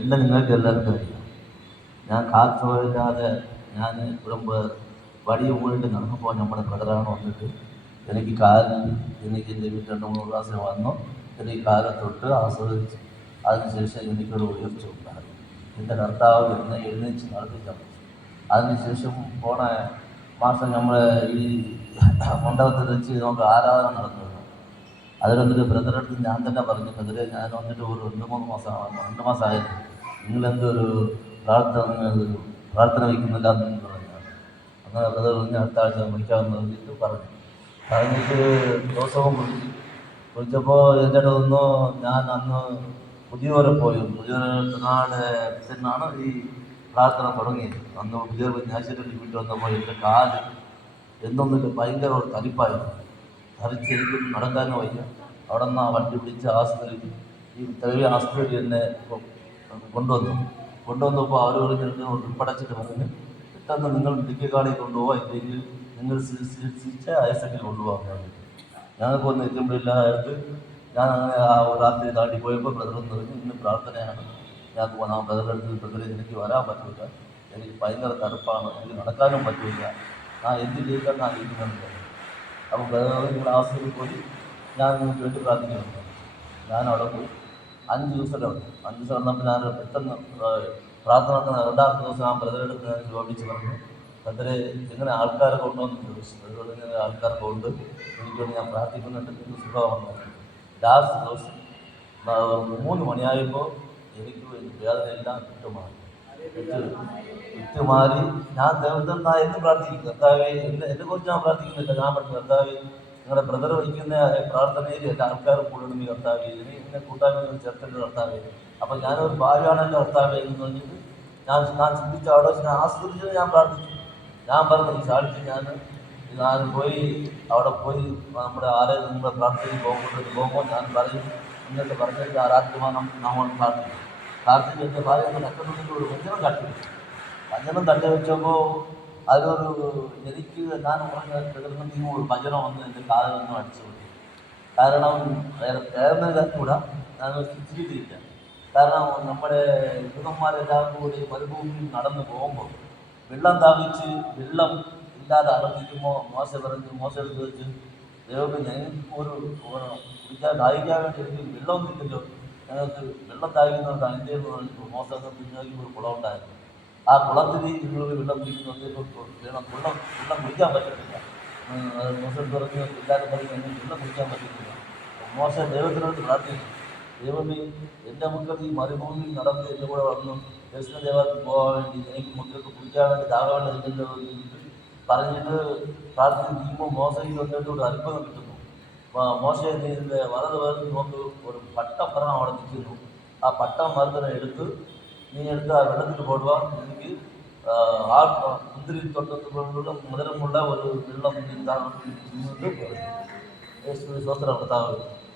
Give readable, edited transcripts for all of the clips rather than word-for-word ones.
എന്നെ നിങ്ങൾക്ക് എല്ലാവർക്കും അറിയാം. ഞാൻ കാത്തുപോയില്ലാതെ ഞാൻ ഇവിടെ വടിയും മൂടിയിട്ട് നടന്നപ്പോൾ നമ്മുടെ ബ്രദറാണ് വന്നിട്ട് എനിക്ക് കാലിൽ എനിക്ക് എൻ്റെ വീട്ടിൽ 2-3 പ്രാവശ്യം വന്നു. എനിക്ക് കാലം തൊട്ട് ആസ്വദിച്ച് അതിനുശേഷം എനിക്കൊരു ഉയർച്ച ഉണ്ടായി. എൻ്റെ കർത്താവ് എന്നെ എഴുന്നേച്ച് നടത്തിക്കാൻ പറ്റും. അതിനുശേഷം പോണ മാസം നമ്മൾ ഈ മണ്ഡപത്തിൽ വെച്ച് നമുക്ക് ആരാധന നടന്നു. അതിലൊന്നൊരു ബ്രദറെടുത്ത് ഞാൻ തന്നെ പറഞ്ഞു, ബ്രദറെ ഞാൻ വന്നിട്ട് ഒരു 2 മാസമായിരുന്നു, നിങ്ങളെന്തൊരു പ്രാർത്ഥന വയ്ക്കുന്നില്ല എന്ന് പറഞ്ഞു. അങ്ങനെ ബ്രദർ പറഞ്ഞ് അടുത്ത ആഴ്ച വിളിക്കാമെന്ന് പറഞ്ഞിട്ട് പറഞ്ഞിട്ട് ദിവസവും വിളിച്ചപ്പോൾ എൻ്റെ അടുത്ത് ഞാൻ അന്ന് പുതിയവരെ പോയി തിരുനാട് ഈ പ്രാർത്ഥന തുടങ്ങിയത്. അന്ന് പുതിയവർ ഞാശേരി വീട്ടിൽ വന്നപ്പോൾ എൻ്റെ കാല് എന്നൊന്നിട്ട് ഭയങ്കര ഒരു തരിപ്പായിരുന്നു. തരിച്ച് എനിക്ക് നടക്കാനും വയ്യ. അവിടെ നിന്ന് ആ വണ്ടി പിടിച്ച് ഈ ചെറിയ ആസ്പത്രി എന്നെ കൊണ്ടുവന്നപ്പോൾ അവർ പറഞ്ഞിട്ട് ഉൾപ്പടച്ചിട്ട് പറഞ്ഞ് പെട്ടെന്ന് നിങ്ങൾ ഡിക്കിക്കാടിൽ കൊണ്ടുപോകാൻ, ഇല്ലെങ്കിൽ നിങ്ങൾ ചികിത്സിച്ച് ഐസക്കിൽ കൊണ്ടുപോകാൻ വേണ്ടി. ഞങ്ങൾക്ക് ഒന്ന് എത്തുമ്പോഴില്ലായിട്ട് ഞാൻ അങ്ങനെ ആ രാത്രി താണ്ടി പോയപ്പോൾ ബ്രദറെന്ന് പറഞ്ഞു, ഇന്ന് പ്രാർത്ഥനയാണ്, ഞാൻ പോകാൻ. ആ ബ്രദറെടുത്ത് ബ്രദറെ എനിക്ക് വരാൻ പറ്റില്ല, എനിക്ക് ഭയങ്കര തണുപ്പാണ്, എനിക്ക് നടക്കാനും പറ്റില്ല, ഞാൻ എന്ത് ചെയ്താൽ ഞാൻ ഇരിക്കുന്നുണ്ട്. അപ്പം ബ്രദർ ഇവിടെ ആസ്പത്രിയിൽ പോയി ഞാൻ നിങ്ങൾക്ക് വേണ്ടി പ്രാർത്ഥിക്കുന്നുണ്ട്. ഞാൻ അവിടെ പോയി 5 ദിവസം ഉണ്ട്. 5 ദിവസം വന്നപ്പോൾ ഞാൻ പെട്ടെന്ന് പ്രാർത്ഥന നടക്കുന്ന 2ാമത്തെ ദിവസം ആ ബ്രദറെടുത്ത് ഞാൻ ചോദിച്ച് പറഞ്ഞു, ബ്രദറെ ഇങ്ങനെ ആൾക്കാരെ കൊണ്ടുവന്ന് ചോദിച്ചു. അതുകൊണ്ട് ഇങ്ങനെ ആൾക്കാർക്ക് കൊണ്ട് എനിക്ക് വേണ്ടി ഞാൻ പ്രാർത്ഥിക്കുന്നുണ്ട്, എനിക്ക് സുഖമാണെന്ന്. ലാസ്റ്റ് ദിവസം 3 മണിയായപ്പോൾ എനിക്ക് വേദനയെല്ലാം വിട്ടുമാറി. ഞാൻ ദൈവത്തെ എന്ന് പ്രാർത്ഥിക്കും, കർത്താവേ എന്നെക്കുറിച്ച് ഞാൻ പ്രാർത്ഥിക്കുന്നില്ല. ഞാൻ പറഞ്ഞു, കർത്താവേ നിങ്ങളുടെ ബ്രദർ വയ്ക്കുന്ന പ്രാർത്ഥനയിൽ എല്ലാ ആൾക്കാരും കൂടണമെങ്കിൽ കർത്താവേ, എന്നെ കൂട്ടായ്മ ചേർത്തേണ്ട കർത്താവേ. അപ്പം ഞാനൊരു ഭാവിയാണല്ലോ കർത്താവേ എന്ന് പറഞ്ഞിട്ട് ഞാൻ ചിന്തിച്ച ആലോചന ആസ്വദിച്ചത് ഞാൻ പ്രാർത്ഥിച്ചു. ഞാൻ പറഞ്ഞു, ഈ സാധിച്ച് ഞാൻ പോയി അവിടെ പോയി നമ്മുടെ ആലയം നമ്മുടെ പ്രാർത്ഥനയിൽ പോകുമ്പോൾ ഞാൻ പറയും, ഇന്നത്തെ പറഞ്ഞിട്ട് ആ രാത്രിമാനം നമ്മൾ പ്രാർത്ഥിച്ച് എൻ്റെ ഭാര്യ എൻ്റെ അക്കൗണ്ടിൽ ഒരു വചനം തട്ടി വെച്ചപ്പോൾ അതിലൊരു എനിക്ക് ഞാൻ പ്രകൃതി ഒരു ഭജനം വന്ന് എൻ്റെ കാലൊന്നും അടിച്ചു പോയി. കാരണം വേറെ കൂടെ ഞാൻ ചിരിച്ചിട്ടില്ല. കാരണം നമ്മുടെ യുവന്മാരെല്ലാവരും കൂടി മരുഭൂമിയിൽ നടന്നു പോകുമ്പോൾ വെള്ളം താപിച്ച് വെള്ളം ഇല്ലാതെ അടങ്ങിക്കുമ്പോൾ മോശം എടുത്ത് വെച്ച് ദൈവം ഞങ്ങൾക്ക് കുടിക്കാൻ ദാഹിക്കാൻ വേണ്ടി എനിക്ക് വെള്ളമൊന്നും ഇല്ലല്ലോ, ഞങ്ങൾക്ക് വെള്ളം താപിക്കുന്നുണ്ട്. അതിൻ്റെ മോശം പിന്നോക്കി ഒരു കുളം ഉണ്ടായിരുന്നു. ആ കുളത്തിൽ നിങ്ങൾ വെള്ളം കുടിക്കുന്നു വെള്ളം കുടിക്കാൻ പറ്റത്തില്ല. മോശം പറഞ്ഞ് എല്ലാവരും പറഞ്ഞ് ഞങ്ങൾക്ക് വെള്ളം കുടിക്കാൻ പറ്റത്തില്ല. മോശം ദൈവത്തിനോട് പ്രാർത്ഥിച്ചു, ദൈവമേ എൻ്റെ മക്കൾ ഈ മരുഭൂമിയിൽ നടന്ന് എൻ്റെ കൂടെ വന്നു ദർശന ദേവാലയത്തിൽ പോകാൻ വേണ്ടി എനിക്ക് മക്കൾക്ക് കുടിക്കാൻ വേണ്ടി ദാഹവേണ്ട ഇല്ലല്ലോ പറഞ്ഞിട്ട് പ്രാർത്ഥന ചെയ്യുമ്പോൾ മോശയിൽ വന്നിട്ട് ഒരു അത്ഭുതം കിട്ടുന്നു. മോശയെ ഇതിൻ്റെ വലത് പേർക്ക് നോക്ക് ഒരു പട്ടം പറഞ്ഞ അവിടെ നിൽക്കുന്നു. ആ പട്ടം മരത്തിനെ എടുത്ത് നീ എടുത്ത് ആ വെള്ളത്തിൽ പോടുക, എനിക്ക് ആ മുന്തിരി തൊട്ടത്തിലുള്ള മധുരമുള്ള ഒരു വെള്ളം സ്വസ്ത്രം കർത്താവ്.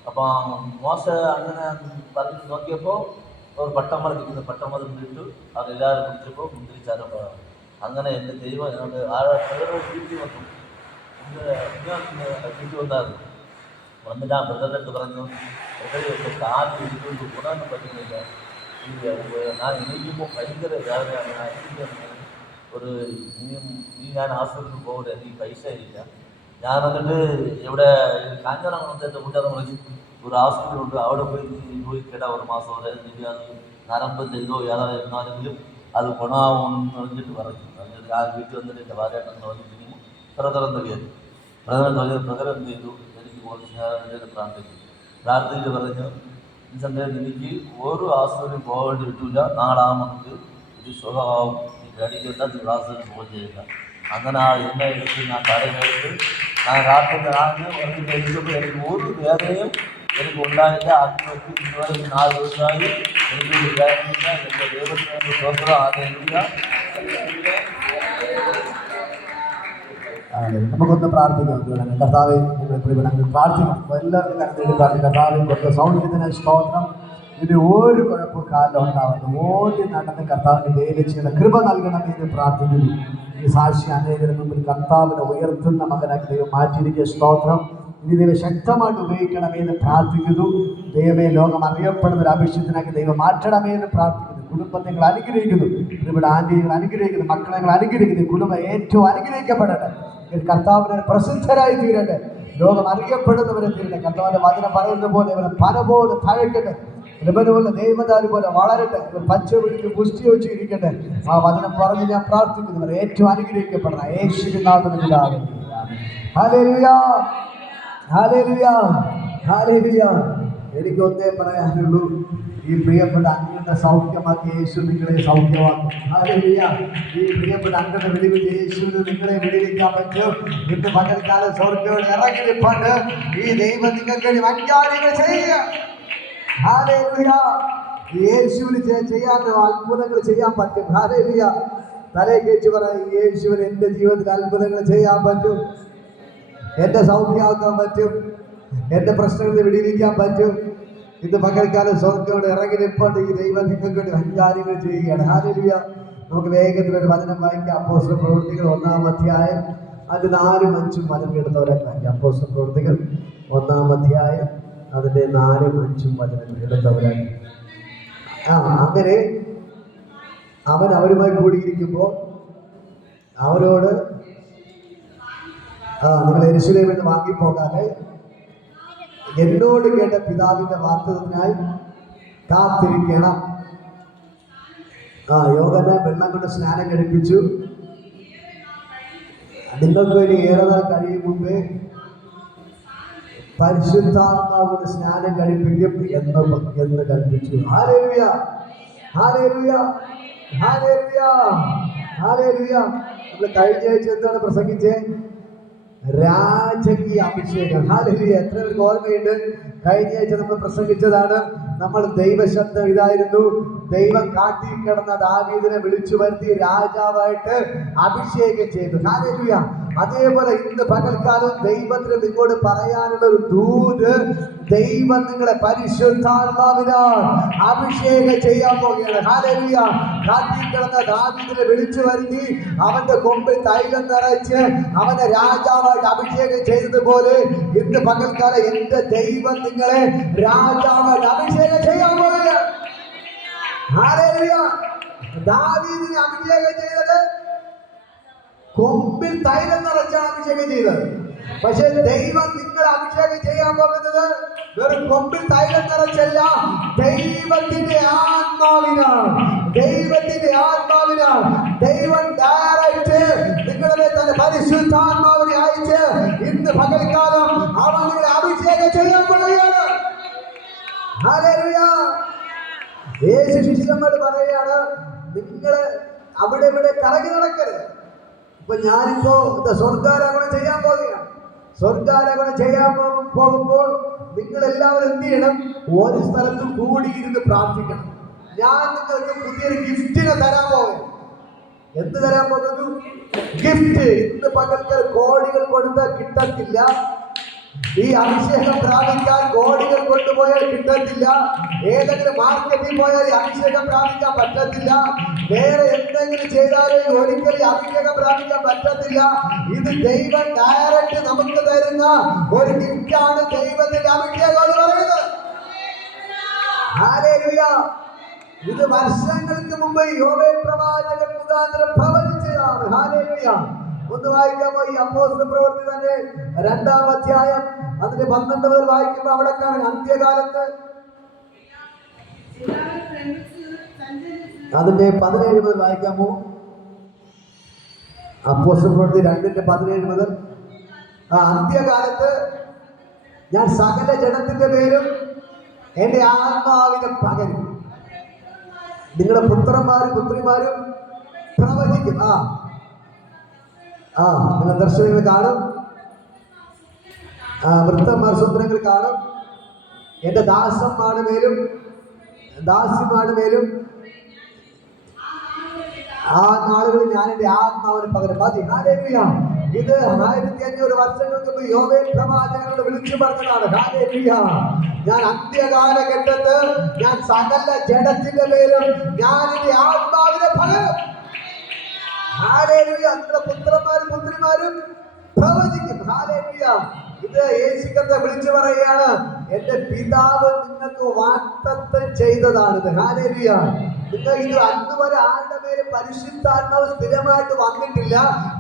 അപ്പം മോശ അങ്ങനെ പറഞ്ഞ് നോക്കിയപ്പോൾ ഒരു പട്ടമരം നിൽക്കുന്നു. പട്ടമരം ഇട്ടു അതെല്ലാവരും കുടിച്ചപ്പോൾ മുന്തിരിച്ചാരം പോകാം. അങ്ങനെ എൻ്റെ ദൈവം എന്നോട് വീട്ടിൽ വന്നു. വീട്ടിൽ വന്നായിരുന്നു. വന്നിട്ട് ആ ബ്രദറിനടുത്ത് പറഞ്ഞു, ബ്രദറെ കാല് ഇരിക്കൊണ്ട് കൂടാനും പറ്റുന്നില്ല, ഞാൻ എണീക്കുമ്പോൾ ഭയങ്കര വേദനയാണ്, ഞാൻ ആശുപത്രിയിൽ പോകില്ല, എനിക്ക് പൈസ ഇല്ല. ഞാൻ വന്നിട്ട് ഇവിടെ കാഞ്ഞാറ എൻ്റെ കൂട്ടുകാരെ വിളിച്ച് ഒരു ആശുപത്രി ഉണ്ട്, അവിടെ പോയി കേട്ടാൽ 1 മാസം വരെ അത് നരമ്പ് ഇതോ ഏതായിരുന്നാലെങ്കിലും അത് ഗുണമാവുമെന്ന് പറഞ്ഞിട്ട് പറഞ്ഞു. ആ വീട്ടിൽ വന്നിട്ട് എൻ്റെ ഭാര്യയായിട്ടെന്ന് പറഞ്ഞ് തിരിഞ്ഞു പ്രകരം തെളിയായിരുന്നു. പ്രകരം എന്ത് ചെയ്തു, എനിക്ക് ഞാൻ പ്രാർത്ഥിച്ച് പറഞ്ഞു, ഈ സമയത്ത് എനിക്ക് ഒരു ആശുപത്രിയും പോകേണ്ടി വിട്ടില്ല, നാളെ നമുക്ക് ഇത് സുഖമാവും, ഈ പേടിക്കേണ്ട ആശുപത്രി പോവുകയും ചെയ്യില്ല. അങ്ങനെ ആ എണ്ണ എടുത്ത് ഞാൻ തലയിലെടുത്ത് ഞാൻ രാത്രി എനിക്ക് ഒരു വേദനയും എനിക്ക് ഉണ്ടായില്ല. ആത്മഹത്യ ഇതുവരെ 4 ദിവസമായി എനിക്ക് വേദനയില്ല. എൻ്റെ ദൈവത്തിൻ്റെ സ്വന്തം ആഗ്രഹിക്കുക. നമുക്കൊന്ന് പ്രാർത്ഥിക്കാം. കർത്താവെ ഞങ്ങൾ പ്രാർത്ഥിക്കണം, എല്ലാവരും കരുതി പ്രാർത്ഥിക്കും. കർത്താവെ കൊടുത്ത സൗഖ്യത്തിന് സ്തോത്രം. ഇതിന് ഒരു കുഴപ്പം കാലം ഉണ്ടാവുന്നു. ഓടി നടന്ന് കർത്താവിന് വേല ചെയ്യുന്ന കൃപ നൽകണമെന്ന് പ്രാർത്ഥിക്കുന്നു. ഈ സാക്ഷി അനേകരുടെ മുമ്പിൽ കർത്താവിനെ ഉയർത്തുന്ന മകനാക്കി ദൈവം മാറ്റിയിരിക്കുക. സ്തോത്രം. ഇനി ദൈവം ശക്തമായിട്ട് ഉപയോഗിക്കണമെന്ന് പ്രാർത്ഥിക്കുന്നു. ദൈവമേ ലോകം അറിയപ്പെടുന്ന ഒരു അഭിഷേകത്തിനാക്കി ദൈവം മാറ്റണമെന്ന് പ്രാർത്ഥിക്കുന്നു. കുടുംബത്തെ നിങ്ങൾ അനുഗ്രഹിക്കുന്നു. ഇവിടെ ആന്റി നിങ്ങൾ അനുഗ്രഹിക്കുന്നു, മക്കളെ നിങ്ങൾ അനുഗ്രഹിക്കുന്നു. കുടുംബം ഏറ്റവും അനുഗ്രഹിക്കപ്പെടട്ടെ. കർത്താവിനെ പ്രസിദ്ധരായി തീരട്ടെ. ലോകം അറിയപ്പെടുന്നവരെ തീരട്ടെ. കർത്താവിന്റെ വചനം പറയുന്ന പോലെ ഇവരെ പന പോലെ തഴക്കട്ടെ. ലബനോനിലെ ദേവദാരു പോലെ വളരട്ടെ. ഇവർ പച്ച പിടിച്ച് പുഷ്ടി വെച്ച് ഇരിക്കട്ടെ. ആ വചനം പറഞ്ഞ് ഞാൻ പ്രാർത്ഥിക്കുന്നു. ഇവരെ ഏറ്റവും അനുഗ്രഹിക്കപ്പെടണം. യേശുവിൻ നാമത്തിൽ പിതാവേ. Hallelujah, hallelujah, hallelujah. എനിക്ക് ഒന്നേ പറയാനുള്ളൂ, ഈ പ്രിയപ്പെട്ട അംഗത്തെ സൗഖ്യമാക്കി യേശു നിങ്ങളെ സൗഖ്യമാക്കും. ഹല്ലേലൂയ. ഈ പ്രിയപ്പെട്ട അംഗത്തെ വിടുവിച്ച് യേശുവിന് നിങ്ങളെ വിടുവിക്കാൻ പറ്റും. ഇന്ന് പകൽക്കാലം സ്വർഗ്ഗത്തിൽ ഇറങ്ങി നിൽപ്പുണ്ട്. ഈ ദൈവം നിങ്ങൾക്ക് വൻകാര്യങ്ങൾ ചെയ്യുക. ഹല്ലേലൂയ. യേശുവിന് ചെയ്യാൻ അത്ഭുതങ്ങൾ ചെയ്യാൻ പറ്റും. ഹല്ലേലൂയ. തലയിൽ വെച്ച് പറയും, യേശുവിന് എൻ്റെ ജീവിതത്തിൽ അത്ഭുതങ്ങൾ ചെയ്യാൻ പറ്റും. എന്റെ സൗഖ്യമാക്കാൻ പറ്റും. എന്റെ പ്രശ്നങ്ങളിൽ വിടിയിരിക്കാൻ പറ്റും. ഇന്ന് പകൽക്കാലം സ്വർഗ്ഗത്തോടെ ഇറങ്ങി നിൽപ്പുണ്ട്. ഈ ദൈവം നിങ്ങൾക്ക് വേണ്ടി വൻകാര്യങ്ങൾ ചെയ്യുകയാണ്. ഹല്ലേലൂയ. നമുക്ക് വേഗത്തിൽ ഒരു വചനം വായിക്കാം. അപ്പോസ്തല പ്രവൃത്തികൾ 1-ാം അധ്യായം അതിന്റെ 4ഉം 5ഉം വചനം എടുത്തവരെ വായിക്കാം. അപ്പോസ്തല പ്രവൃത്തികൾ 1-ാം അധ്യായം അതിന്റെ 4ഉം 5ഉം വചനങ്ങൾ എടുത്തവരെ. അങ്ങനെ അവൻ അവരുമായി കൂടിയിരിക്കുമ്പോൾ അവരോട്, നിങ്ങൾ യെരൂശലേമിൽ നിന്ന് വാങ്ങിപ്പോകാതെ എന്നോട് കേട്ട പിതാവിന്റെ വാഗ്ദത്തത്തിനായി കാത്തിരിക്കണം. യോഹന്നാൻ വെള്ളം കൊണ്ട് സ്നാനം കഴിപ്പിച്ചു. നിങ്ങൾക്ക് വേണ്ടി ഏറെ നാൾ കഴിയും മുമ്പേ പരിശുദ്ധാത്മാവോട് സ്നാനം കഴിപ്പിക്കും എന്ന് കൽപ്പിച്ചു. Hallelujah, hallelujah, hallelujah, hallelujah. നമ്മൾ കഴിഞ്ഞ ആഴ്ച എന്താണ് പ്രസംഗിച്ചേ? രാജകീയ അഭിഷേകം. ഹല്ലേലൂയ. എത്ര പേർക്ക് ഓർമ്മയുണ്ട്? കഴിഞ്ഞ ആഴ്ച നമ്മൾ പ്രസംഗിച്ചതാണ്. നമ്മൾ ദൈവശബ്ദം ഇതായിരുന്നു. ദൈവം കാട്ടിൽ കിടന്ന ദാവീദിനെ വിളിച്ചു വരുത്തി രാജാവായിട്ട് അഭിഷേകം ചെയ്തു. ഹല്ലേലൂയ. അതേപോലെ ഇന്ന് പകൽക്കാലം ദൈവത്തിന് നിങ്ങളോട് പറയാനുള്ള ഒരു ദൂത്, ദൈവം നിങ്ങളെ പരിശുദ്ധാത്മാവിനാൽ അഭിഷേകം ചെയ്യാൻ പോകുകയാണ്. ഹല്ലേലൂയ. കാട്ടിൽ കിടന്ന ദാവീദിനെ വിളിച്ചു വരുത്തി അവന്റെ കൊമ്പിൽ തൈലം നിറച്ച് അവനെ രാജാവായിട്ട് അഭിഷേകം ചെയ്തതുപോലെ ഇന്ന് പകൽക്കാലം എന്റെ ദൈവം നിങ്ങളെ രാജാവായിട്ട് അഭിഷേകം ചെയ്യാൻ പോകുകയാണ്. ഹല്ലേലൂയ. ദാവീദിനെ അഭിഷേകം ചെയ്തത് കൊമ്പിൽ തൈലം നിറച്ചാണ് അഭിഷേകം ചെയ്തത്. പക്ഷെ ദൈവം നിങ്ങളെ അഭിഷേകം ചെയ്യാൻ പോകുന്നത് വെറും കൊമ്പിൽ തൈലം നിറച്ചല്ല, ദൈവത്തിന്റെ ആത്മാവിനാണ്. ദൈവത്തിന്റെ ആത്മാവിനാണ്. ദൈവം ഡയറക്റ്റ് നിങ്ങളുടെ തന്നെ പരിശുദ്ധാത്മാവിനെ അയച്ച് ഇന്ന് പകൽക്കാലം അവൻ നിങ്ങളെ അഭിഷേകം ചെയ്യാൻ പോകുകയാണ്. ഹല്ലേലൂയ. യേശു ശിഷ്യന്മാരോട് പറയുകയാണ്, നിങ്ങള് അവിടെ ഇവിടെ കറങ്ങി നടക്കരുത്. ഇപ്പൊ ഞാനിപ്പോ സ്വർഗാരോഹണം ചെയ്യാൻ പോവുകയാണ്. സ്വർഗാരോഹണം ചെയ്യാൻ പോകുമ്പോൾ നിങ്ങൾ എല്ലാവരും എന്ത് ചെയ്യണം? ഒരു സ്ഥലത്ത് കൂടിയിരുന്ന് പ്രാർത്ഥിക്കണം. ഞാൻ നിങ്ങൾക്ക് പുതിയൊരു ഗിഫ്റ്റിനെ തരാൻ പോകും. എന്ത് തരാൻ പോകുന്നു? ഗിഫ്റ്റ്. ഇന്ന് പകൽക്കാൽ കോടികൾ കൊടുത്താൽ കിട്ടത്തില്ല. ഈ അഭിഷേകം പ്രാപിക്കാൻ കോടികൾ കൊണ്ടുപോയാൽ കിട്ടത്തില്ല. ഏതെങ്കിലും മാർക്കറ്റിൽ പോയാൽ ഈ അഭിഷേകം പ്രാപിക്കാൻ പറ്റത്തില്ല. വേറെ എന്തെങ്കിലും ചെയ്താലും ഒരിക്കലും അഭിഷേകം പ്രാപിക്കാൻ പറ്റത്തില്ല. ഇത് ദൈവം ഡയറക്റ്റ് നമുക്ക് തരുന്ന ഒരു ഗിഫ്റ്റാണ് ദൈവത്തിന്റെ അഭിഷേകം എന്ന് പറയുന്നത്. ഹല്ലേലൂയ. ഇത് വർഷങ്ങൾക്ക് മുമ്പ് യോവേൽ പ്രവാചകൻ മുഖാന്തരം പ്രവചിച്ചതാണ്. ഹല്ലേലൂയ. ഒന്ന് വായിക്കാമോ? ഈ അപ്പോസ്തല പ്രവൃത്തി തന്നെ 2-ാം അധ്യായം അതിന്റെ 12 മുതൽ വായിക്കുമ്പോൾ അവിടെ കാണാം, അന്ത്യകാലത്ത് അതിന്റെ 17 മുതൽ വായിക്കാമോ? അപ്പോസ്തല പ്രവൃത്തി 2:17 മുതൽ. അന്ത്യകാലത്ത് ഞാൻ സകല ജനത്തിന്റെ പേരും എന്റെ ആത്മാവിനെ പകരും. നിങ്ങളുടെ പുത്രന്മാരും പുത്രിമാരും പ്രവചിക്കും. നിങ്ങൾ ദർശനങ്ങൾ കാണും, വൃത്തന്മാർ സ്വപ്നങ്ങൾ കാണും. എന്റെ ദാസന്മാരുടെ മേലും ദാസിമാരുടെ മേലും ആ നാളുകളിൽ ഞാൻ എന്റെ ആത്മാവിന് പകരം. മതി. ഹല്ലേലൂയ. ഇത് 1500 വർഷങ്ങൾക്ക് മുമ്പ് യോവേൽ പ്രവാചകനോട് വിളിച്ചു പറഞ്ഞതാണ്. ഹല്ലേലൂയ. ഞാൻ അന്ത്യകാലഘട്ടത്ത് ഞാൻ സകല ജഡത്തിന്റെ മേലും ഞാൻ എന്റെ ആത്മാവിനെ പകരം. ഹല്ലേലൂയ. നിങ്ങളുടെ പുത്രന്മാരും പുത്രിമാരും പ്രവചിക്കും. ഹല്ലേലൂയ. ഇത് യേശുക്രിസ്തു വിളിച്ചു പറയുകയാണ്, എന്റെ പിതാവ് നിങ്ങൾക്ക് വാഗ്ദത്തം ചെയ്തതാണിത്. ഹല്ലേലൂയ. നിങ്ങൾ ഇത് അതുവരെ ആരുടെ മേലെ പരിശുദ്ധാത്മാവ് സ്ഥിരമായിട്ട് വന്നിട്ടില്ല.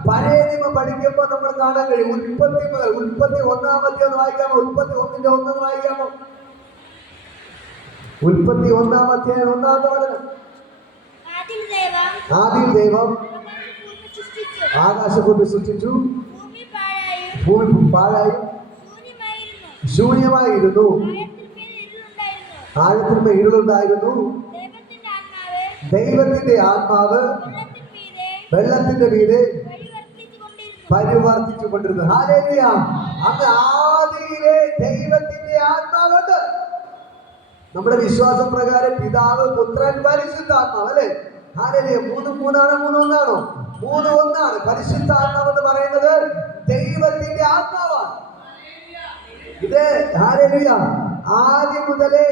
പഴയ നിയമം പഠിക്കുമ്പോൾ നമ്മൾ കാണാൻ കഴിയും. ഉൽപ്പത്തി മുതൽ ഉൽപ്പത്തി 1-ാമത്തെ ഒന്ന് വായിക്കാമോ? ഉൽപ്പത്തി 1:1 വായിക്കാമോ? ഉൽപ്പത്തി 1-ാമത്തെ 1-ാമത്തെ വചനം. ആദിയിൽ ദൈവം ആകാശഭൂമി സൃഷ്ടിച്ചു. ഭൂമി പാഴായും ശൂന്യമായിരുന്നു. ആഴത്തിന് ഇരുളുണ്ടായിരുന്നു. ദൈവത്തിന്റെ ആത്മാവ് വെള്ളത്തിന്റെ മീതെ പരിവർത്തിച്ചു കൊണ്ടിരുന്നു. ഹല്ലേലൂയ. അന്ന് ആദിയിലെ ദൈവത്തിന്റെ ആത്മാവുണ്ട്. നമ്മുടെ വിശ്വാസം പ്രകാരം പിതാവ്, പുത്രൻ, പരിശുദ്ധാത്മാവ് അല്ലെ? ഹല്ലേലൂയ. 3-3 3-1 3-1. പരിശുദ്ധാത്മാവ് എന്ന് പറയുന്നത് ദൈവത്തിന്റെ ആത്മാവാണ്. ഇത് ഹല്ലേലൂയ. ആദ്യം മുതലേ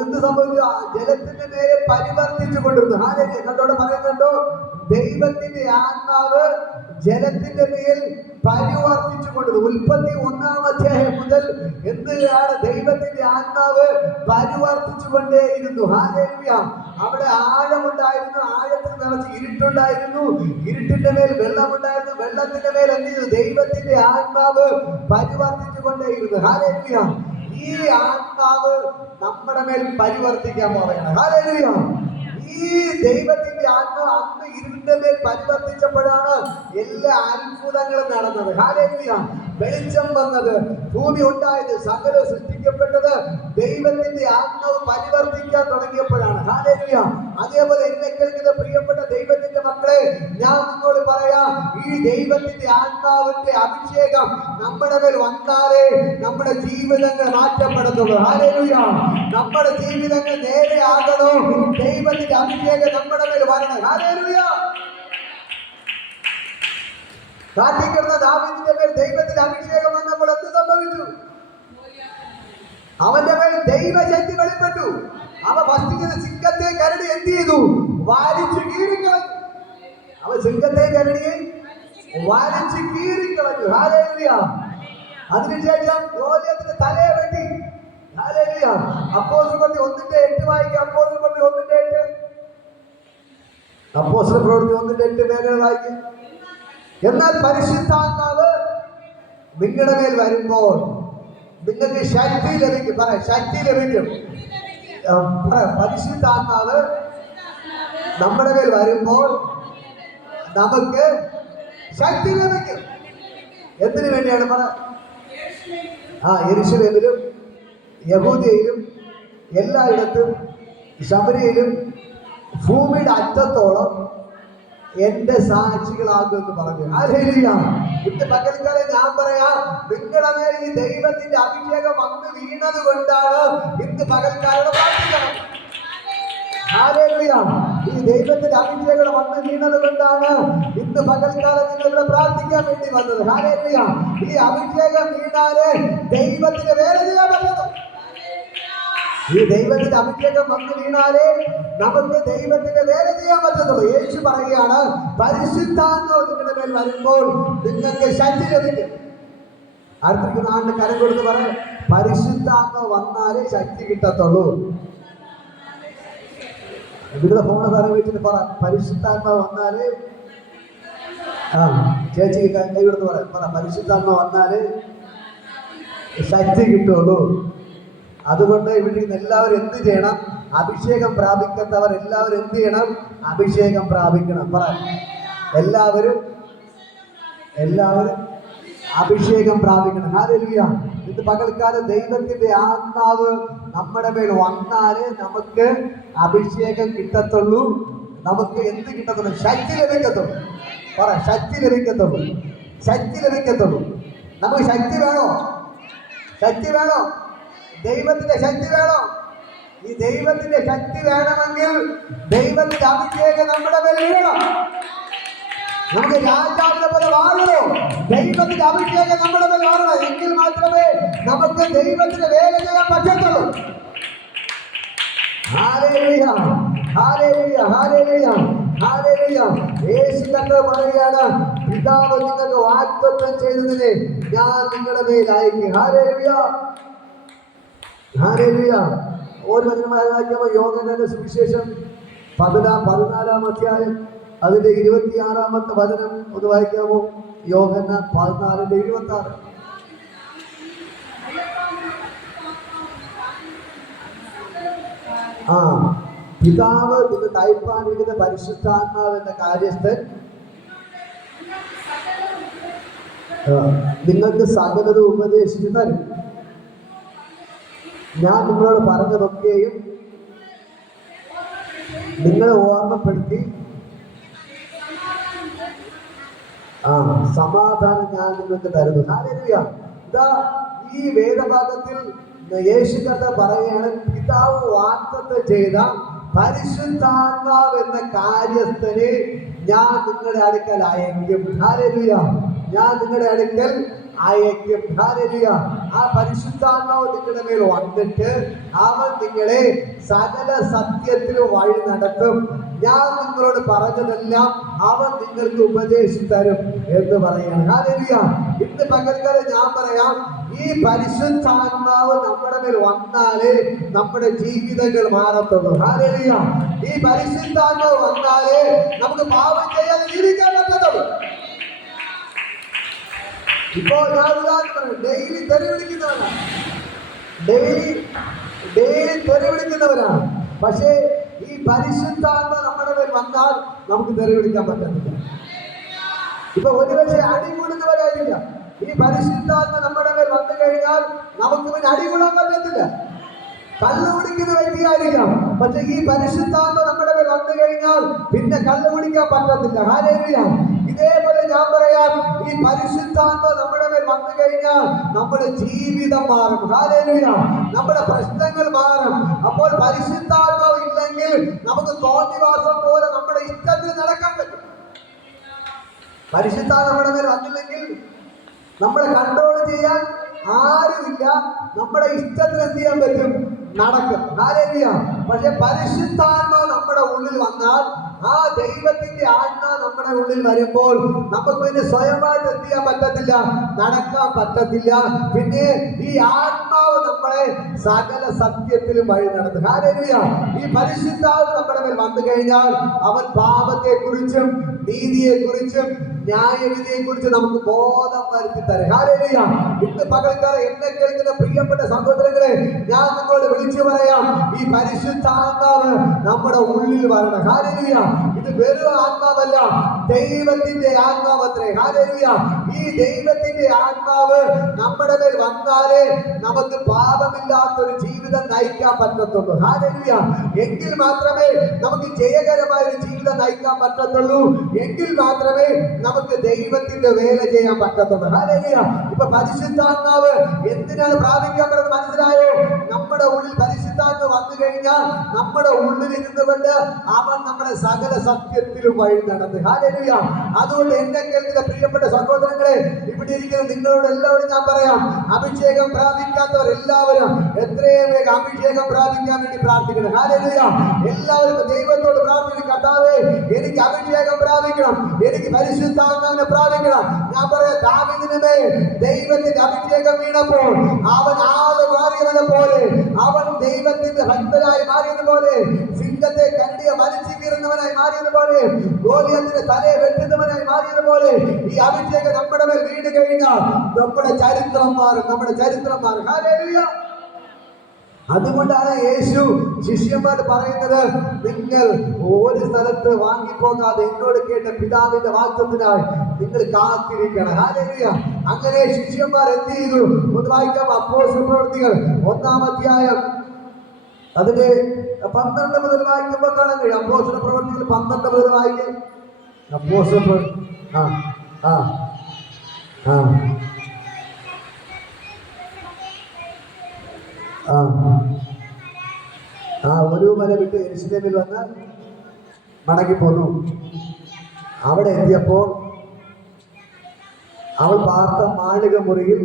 എന്ത് സംഭവിച്ചു? ജലത്തിന്റെ നേരെ പരിവർത്തിച്ചു കൊണ്ടിരുന്നു. ഹല്ലേലൂയ. കണ്ടോടെ പറയുന്നുണ്ടോ? ദൈവത്തിന്റെ ആത്മാവ് ജലത്തിന്റെ മേൽ പരിവർത്തിച്ചു കൊണ്ടിരുന്നു. ഉൽപ്പത്തി 1-ാം അധ്യായം മുതൽ എന്താണ് ദൈവത്തിന്റെ ആത്മാവ് പരിവർത്തിച്ചു കൊണ്ടേയിരുന്നു. ഹല്ലേലൂയ. അവിടെ ആഴമുണ്ടായിരുന്നു. ആഴത്തിൽ നിറച്ച് ഇരുട്ടുണ്ടായിരുന്നു. ഇരുട്ടിന്റെ മേൽ വെള്ളമുണ്ടായിരുന്നു. വെള്ളത്തിന്റെ മേൽ എന്ത് ചെയ്തു? ദൈവത്തിന്റെ ആത്മാവ് പരിവർത്തിച്ചു കൊണ്ടേയിരുന്നു. ഹല്ലേലൂയ. ഈ ആത്മാവ് നമ്മുടെ മേൽ പരിവർത്തിക്കാൻ പോവുകയാണ്. ഹല്ലേലൂയ. ഈ ദൈവത്തിന്റെ ആത്മാവ് അന്ന് ഇരുട്ടിന്റെ മേൽ പരിവർത്തിച്ചപ്പോഴാണ് എല്ലാ അത്ഭുതങ്ങളും നടന്നത്. ഹല്ലേലൂയ. വെളിച്ചം വന്നത്, ഭൂമി ഉണ്ടായത്, സകലം സൃഷ്ടിക്കപ്പെട്ടത് ദൈവത്തിന്റെ ആത്മാവ് പരിവർത്തിക്കാൻ തുടങ്ങിയപ്പോഴാണ്. ഹല്ലേലൂയ. അതേപോലെ എന്നെ കേൾക്കുന്ന പ്രിയപ്പെട്ട ദൈവത്തിന്റെ മക്കളെ, ഞാൻ നിങ്ങളോട് പറയാം, ഈ ദൈവത്തിന്റെ ആത്മാവിന്റെ അഭിഷേകം നമ്മുടെ മേൽ വന്നാലേ നമ്മുടെ ജീവിതങ്ങൾ മാറ്റപ്പെടുന്നുള്ളൂ. ഹല്ലേലൂയ. നമ്മുടെ ജീവിതങ്ങൾ നേരെ ആകണോ? ദൈവത്തിന്റെ അഭിഷേകം നമ്മുടെ മേൽ വരണം. ഹല്ലേലൂയ. കാട്ടിക്കിടന്ന ദാവീദിന്റെ മേൽ ദൈവത്തിന്റെ അഭിഷേകം വന്നപ്പോൾ എന്ത് സംഭവിച്ചു? അവന്റെ മേൽ ദൈവശക്തി വെളിപ്പെട്ടു. അവ ഭക്ഷിക്കുന്ന സിംഹത്തെ കരടി എന്ത് ചെയ്തു? വലിച്ചു കീറിക്കളഞ്ഞു. അവൻ സിംഹത്തെ കരടിയെ വലിച്ചു കീറിക്കളഞ്ഞു. ഹല്ലേലൂയ. അതിനുശേഷം ഗോലിയത്തിന്റെ തലയെ വെട്ടി. ഹല്ലേലൂയ. അപ്പോസ്തലപ്രവൃത്തി 1:8 വായിക്കാം. അപ്പോസ്തലപ്രവൃത്തി 1:8. അപ്പോസ്തലപ്രവൃത്തി 1:8 വേഗം വായിക്കും. എന്നാൽ പരിശുദ്ധാത്മാവ് നിങ്ങളുടെ മേൽ വരുമ്പോൾ നിങ്ങൾക്ക് ശക്തി ലഭിക്കും. ശക്തി ലഭിക്കും. പരിശുദ്ധാത്മാവ് നമ്മുടെ മേൽ വരുമ്പോൾ നമുക്ക് ശക്തി ലഭിക്കും. എന്തിനു വേണ്ടിയാണ്? യെരൂശലേമിലും യഹൂദയിലും എല്ലായിടത്തും ശമര്യയിലും ഭൂമിയുടെ അറ്റത്തോളം എന്റെ സാക്ഷികളാകുമെന്ന് പറഞ്ഞു. ഹല്ലേലൂയ. ഇന്ന് പകൽക്കാലം ഞാൻ പറയാം, നിങ്ങളുടെ മേൽ ഈ ദൈവത്തിന്റെ അഭിഷേകം വന്ന് വീണത് കൊണ്ടാണ് ഇന്ന് പകൽക്കാലം പ്രാർത്ഥിക്കണം. ഹല്ലേലൂയ. ഈ ദൈവത്തിന്റെ അഭിഷേകം വന്ന് വീണത് കൊണ്ടാണ് ഇന്ന് പകൽക്കാലം നിങ്ങൾ ഇവിടെ പ്രാർത്ഥിക്കാൻ വേണ്ടി വന്നത്. ഹല്ലേലൂയ. ഈ അഭിഷേകം വീണാല് ദൈവത്തിന്റെ വേല ചെയ്യാൻ പറ്റുന്നു. ഈ ദൈവത്തിന്റെ അഭിഷേകം വന്ന് വീണാലേ നമുക്ക് ദൈവത്തിന്റെ വേല ചെയ്യാൻ പറ്റത്തുള്ളൂ. യേശു പറയുകയാണ്, പരിശുദ്ധാത്മാവ് നിങ്ങളുടെ മേൽ വരുമ്പോൾ നിങ്ങൾക്ക് ശക്തി ലഭിക്കും. അടുത്തിരിക്കുന്ന ആണ്ട് കരം കൊടുത്ത് പറയാം, പരിശുദ്ധാത്മാവ് വന്നാലേ ശക്തി കിട്ടത്തുള്ളൂ. ഇവിടുത്തെ ഫോണ് തറ വെച്ചിട്ട് പറ, പരിശുദ്ധാത്മാവ് വന്നാലേ. ചേച്ചി കൈ കൊടുത്ത് പറ, പരിശുദ്ധാത്മാവ് വന്നാലേ ശക്തി കിട്ടുള്ളൂ. അതുകൊണ്ട് ഇവിടെ നിന്ന് എല്ലാവരും എന്ത് ചെയ്യണം? അഭിഷേകം പ്രാപിക്കാത്തവർ എല്ലാവരും എന്ത് ചെയ്യണം? അഭിഷേകം പ്രാപിക്കണം. പറ, എല്ലാവരും അഭിഷേകം പ്രാപിക്കണം. ഹല്ലേലൂയ. ഇന്ന് പകൽക്കാലം ദൈവത്തിന്റെ ആത്മാവ് നമ്മുടെ മേൽ വന്നാലേ നമുക്ക് അഭിഷേകം കിട്ടത്തുള്ളൂ. നമുക്ക് എന്ത് കിട്ടത്തുള്ളൂ? ശക്തി ലഭിക്കത്തുള്ളൂ. പറ, ശക്തി ലഭിക്കത്തുള്ളൂ. ശക്തി ലഭിക്കത്തുള്ളൂ. നമുക്ക് ശക്തി വേണോ? ശക്തി വേണോ? ദൈവത്തിന്റെ ശക്തി വേണോ? ഈ ദൈവത്തിന്റെ ശക്തി വേണമെങ്കിൽ ദൈവത്തിന്റെ അഭിഷേകം നമ്മുടെ മേൽ വീഴണം. നമുക്ക് രാജാവിനെ പോലെ വാഴണോ? ദൈവത്തിന്റെ അഭിഷേകം നമ്മുടെ മേൽ വാഴണം. എങ്കിൽ മാത്രമേ നമുക്ക് ദൈവത്തിന്റെ വേല ചെയ്യാൻ പറ്റത്തുള്ളൂ. Hallelujah, hallelujah, hallelujah, hallelujah. യേശു കർത്താവ് പറയുകയാണ്, പിതാവ് നിങ്ങൾക്ക് വാഗ്ദത്തം ചെയ്തതിനെ ഞാൻ നിങ്ങളുടെ മേൽ അയക്കും. Hallelujah, hallelujah. ഒരു വചനമായി വായിക്കുമ്പോൾ യോഹന്നാന്റെ സുവിശേഷം 14-ാം അധ്യായം അതിന്റെ 26-ാമത്തെ വചനം ഒന്ന് വായിക്കാമോ? യോഹന്നാൻ 14:26. പിതാവ് നിങ്ങൾക്ക് അയപ്പാനിരിക്കുന്ന പരിശുദ്ധാത്മാവ് എന്ന കാര്യസ്ഥൻ നിങ്ങൾക്ക് സകലതും ഉപദേശിച്ചു തരും. ഞാൻ നിങ്ങളോട് പറഞ്ഞതൊക്കെയും നിങ്ങളെ ഓർമ്മപ്പെടുത്തി സമാധാനം ഞാൻ നിങ്ങൾക്ക് തരുന്നു. ഹല്ലേലൂയ. ഇതാ ഈ വേദഭാഗത്തിൽ യേശു കർത്താവ് പറയുകയാണ്, പിതാവ് വാഗ്ദത്തം ചെയ്ത പരിശുദ്ധാത്മാവ് എന്ന കാര്യസ്ഥനെ ഞാൻ നിങ്ങളുടെ അടുക്കൽ അയക്കും. ഹല്ലേലൂയ. ഞാൻ നിങ്ങളുടെ അടുക്കൽ അയക്കും. ഹല്ലേലൂയ. ആ പരിശുദ്ധാത്മാവ് നിങ്ങളുടെ മേൽ വന്നിട്ട് അവൻ നിങ്ങളെ സകല സത്യത്തിലും വഴി നടത്തും. ഞാൻ നിങ്ങളോട് പറഞ്ഞതെല്ലാം അവൻ നിങ്ങൾക്ക് ഉപദേശിച്ചു തരും എന്ന് പറയാണ്. ഹല്ലേലൂയ. ഇന്ന് പകൽക്കാലം ഞാൻ പറയാം, ഈ പരിശുദ്ധാത്മാവ് നമ്മുടെ മേൽ വന്നാലേ നമ്മുടെ ജീവിതങ്ങൾ മാറത്തുള്ളൂ. ഹല്ലേലൂയ. ഈ പരിശുദ്ധാത്മാവ് വന്നാലേ നമുക്ക് പാപം ചെയ്യാതെ ജീവിക്കാൻ പറ്റത്തുള്ളൂ. ഇപ്പോ ഞാൻ ഉദാഹരണം പറയാം, ഡെയിലി തെറി വിളിക്കുന്നവരാണ്, ഡെയിലി തെറി വിളിക്കുന്നവരാണ്. പക്ഷേ ഈ പരിശുദ്ധാത്മ നമ്മുടെ മേൽ വന്നാൽ നമുക്ക് തെറി വിളിക്കാൻ പറ്റത്തില്ല. ഇപ്പൊ ഒരുപക്ഷെ അടി കൂടുന്നവരായിരിക്കാം. ഈ പരിശുദ്ധാത്മ നമ്മുടെ മേൽ വന്നു കഴിഞ്ഞാൽ നമുക്ക് പിന്നെ അടി കൂടാൻ പറ്റത്തില്ല. കള്ളു കുടിക്കുന്ന വ്യക്തിയായിരിക്കാം, പക്ഷെ ഈ പരിശുദ്ധാത്മ നമ്മുടെ മേൽ വന്നു കഴിഞ്ഞാൽ പിന്നെ കള്ളു കുടിക്കാൻ പറ്റത്തില്ല. ഹല്ലേലൂയ. ഇതേപോലെ ഞാൻ പറയാം, ഈ പരിശുദ്ധാത്മ നമ്മുടെ മേൽ വന്നു കഴിഞ്ഞാൽ നമ്മുടെ ജീവിതം മാറും. ഹല്ലേലൂയ. നമ്മുടെ പ്രശ്നങ്ങൾ മാറും. അപ്പോൾ പരിശുദ്ധാത്മാവ് ഇല്ലെങ്കിൽ നമുക്ക് തോന്നിവാസം പോലെ നമ്മുടെ ഇഷ്ടത്തിന് നടക്കാൻ പറ്റും. പരിശുദ്ധാത്മ നമ്മുടെ മേൽ വന്നില്ലെങ്കിൽ നമ്മളെ കൺട്രോൾ ചെയ്യാൻ ആരുമില്ല. നമ്മുടെ ഇഷ്ടത്തിന് എന്ത് ചെയ്യാൻ പറ്റും? നടക്കും. ഹല്ലേലൂയ. പക്ഷെ പരിശുദ്ധാത്മാവ് നമ്മുടെ ഉള്ളിൽ വന്നാൽ, ആ ദൈവത്തിന്റെ ആത്മാ നമ്മുടെ ഉള്ളിൽ വരുമ്പോൾ നമുക്ക് പിന്നെ സ്വയമായിട്ട് എന്ത് ചെയ്യാൻ പറ്റത്തില്ല? നടക്കാൻ പറ്റത്തില്ല. പിന്നെ ഈ ആത്മാവ് നമ്മളെ സകല സത്യത്തിലും വഴി നടത്തും. ഹല്ലേലൂയ. ഈ പരിശുദ്ധാത്മാവ് നമ്മുടെ മേൽ വന്നു കഴിഞ്ഞാൽ അവൻ പാപത്തെ കുറിച്ചും നീതിയെ കുറിച്ചും ന്യായവിധിയെ കുറിച്ച് നമുക്ക് ബോധം വരുത്തി തരും. ഹല്ലേലൂയ. ഇന്ന് പകൽക്കാലം എന്നെ കേൾക്കുന്ന പ്രിയപ്പെട്ട സഹോദരങ്ങളെ, ഞാൻ നിങ്ങളോട് വിളിച്ചു പറയാം, ഈ പരിശുദ്ധാത്മാവ് നമ്മുടെ ഉള്ളിൽ വരണം. ഹല്ലേലൂയ. ഇത് വെറും ആത്മാവല്ല, ദൈവത്തിന്റെ ആത്മാവത്രേ. ഹല്ലേലൂയ. ഈ ദൈവത്തിന്റെ ആത്മാവ് നമ്മുടെ മേൽ വന്നാലേ നമുക്ക് പാപമില്ലാത്തൊരു ജീവിതം നയിക്കാൻ പറ്റത്തുള്ളൂ. ഹല്ലേലൂയ. എങ്കിൽ മാത്രമേ നമുക്ക് ജയകരമായ ഒരു ജീവിതം നയിക്കാൻ പറ്റത്തുള്ളൂ. എങ്കിൽ മാത്രമേ നമുക്ക് ദൈവത്തിന്റെ വേല ചെയ്യാൻ പറ്റത്തുള്ളൂ. ഹല്ലേലൂയ. ഇപ്പൊ പരിശുദ്ധാത്മാവ് എന്തിനാണ് പ്രാപിക്കാൻ പറ്റുന്നത് മനസ്സിലായോ? നമ്മുടെ ഉള്ളിൽ പരിശുദ്ധാത്മാവ് വന്നു കഴിഞ്ഞാൽ നമ്മുടെ ഉള്ളിൽ ഇരുന്നു കൊണ്ട് അവൻ നമ്മുടെ സകല സത്യത്തിലും വഴി നടന്നു. ഹല്ലേലൂയ. അതുകൊണ്ട് എന്നെ കേൾക്കുന്ന പ്രിയപ്പെട്ട സഹോദരങ്ങളെ, ഇവിടെ ഇരിക്കുന്ന നിങ്ങളോട് എല്ലാവരും ഞാൻ പറയാം, അഭിഷേകം പ്രാപിക്കാത്തവർ എല്ലാവരും എത്രയും വേഗം അഭിഷേകം പ്രാപിക്കാൻ വേണ്ടി പ്രാർത്ഥിക്കണം. ഹല്ലേലൂയ. എല്ലാവരും ദൈവത്തോട് പ്രാർത്ഥിക്കണം, കർത്താവേ എനിക്ക് അഭിഷേകം പ്രാപിക്കണം, എനിക്ക് പരിശുദ്ധാത്മാവിനെ പ്രാപിക്കണം. ഞാൻ പറയാം, ദാവീദിന് മേൽ ദൈവത്തിന്റെ അഭിഷേകം വീണപ്പോൾ അവൻ ആള് മാറിയവനെ പോലെ, അവൻ ദൈവത്തിന്റെ ഭക്തനായി മാറിയതുപോലെ, സിംഹത്തെ കരടിയെ വലിച്ചു കീറുന്നവനായി മാറിയതുപോലെ, ഗോലിയത്തിന്റെ തലയെ വെട്ടുന്നവനായി മാറിയതുപോലെ, ഈ അഭിഷേകം നമ്മുടെ മേൽ വീണ് കഴിഞ്ഞാൽ നമ്മുടെ ചരിത്രം മാറും. നമ്മുടെ ചരിത്രം മാറും. ഹല്ലേലൂയ. അതുകൊണ്ടാണ് യേശു ശിഷ്യന്മാർ പറയുന്നത്, നിങ്ങൾ ഒരു സ്ഥലത്ത് വാങ്ങിപ്പോകാതെ എന്നോട് കേട്ട പിതാവിന്റെ വാഗ്ദത്തത്തിനായി നിങ്ങൾ കാത്തിരിക്കണം. ഹല്ലേലൂയ. അങ്ങനെ ശിഷ്യന്മാർ എന്ത് ചെയ്തു? ഒന്ന് വായിക്കാം, അപ്പോസ്തല പ്രവൃത്തികൾ 1-ാം അധ്യായം അതിന്റെ 12 മുതൽ വായിക്കുമ്പോൾ കാണാൻ കഴിയും. അപ്പോസ്തല പ്രവൃത്തികൾ 12 മുതൽ വായിക്കും. അപ്പോസ്തല ഒരു മല വിട്ട് യെരൂശലേമിൽ വന്ന് മടങ്ങിപ്പോന്നു. അവിടെ എത്തിയപ്പോൾ അവൾ പാർത്ത മാളിക മുറിയിൽ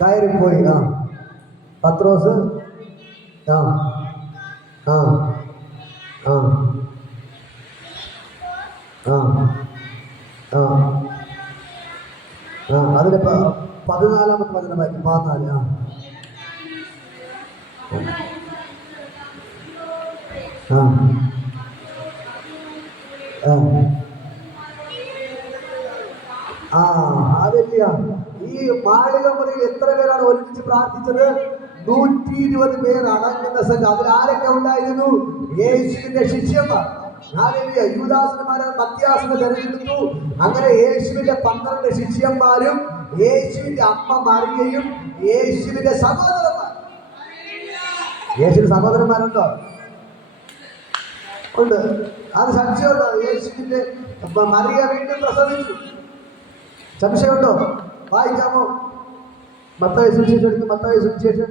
കയറിപ്പോയി. പത്രോസ് അതിന്റെ 14-ാമത്തെ വചനം വായിക്കും. 14. ആ ആ ആ ഹല്ലേലൂയ. ഈ മാളിക മുറിയിൽ എത്ര പേരാണ് ഒരുമിച്ച് പ്രാർത്ഥിച്ചത്? 120 പേർ അടങ്ങുന്ന സംഘം. അതിൽ ആരൊക്കെ ഉണ്ടായിരുന്നു? യേശുവിന്റെ ശിഷ്യന്മാർ. ഹല്ലേലൂയ. യൂദാസിനെ മത്യാസിനെ തെരഞ്ഞെടുത്തു. അങ്ങനെ യേശുവിന്റെ 12 ശിഷ്യന്മാരും യേശുവിന്റെ അമ്മ മറിയയും യേശുവിന്റെ സഹോദരന്മാർ. യേശുവിന്റെ സഹോദരന്മാരുണ്ടോ? ഉണ്ട്. അത് സംശയമുണ്ടോ? യേശുവിന്റെ മറിയ വീണ്ടും പ്രസവിച്ചു. സംശയമുണ്ടോ? വായിക്കാമോ? മത്തായി സുവിശേഷം എടുത്ത് മത്തായി സുവിശേഷം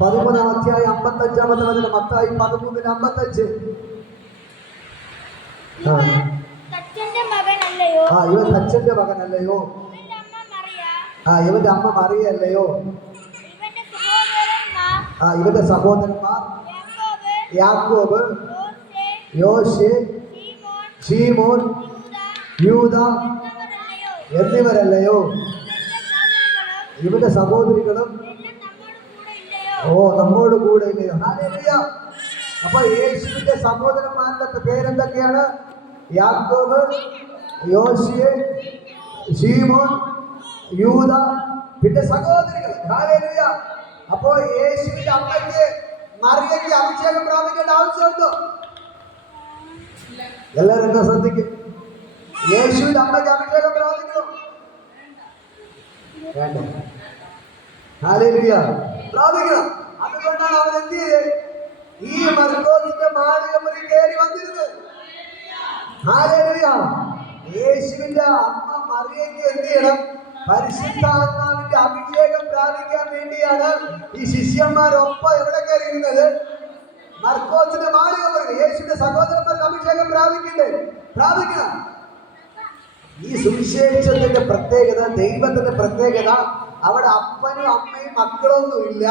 13-ാം അധ്യായം 55-ാമത്തെ വചനം. മത്തായി 13:55. ഇവൻ തച്ചന്റെ മകനല്ലയോ? ഇവന്റെ അമ്മ മറിയല്ലയോ? ഇവന്റെ സഹോദരന്മാർ യാക്കോബ്, യോശെ, ശീമോൻ, യൂദ എന്നിവരല്ലയോ? ഇവന്റെ സഹോദരികളും നമ്മോട് കൂടെ ഇല്ലയോ? ഹല്ലേലൂയ. അപ്പൊ യേശുവിന്റെ സഹോദരന്മാരുടെ പേരെന്തൊക്കെയാണ്? യാക്കോബ്, യോശെ, ശീമോൻ, യൂദ, പിന്നെ സഹോദരികൾ. ഹല്ലേലൂയ. അപ്പോ യേശുവിന്റെ അമ്മയ്ക്ക് മറിയയ്ക്ക് അഭിഷേകം പ്രാപിക്കേണ്ട ആവശ്യമുണ്ടോ? എല്ലാവരും എന്താ ശ്രദ്ധിക്കും? യേശുവിന്റെ അമ്മയ്ക്ക് അഭിഷേകം പ്രാപിക്കണം വേണ്ട? ഹല്ലേലൂയ. പ്രാപിക്കണം. അതുകൊണ്ടാണ് അവൻ എന്ത് ചെയ്തത്? ഈ മർക്കോസിന്റെ മാളിക മുറി കയറി വന്നിരുന്നത്. ഹല്ലേലൂയ. യേശുവിന്റെ അമ്മ മറിയയ്ക്ക് എന്ത് ചെയ്യണം? പരിശുദ്ധാത്മാവിന്റെ അഭിഷേകം പ്രാപിക്കാൻ വേണ്ടിയാണ് ഈ ശിഷ്യന്മാരൊപ്പം എവിടെ കയറിയിരുന്നത്? മർക്കോസിന്റെ മാളിക മുറി. യേശുവിന്റെ സഹോദരന്മാർക്ക് അഭിഷേകം പ്രാപിക്കണം. ഈ സുവിശേഷത്തിന്റെ പ്രത്യേകത, ദൈവത്തിന്റെ പ്രത്യേകത, അവിടെ അപ്പനും അമ്മയും മക്കളൊന്നും ഇല്ല.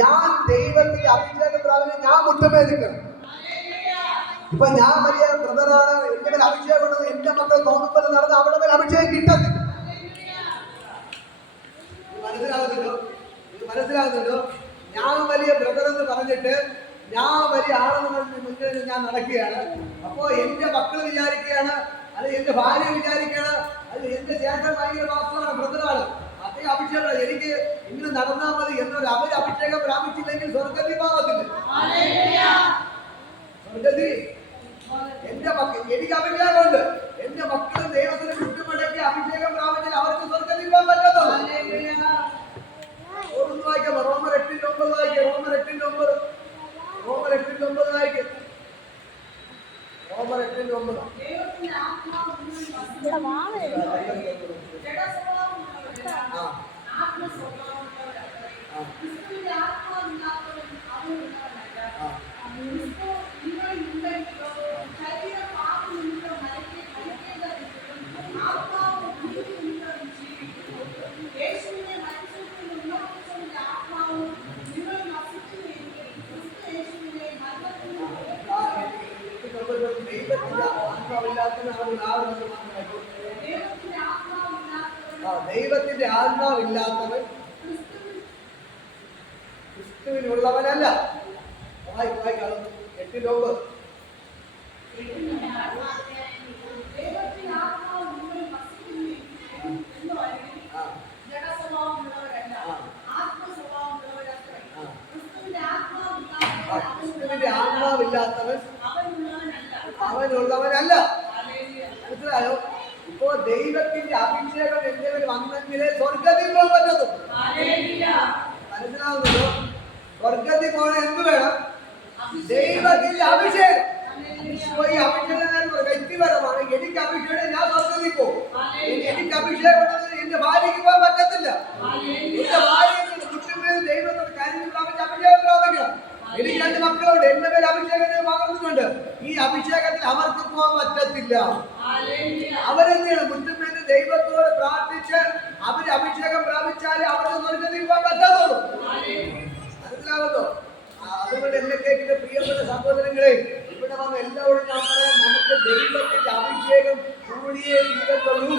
ഞാൻ ദൈവത്തിന്റെ അഭിഷേകം പ്രാപിക്കാൻ ഞാൻ മുട്ടമേ നിൽക്കണം. ഇപ്പൊ ഞാൻ വലിയ ബ്രദറാണ്, എന്റെ മേൽ അഭിഷേകം ഉണ്ടെന്ന് എന്റെ മക്കൾ തോന്നുമ്പോൾ നടന്ന് അവിടെ മേൽ അഭിഷേകം കിട്ടത്തില്ല. മനസ്സിലാകുന്നുണ്ടോ? ഞാൻ വലിയ ബ്രദർ എന്ന് പറഞ്ഞിട്ട് ഞാൻ വലിയ ആളെന്ന് മുന്നിൽ ഞാൻ നടക്കുകയാണ്. അപ്പോ എന്റെ മക്കൾ വിചാരിക്കുകയാണ്, അത് എന്റെ ഭാര്യ വിചാരിക്കുകയാണ്, അത് എന്റെ ചേട്ടൻ ഭയങ്കര പാസ്റ്ററാണ്, ബ്രദറാണ്, അതേ അഭിഷേകം എനിക്ക് ഇങ്ങനെ നടന്നാൽ മതി എന്നൊരു അവർ അഭിഷേകം പ്രാപിച്ചില്ലെങ്കിൽ സ്വർഗ്ഗത്തിൽ പോകത്തില്ല. സ്വർഗ്ഗത്തിൽ എന്റെ മക്കൾ, എനിക്ക് അഭിഷേകമുണ്ട്, എന്റെ മക്കൾ ദൈവത്തിന് ചുറ്റുമടക്കി അഭിഷേകം പ്രാപിച്ചാൽ അവർക്ക് സ്വർഗ്ഗത്തിൽ പോകാൻ പറ്റത്തുള്ളൂ. ഒന്ന് വായിക്കാം. റോമർ 8:9 വായിക്കാം. റോമർ 8:9 വായിക്കും. റോമർ 8:9. ദൈവത്തിന്റെ ആത്മാവില്ലാത്തവൻ ക്രിസ്തുവിനുള്ളവനല്ല. വായിക്കാം. 8:9. ക്രിസ്തുവിന്റെ ആത്മാവില്ലാത്തവൻ അവനുള്ളവനല്ല. മനസ്സിലായോ? ഇപ്പോ ദൈവത്തിന്റെ അഭിഷേകം എന്തെങ്കിലും വന്നെങ്കിലേ സ്വർഗ്ഗത്തിൽ പോകാൻ പറ്റത്തുള്ളൂ. മനസ്സിലാവുന്നല്ലോ? സ്വർഗ്ഗത്തിൽ പോകണം എന്ത് വേണം? ദൈവത്തിന്റെ അഭിഷേകം. ഈ അഭിഷേകം വ്യക്തിപരമാണ്. എനിക്ക് അഭിഷേകം, ഞാൻ സ്വർഗ്ഗത്തിൽ പോകും. എനിക്ക് അഭിഷേകം ഉണ്ടെങ്കിൽ എന്റെ ഭാര്യയ്ക്ക് പോകാൻ പറ്റത്തില്ല. എന്റെ ഭാര്യയ്ക്ക് കുറ്റമേൽ ദൈവത്തോട് കാര്യം പ്രാപിച്ച് അഭിഷേകം പ്രാപിക്കണം. എനിക്ക് 2 മക്കളുണ്ട്, എന്റെ മേൽ അഭിഷേകത്തെ പകർന്നുകൊണ്ട് ഈ അഭിഷേകത്തിൽ അവർക്ക് പോകാൻ പറ്റത്തില്ല. അവരെന്ത് ചെയ്യണം? കുറ്റമേൽ ദൈവത്തോട് പ്രാർത്ഥിച്ച് അവര് അഭിഷേകം പ്രാപിച്ചാലേ അവർക്ക് സ്വർഗ്ഗത്തിൽ പോകാൻ പറ്റാത്തുള്ളൂ. മനസ്സിലാവുന്നോ? അതുകൊണ്ട് എന്നെ കേൾക്കുന്ന പ്രിയപ്പെട്ട സഹോദരങ്ങളെ, ഇവിടെ വന്ന് എല്ലാവരും ഞാൻ പറയാം, നമുക്ക് ദൈവത്തിന്റെ അഭിഷേകം കൂടിയേ തീരത്തുള്ളൂ.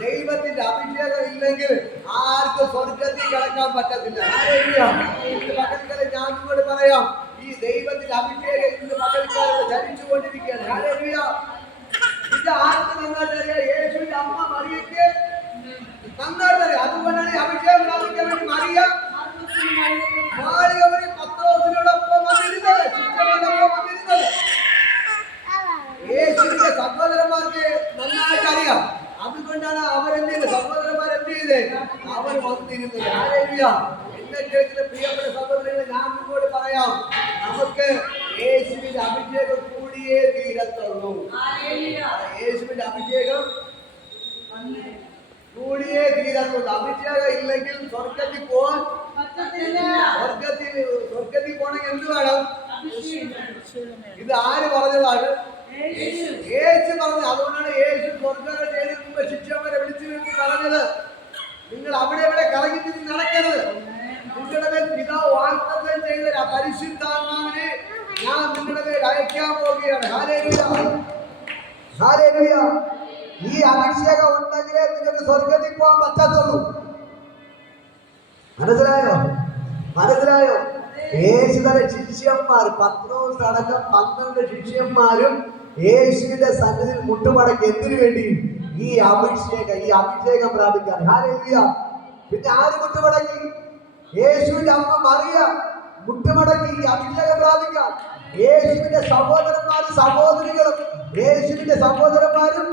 ദൈവത്തിന്റെ അഭിഷേകം ഇല്ലെങ്കിൽ ആർക്കും സ്വർഗ്ഗത്തിൽ കടക്കാൻ പറ്റത്തില്ല. ഞാൻ നിങ്ങളോട് പറയാം, ഈ ദൈവത്തിന്റെ അഭിഷേകം ഇന്ന് പകൽക്കാലത്ത് ചലിച്ചുകൊണ്ടിരിക്കുകയാണ്. ഹല്ലേലൂയ. ഇത് ആർക്ക് നന്നായിട്ട് അറിയാം? യേശുവിന്റെ അമ്മ മറിയയ്ക്ക് നന്നായിട്ട് അറിയാം. അതുകൊണ്ടാണ് ഈ അഭിഷേകം പ്രാപിക്കാൻ വേണ്ടി മറിയ മാളികവരി പത്രോസിനോടൊപ്പം വന്നിരുന്നത്, ശിഷ്യരോടൊപ്പം വന്നിരുന്നത്. യേശുവിന്റെ സഹോദരന്മാർക്ക് നന്നായിട്ട് അറിയാം. അതുകൊണ്ടാണ് അവരെന്ത് ചെയ്ത്, സഹോദരന്മാർ എന്ത് ചെയ്ത്, അവർ വന്നിരുന്നത്. ഹല്ലേലൂയ. എന്നെ കേൾക്കുന്ന പ്രിയപ്പെട്ട സഹോദരങ്ങളെ, ഞാൻ നിങ്ങളോട് പറയാം, നമുക്ക് യേശുവിന്റെ അഭിഷേകം കൂടിയേ തീരത്തുള്ളൂ. യേശുവിന്റെ അഭിഷേകം കൂടിയേ തീരത്തുള്ളൂ. അഭിഷേകം ഇല്ലെങ്കിൽ സ്വർഗത്തിൽ പോകാൻ സ്വർഗത്തിൽ പോണെങ്കിൽ എന്ത് വേണം? ഇത് ആര് പറഞ്ഞതാണ്? യേശു പറഞ്ഞത്. അതുകൊണ്ടാണ് യേശു സ്വർഗ്ഗം ചെയ്ത് ശിഷ്യന്മാരെ വിളിച്ചു നിർത്തി പറഞ്ഞത്, നിങ്ങൾ അവിടെ ഇവിടെ കറങ്ങി തിരിഞ്ഞ് നടക്കരുത്. നിങ്ങളുടെ മേൽ പിതാവ് വാഗ്ദത്തം ചെയ്ത പരിശുദ്ധാത്മാവിനെ ഞാൻ നിങ്ങളുടെ മേൽ അയക്കാൻ പോവുകയാണ്. ഹല്ലേലൂയ. ഹല്ലേലൂയ. ഈ അഭിഷേകം ഉണ്ടെങ്കിലേ നിങ്ങൾക്ക് സ്വർഗത്തിൽ പോകാൻ പറ്റത്തുള്ളൂ. മനസ്സിലായോ? മനസ്സിലായോ? യേശുവിന്റെ ശിഷ്യന്മാർ, പത്രോസ് അടക്കം 12 ശിഷ്യന്മാരും യേശുവിന്റെ സന്നിധിയിൽ മുട്ടുമടക്കി. എന്തിനു വേണ്ടി? ഈ അഭിഷേകം പ്രാപിക്കാൻ. ഹല്ലേലൂയ. പിന്നെ ആര് മുട്ടുമടക്കി? യേശുവിന്റെ അമ്മ മറിയ മുട്ടുമടക്കി ഈ അഭിഷേകം പ്രാപിക്കാൻ. യേശുവിന്റെ സഹോദരന്മാരും സഹോദരികളും, യേശുവിന്റെ സഹോദരന്മാരും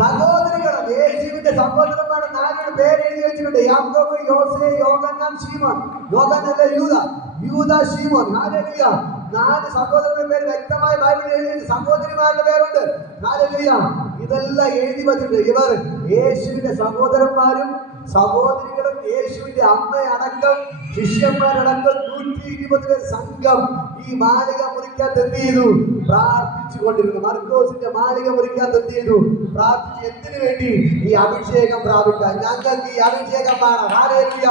സഹോദരികളും, യേശുവിന്റെ സഹോദരന്മാരുടെ 4 പേര് എഴുതി വെച്ചിട്ടുണ്ട്. യാക്കോബ്, യോസേ, യോഹന്നാൻ, ശീമോൻ. യോഹന്നല്ല, യൂദ, ശീമോൻ. ഹല്ലേലൂയ. 4 സഹോദരന്റെ പേര് വ്യക്തമായ ബൈബിളിൽ എഴുതി. സഹോദരിമാരുടെ പേരുണ്ട്. ഹല്ലേലൂയ. ഇതെല്ലാം എഴുതി വച്ചിട്ടുണ്ട്. ഇവർ യേശുവിന്റെ സഹോദരന്മാരും സഹോദരികളും യേശുവിന്റെ അമ്മയടക്കം ശിഷ്യന്മാരടക്കം 120 പേർ സംഘം ഈ മാളിക മുറിക്കകത്ത് എന്ത് ചെയ്തു? പ്രാർത്ഥിച്ചു കൊണ്ടിരുന്നു. മർക്കോസിന്റെ മാളിക മുറിക്കകത്ത് എന്ത് ചെയ്തു? പ്രാർത്ഥിച്ചു. എന്തിനു വേണ്ടി? ഈ അഭിഷേകം പ്രാപിക്കാൻ. ഞങ്ങൾക്ക് ഈ അഭിഷേകം വേണം. ഹല്ലേലൂയ.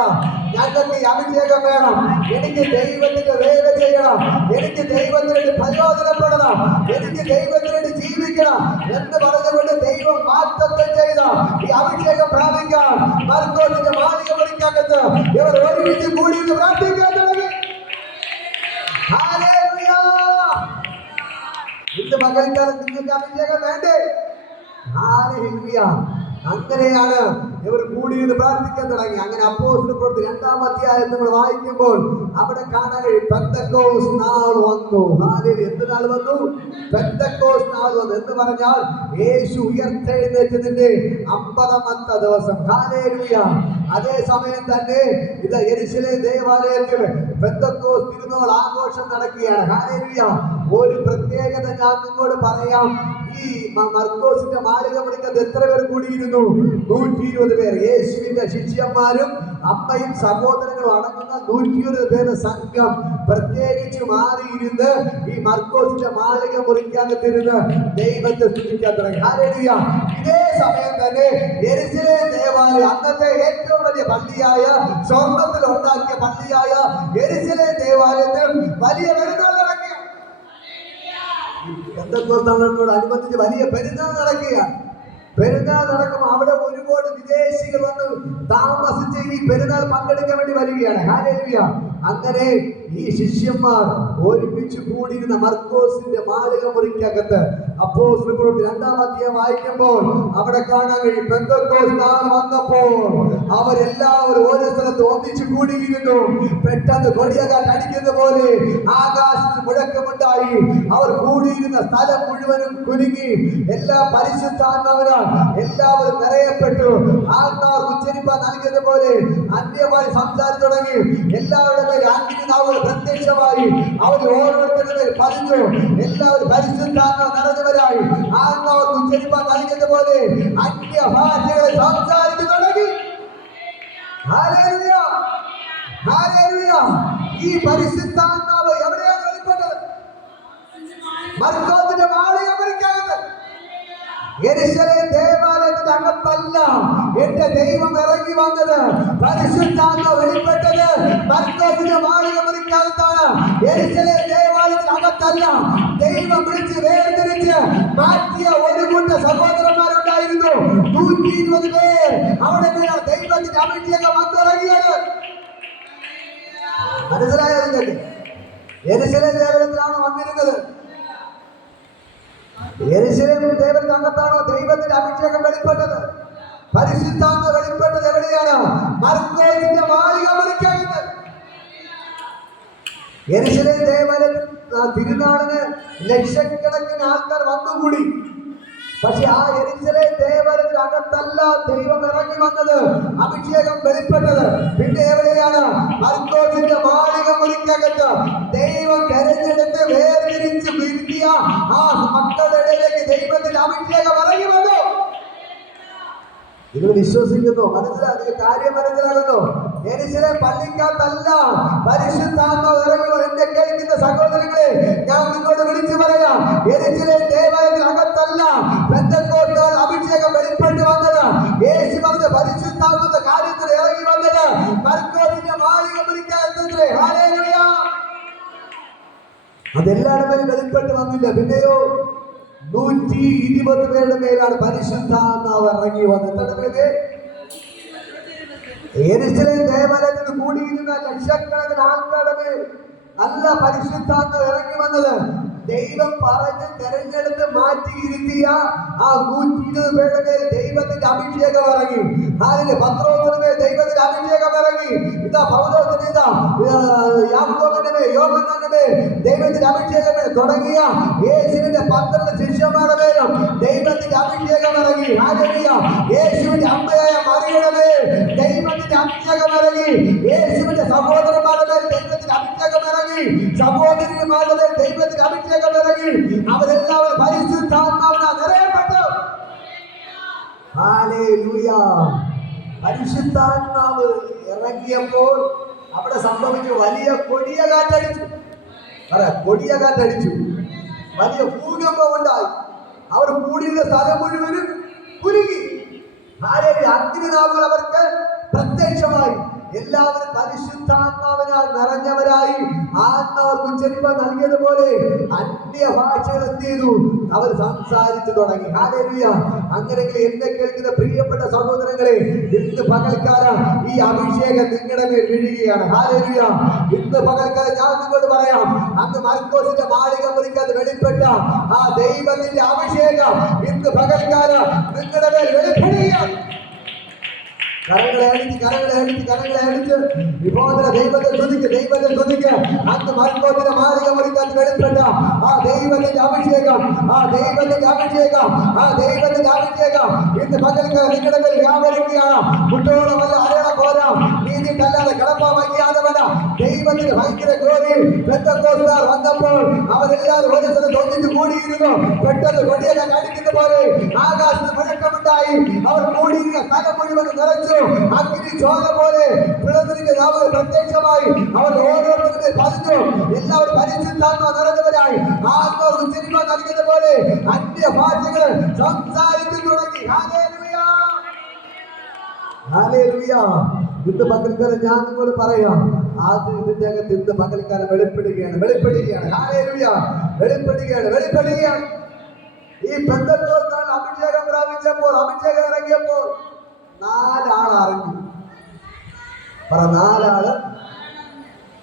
ഞങ്ങൾക്ക് ഈ അഭിഷേകം വേണം. എനിക്ക് ദൈവത്തിന്റെ വേല ചെയ്യണം. എനിക്ക് ദൈവത്തിന് പ്രയോജനപ്പെടണം. എനിക്ക് ദൈവത്തിന് ജീവിക്കണം എന്ന് പറഞ്ഞുകൊണ്ട് ദൈവം വാഗ്ദത്തം ചെയ്ത ഈ അഭിഷേകം പ്രാപിക്കാൻ മർക്കോസിന്റെ മാളിക മുറിക്കകത്ത് ഇവർ ഒരുമിച്ച് കൂടി പ്രാർത്ഥിക്കാൻ തുടങ്ങി. ഹല്ലേലൂയ. ഇന്ന് പകൽക്കാലം നിങ്ങൾക്ക് അഭിഷേകം വേണ്ടേ? ഹല്ലേലൂയ. അങ്ങനെയാണ് ഇവർ കൂടിയിരുന്ന് പ്രാർത്ഥിക്കാൻ തുടങ്ങി. അങ്ങനെ അപ്പോസ്തല പ്രവൃത്തി 2-ാം അധ്യായം നമ്മൾ വായിക്കുമ്പോൾ അവിടെ കാണാൻ പെന്തക്കോസ്ത് നാൾ വന്നു. ഹല്ലേലൂയ. എന്ത് നാൾ വന്നു? പെന്തക്കോസ്ത് നാൾ വന്നു എന്ന് പറഞ്ഞാൽ യേശു ഉയർത്തെഴുന്നേറ്റതിന്റെ 50ാമത്തെ ദിവസം. ഹല്ലേലൂയ. അതേ സമയം തന്നെ ഇത് യെരൂശലേം ദേവാലയത്തിൽ പെന്തക്കോസ്ത് തിരുനാൾ ആഘോഷം നടക്കുകയാണ്. ഹല്ലേലൂയ. ഒരു പ്രത്യേകത ഞാൻ നിങ്ങളോട് പറയാം. ഈ മർക്കോസിന്റെ മാളിക മുറിക്കകത്ത് എത്ര പേർ കൂടിയിരുന്നു? 120 പേർ. യേശുവിന്റെ ശിഷ്യന്മാരും അമ്മയും സഹോദരനും അടങ്ങുന്ന 120 പേര് സംഘം പ്രത്യേകിച്ച് മാറിയിരുന്ന് ഈ മർക്കോസിന്റെ മാളിക മുറിക്കകത്തിരുന്ന് ദൈവത്തെ സ്തുതിക്കാൻ തുടങ്ങി. ഹല്ലേലൂയ. ഇതേ സമയം തന്നെ യെരൂശലേം ദേവാലയം, അന്നത്തെ ഏറ്റവും വലിയ പള്ളിയായ, സ്വർണ്ണത്തിൽ ഉണ്ടാക്കിയ പള്ളിയായ യെരൂശലേം ദേവാലയത്തിൽ വലിയ പെരുന്നാൾ നടക്കുക. പെന്തക്കോസ്താളോട് അനുബന്ധിച്ച് വലിയ പെരുന്നാൾ നടക്കുകയാണ്. പെരുന്നാൾ നടക്കുമ്പോൾ അവിടെ ഒരുപാട് വിദേശികൾ വന്ന് താമസിച്ച് ഈ പെരുന്നാൾ പങ്കെടുക്കാൻ വേണ്ടി വരികയാണ്. ഹല്ലേലൂയ. അങ്ങനെ ഈ ശിഷ്യന്മാർ ഒരുമിച്ച് കൂടിയിരുന്ന മർക്കോസിന്റെ മാളിക മുറിക്കകത്ത് അപ്പോസ്തല പ്രവൃത്തി 2-ാം അധ്യായം വായിക്കുമ്പോൾ അവിടെ കാണാൻ കഴിയും. പെന്തക്കോസ്ത് നാൾ വന്നപ്പോൾ അവരെല്ലാവരും ഓരോ സ്ഥലത്ത് ഒന്നിച്ചു കൂടിയിരുന്നു. പെട്ടെന്ന് കൊടിയകാറ്റ് അടിക്കുന്ന പോലെ ആകാശത്തിൽ മുഴക്കമുണ്ടായി. അവർ കൂടിയിരുന്ന സ്ഥലം മുഴുവനും കുലുങ്ങി. എല്ലാ പരിശുദ്ധാത്മാവിനാൽ എല്ലാവരും നിറയപ്പെട്ടു. ആത്മാവ് ഉച്ചരിപ്പാൻ നൽകിയത് പോലെ അന്യമായി സംസാരിച്ചു തുടങ്ങി. എല്ലാവരുടെ മേൽ അഗ്നിനാവുകൾ പ്രത്യക്ഷമായി. അവർ ഓരോരുത്തരുടെ മേൽ പതിഞ്ഞു. എല്ലാവരും പരിശുദ്ധാത്മാവ് നിറഞ്ഞവരായി. ആത്മാവ് ഉച്ചരിപ്പാൻ നൽകിയത് പോലെ അന്യ ഭാഷകളെ സംസാരിച്ചു തുടങ്ങി. ഹല്ലേലൂയ. ഹല്ലേലൂയ. ഈ പരിശുദ്ധാത്മാവ് എവിടെയാണ് വെളിപ്പെട്ടത്? മർക്കോസിന്റെ മാളിക മുറിക്കകത്ത്. യെരൂശലേം ദേവാലയത്തിന്റെ അകത്തല്ല എന്റെ ദൈവം ഇറങ്ങി വന്നത്. പരിശുദ്ധാത്മാവ് വെളിപ്പെട്ടത് മർക്കോസിന്റെ മാളിക മുറിക്കകത്താണ്. യെരൂശലേം ദേവാലയത്തിന്റെ അകത്തല്ല. ദൈവം വിളിച്ച് വേർതിരിച്ച് മാറ്റിയ ഒരു കൂട്ട സഹോദരന്മാരുണ്ടായിരുന്നു. 120 പേർ. അവിടെ ദൈവത്തിന്റെ അഭിഷേകം വന്നിറങ്ങിയത്. മനസ്സിലായോ നിങ്ങൾക്ക്? യെരൂശലേം ദേവാലയത്തിലാണ് വന്നിരുന്നത്. യെരൂശലേം ദേവാലയത്തിന്റെ അകത്താണോ ദൈവത്തിന്റെ അഭിഷേകം വെളിപ്പെട്ടത്? പരിശുദ്ധാത്മ വെളിപ്പെട്ടത് എവിടെയാണ്? മർക്കോസിന്റെ മാളിക മുറിക്കകത്ത്. യെരൂശലേം ദേവാലയത്തിൽ തിരുനാളിന് ലക്ഷക്കണക്കിന് ആൾക്കാർ വന്നുകൂടി. പക്ഷെ ആ യെരൂശലേം ദേവാലയത്തിന്റെ അകത്തല്ല ദൈവം ഇറങ്ങി വന്നത്, അഭിഷേകം വെളിപ്പെട്ടത്. പിന്നെ എവിടെയാണ്? മർക്കോസിന്റെ മാളിക മുറിക്കകത്ത് ദൈവം തെരഞ്ഞെടുത്ത് വേർതിരിച്ച് വിരുത്തിയ ആ മക്കളുടെ ഇടയിലേക്ക് ദൈവത്തിന്റെ അഭിഷേകം ഇറങ്ങി വന്നു. നിങ്ങൾ വിശ്വസിക്കുന്നു? മനസ്സിലാക്കി കാര്യം മനസ്സിലാകുന്നു? യെരൂശലേം പള്ളിക്കകത്തല്ല പരിശുദ്ധാത്മാവ് ഇറങ്ങി. എന്നെ കേൾക്കുന്ന സഹോദരങ്ങളെ, ഞാൻ നിങ്ങളോട് വിളിച്ചു പറയാം, യെരൂശലേം ദേവാലയത്തിന് അകത്തല്ല പെന്തക്കോസ്താൾ അഭിഷേകം വെളിപ്പെട്ട് വന്നത്. യേശു പറഞ്ഞ പരിശുദ്ധാത്മാവിന്റെ കാര്യത്തിൽ ഇറങ്ങി വന്നത് മർക്കോസിന്റെ മാളിക മുറിക്കകത്തത്രേ. ഹല്ലേലൂയ! അതെല്ലാവരും വെളിപ്പെട്ട് വന്നില്ല. പിന്നെയോ 120 പേരുടെ മേലാണ് പരിശുദ്ധാത്മാവ് ഇറങ്ങി വന്നത്. യെരൂശലേം ദേവാലയത്തിൽ കൂടിയിരുന്ന ലക്ഷക്കണക്കിന് ആൾക്കാരുടെ മേൽ അല്ല പരിശുദ്ധാത്മാവ് ഇറങ്ങി വന്നത്. ദൈവം പറഞ്ഞ് തെരഞ്ഞെടുത്ത് മാറ്റിയിരുത്തിയ ആ 120 പേരുടെ മേൽ ദൈവത്തിന്റെ അഭിഷേകം ഇറങ്ങി. അതിന് പത്രോസിന്റെ മേൽ ദൈവത്തിന്റെ അഭിഷേകം ഇറങ്ങി. ഇതാ പൗലോസിന്, ഇതാ യാക്കോബിന്റെ മേൽ, യോഹന്നാന്റെ മേൽ ദൈവത്തിന്റെ അഭിഷേകം തുടങ്ങിയ യേശുവിന്റെ 12 ശിഷ്യന്മാരുടെ മേലും ദൈവത്തിന്റെ അഭിഷേകം ഇറങ്ങി. ഹല്ലേലൂയ! യേശുവിന്റെ അമ്മയായ മറിയയുടെ മേൽ ദൈവത്തിന്റെ അഭിഷേകം ഇറങ്ങി. യേശുവിന്റെ സഹോദരന്മാരുടെ മേൽ ദൈവത്തിന്റെ അഭിഷേകം ഇറങ്ങി. സഹോദരിമാരുടെ മേൽ ദൈവത്തിന്റെ അഭിഷേകം ഇറങ്ങി. അവരെല്ലാവരും പരിശുദ്ധാത്മാവിനാൽ നിറയപ്പെട്ടു. ഹല്ലേലൂയ! പരിശുദ്ധാത്മാവ് ഇറങ്ങിയപ്പോൾ അവിടെ സംഭവിച്ചു വലിയ കൊടിയ കാറ്റടിച്ചു. കൊടിയ കാറ്റടിച്ചു. വലിയ ഭൂകമ്പം ഉണ്ടായി. അവർ കൂടിയിരുന്ന സ്ഥലം മുഴുവനും കുലുങ്ങി. അഗ്നിനാവുകൾ അവർക്ക് പ്രത്യക്ഷമായി. എല്ലാവരും പരിശുദ്ധാത്മാവിനാൽ നിറഞ്ഞവരായി ആത്മാവ് ഉച്ചരിപ്പ് നൽകിയതുപോലെ അന്യഭാഷകൾ എന്ത് ചെയ്തു? അവർ സംസാരിച്ചു തുടങ്ങി. ഹല്ലേലൂയ! അങ്ങനെയെങ്കിൽ എന്നെ കേൾക്കുന്ന പ്രിയപ്പെട്ട സഹോദരങ്ങളെ, ഇന്ന് പകൽക്കാലം ഈ അഭിഷേകം നിങ്ങളുടെ മേൽ വീഴുകയാണ്. ഹല്ലേലൂയ! ഇന്ന് പകൽക്കാലം ഞാൻ നിങ്ങളോട് പറയാം, അന്ന് മർക്കോസിന്റെ മാളിക മുറിക്കകത്ത് വെളിപ്പെട്ട ആ ദൈവത്തിന്റെ അഭിഷേകം ഇന്ന് പകൽക്കാലം നിങ്ങളുടെ മേൽ വെളിപ്പെടുകയാണ്. കരങ്ങളെ അടിച്ച് വിഭോദന ദൈവത്തെ തുതിക്ക്. അന്ന് മർക്കോസിന്റെ മാളിക മുറിക്കകത്ത് വെളിപ്പെട്ട ആ ദൈവത്തിന്റെ അഭിഷേകം ഇന്ന് പകൽക്കാലം നിങ്ങളുടെ മേൽ വ്യാപരിക്കുകയാണ്. കുട്ടോളമല്ല അരയണ പോരാ, നീതിട്ടല്ലാതെ കടപ്പാ വയ്യാതെ വേണ്ട. ദൈവത്തിന് ഭയങ്കര ഗ്ലോറി. പെന്തക്കോസ്തുകാർ വന്നപ്പോൾ അവരെല്ലാവരും ഒരു സ്ഥലത്ത് ഒന്നിച്ചു കൂടിയിരുന്നു. പെട്ടെന്ന് കൊടിയൊക്കെ അടിക്കുന്ന പോലെ ആകാശത്ത് മുഴക്കമുണ്ടായി. അവർ കൂടിയിരുന്ന സ്ഥലം മുഴുവൻ നിറച്ചു. അഗ്നി ജ്വാല പോലെ പിളർന്നിരിക്കുന്ന അവർ പ്രത്യക്ഷമായി. അവർ ഓരോരുത്തരുടെ പതിഞ്ഞു. എല്ലാവരും പരിശുദ്ധാത്മാവ് നിറഞ്ഞവരായി ആത്മാവ് ഉച്ചരിപ്പ് നൽകിയത് പോലെ അന്യ ഭാഷകൾ സംസാരിച്ചു തുടങ്ങി. ഹല്ലേലൂയ! ഹല്ലേലൂയ! ഇന്ന് പകൽക്കാലം ഞാൻ നിങ്ങളോട് പറയാം, അത് ഇതിന്റെ അകത്ത് ഇന്ന് പകൽക്കാലം വെളിപ്പെടുകയാണ്. ഹല്ലേലൂയ! വെളിപ്പെടുകയാണ്. ഈ പെന്തക്കോസ്താൾ അഭിഷേകം പ്രാപിച്ചപ്പോൾ, അഭിഷേകം ഇറങ്ങിയപ്പോൾ 4 ആൾ അറിഞ്ഞു. 4 ആള്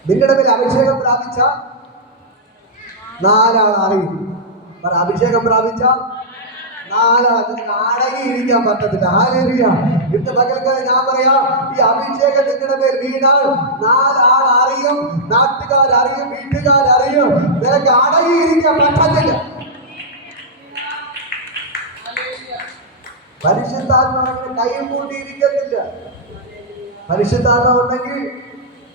നിങ്ങളുടെ മേൽ അഭിഷേകം പ്രാപിച്ച 4 ആൾ അറിയും. അഭിഷേകം പ്രാപിച്ച 4 ആൾ അടങ്ങിയിരിക്കാൻ പറ്റത്തില്ല. ഹല്ലേലൂയ! ഇന്ന് പകൽക്കാലം ഞാൻ പറയാം, ഈ അഭിഷേകം നിങ്ങളുടെ മേൽ വീണാൽ 4 ആൾ അറിയും, നാട്ടുകാരറിയും, വീട്ടുകാരറിയും. നിനക്ക് അടങ്ങിയിരിക്കാൻ പറ്റത്തില്ല. പരിശുദ്ധാത്മാവിന് കൈയും കൂട്ടിയിരിക്കത്തില്ല. പരിശുദ്ധാത്മാവുണ്ടെങ്കിൽ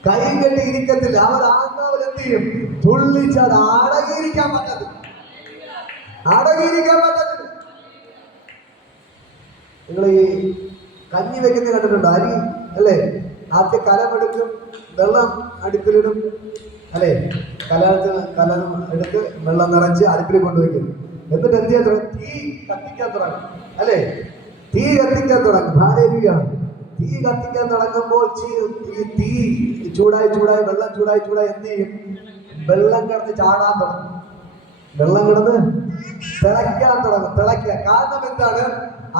കൈ കെട്ടി ഇരിക്കത്തില്ല. അവർ ആത്മാവിൽ എന്ത് ചെയ്യും? തുള്ളിച്ചാൽ അടങ്ങിയിരിക്കാൻ പറ്റത്തില്ല. നിങ്ങൾ ഈ കഞ്ഞി വെക്കുന്ന കണ്ടിട്ടുണ്ടോ? അരി അല്ലേ? ആദ്യം കലമെടുക്കും, വെള്ളം അടുപ്പിലിടും അല്ലേ? കലം എടുത്ത് വെള്ളം നിറച്ച് അടുപ്പിൽ കൊണ്ടുവയ്ക്കും. എന്നിട്ട് എന്ത് ചെയ്യാൻ തുടങ്ങും? തീ കത്തിക്കാൻ തുടങ്ങും അല്ലേ? തീ കത്തിക്കാൻ തുടങ്ങും. ഹല്ലേലൂയ! തീ കത്തിക്കാൻ തുടങ്ങുമ്പോൾ തീ ചൂടായി വെള്ളം ചൂടായി എന്ത് ചെയ്യും? വെള്ളം കിടന്ന് ചാടാൻ തുടങ്ങും. വെള്ളം കിടന്ന് തിളയ്ക്കാൻ തുടങ്ങും. കാരണം എന്താണ്?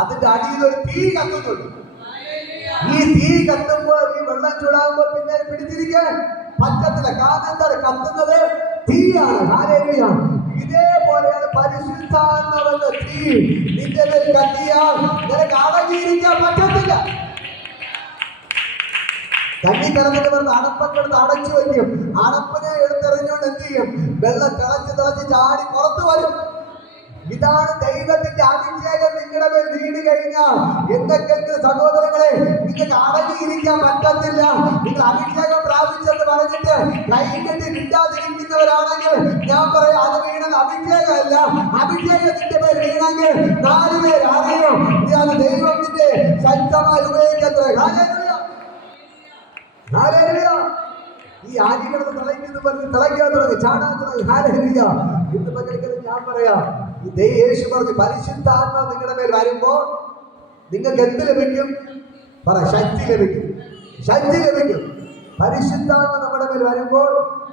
അതിന്റെ അടിയിൽ ഒരു തീ കത്തുന്നുണ്ട്. ഈ തീ കത്തുമ്പോൾ, ഈ വെള്ളം ചൂടാകുമ്പോൾ പിന്നെ പിടിച്ചിരിക്കാൻ പറ്റത്തില്ല. കാരണം എന്താണ്? കത്തുന്നത് തീയാണ്. ഹല്ലേലൂയ. ഇതേപോലെയാണ് പരിശുദ്ധാത്മാവെന്ന തീ നിന്റെ മേൽ കത്തിയാൽ നിനക്ക് അടങ്ങിയിരിക്കാൻ പറ്റത്തില്ല. കണ്ണി കറന്നിട്ട് പറഞ്ഞ് അടപ്പൊക്കെ അടച്ചു വയ്ക്കും. അടപ്പിനെ എടുത്തെറിഞ്ഞുകൊണ്ട് എന്ത് ചെയ്യും? വെള്ളം തിളച്ച് ചാടി പുറത്തു വരും. ഇതാണ് ദൈവത്തിന്റെ അഭിഷേകം നിങ്ങളുടെ മേൽ വീണ് കഴിഞ്ഞാൽ എന്തൊക്കെ സഹോദരങ്ങളെ നിങ്ങൾക്ക് അടങ്ങിയിരിക്കാൻ പറ്റത്തില്ല. നിങ്ങൾ അഭിഷേകം പ്രാപിച്ചെന്ന് പറഞ്ഞിട്ട് കൈകെട്ടി കിട്ടാതിരിക്കുന്നവരാണെങ്കിൽ ഞാൻ പറയാം, അത് വീണത് അഭിഷേകമല്ല. അഭിഷേകത്തിന്റെ പേര് വീണെങ്കിൽ 4 പേര് അറിയും ഇതാണ് ദൈവത്തിന്റെ ശക്തമായി ഉപയോഗിക്കുന്നത്. ഈ ആദികളത് തിളയ്ക്കുന്നു പറഞ്ഞ് തിളയ്ക്കാൻ തുടങ്ങി, ചാടാൻ തുടങ്ങി. ഹല്ലേലൂയ. ഇന്ന് പകൽക്കത് ഞാൻ പറയാം, യേശു പറഞ്ഞു പരിശുദ്ധാത്മാവ് നിങ്ങളുടെ മേൽ വരുമ്പോ നിങ്ങൾക്ക് എന്ത് ലഭിക്കും? പറ, ശക്തി ലഭിക്കും. ശക്തി ലഭിക്കും. പരിശുദ്ധാത്മ നമ്മുടെ മേൽ വരുമ്പോൾ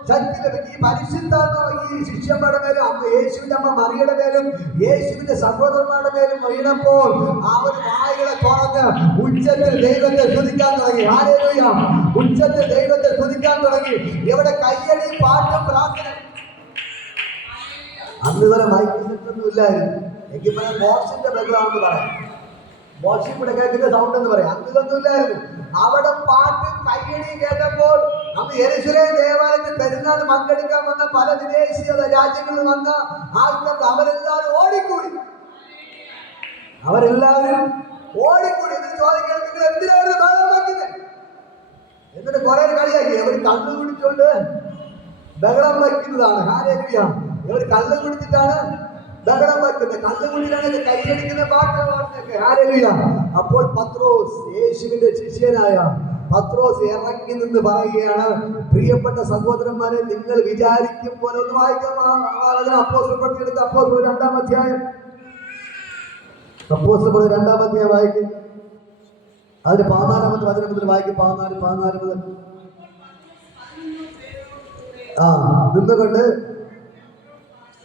ശക്തി ലഭിക്കും. ഈ പരിശുദ്ധാത്മാവ് ഈ ശിഷ്യന്മാരുടെ മേലും യേശുവിന്റെ അമ്മ മറിയുടെ മേലും യേശുവിന്റെ സഹോദരന്മാരുടെ മേലും വീണപ്പോൾ അവർ വായുകളെ തുറന്ന് ഉച്ചത്തിൽ ദൈവത്തെ സ്തുതിക്കാൻ തുടങ്ങി. ഹല്ലേലൂയ. ഉച്ചത്തിൽ ദൈവത്തെ സ്തുതിക്കാൻ തുടങ്ങി. ഇവിടെ കയ്യടി, പാട്ടും പ്രാർത്ഥന. അന്ന് വരെ മൈക്കൊന്നും ഇല്ലായിരുന്നു. എങ്കിൽ പറയാം ബോക്സിന്റെ ബഹളാണെന്ന് പറയാം, ബോക്സിൽ കൂടെ കേൾക്കുന്ന സൗണ്ട് എന്ന് പറയാം. അന്ന് ഇതൊന്നും ഇല്ലായിരുന്നു. അവിടെ പാട്ടും കയ്യടിയും കേട്ടപ്പോൾ അന്ന് യെരൂശലേം ദേവാലയത്തിൽ പെരുന്നാൾ പങ്കെടുക്കാൻ വന്ന പല വിദേശ രാജ്യങ്ങളിൽ വന്ന ആൾക്കാർ അവരെല്ലാവരും ഓടിക്കൂടി. എന്നിട്ട് ചോദിക്കണം, നിങ്ങൾ എന്തിനായിരുന്നു ബഹളം വയ്ക്കുന്നത്? എന്നിട്ട് കുറെ കളിയാക്കി. അവർ കള്ളു കുടിച്ചോണ്ട് ബഹളം വയ്ക്കുന്നതാണ്. ഹല്ലേലൂയ. ഇവർ കള്ളു കുടിച്ചിട്ടാണ് ബഹളം വയ്ക്കുന്നത്. കള്ളുകുടിയിലാണ് കൈയടിക്കുന്ന പാട്ടുകളൊക്കെ. ഹല്ലേലൂയ. അപ്പോൾ പത്രോസ്, യേശുവിന്റെ ശിഷ്യനായ പത്രോസ് ഇറങ്ങി നിന്ന് പറയുകയാണ്, പ്രിയപ്പെട്ട സഹോദരന്മാരെ, നിങ്ങൾ വിചാരിക്കും പോലെ ഒന്ന് വായിക്കാം. അപ്പോസ്തലപ്രവൃത്തി എടുത്ത് അപ്പോസ്തലർ 2-ാം അധ്യായം. അപ്പോസ്തലർ 2-ാം അധ്യായം വായിക്കും. അതിന് 14-ാമത്തെ വചനം മുതൽ വായിക്കും. 14 മുതൽ നിന്നുകൊണ്ട്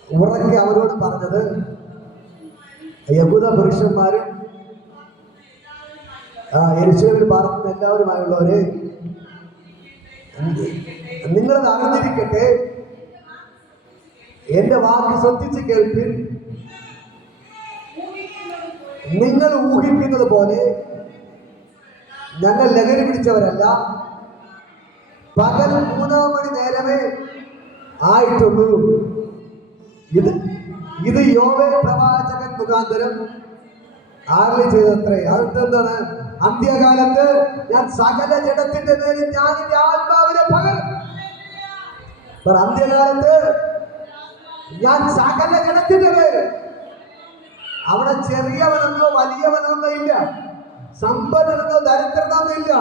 ഉറക്കെ അവരോട് പറഞ്ഞത്, യഹൂദ പുരുഷന്മാരും യെരൂശലേമിൽ പാർക്കുന്ന എല്ലാവരുമായുള്ളവരെ, നിങ്ങളത് അറിഞ്ഞിരിക്കട്ടെ, എന്റെ വാക്ക് ശ്രദ്ധിച്ച് കേൾപ്പിൻ. നിങ്ങൾ ഊഹിക്കുന്നത് പോലെ ഞങ്ങൾ ലഹരി പിടിച്ചവരല്ല. പകൽ 3 മണി നേരമേ ആയിട്ടുള്ളൂ. ഇത് യോവേൽ പ്രവാചകൻ മുഖാന്തരം ആരളി ചെയ്തത്രേ. അതെന്താണ്? അന്ത്യകാലത്ത് ഞാൻ സകല ജഡത്തിന്റെ മേലും ഞാൻ എന്റെ ആത്മാവിനെ പകരും. അന്ത്യകാലത്ത് ഞാൻ സകല ജഡത്തിന്റെ മേൽ. അവിടെ ചെറിയവനെന്നോ വലിയവനെന്നോ ഇല്ല, സമ്പന്നനെന്നോ ദരിദ്രനെന്നോ ഇല്ല.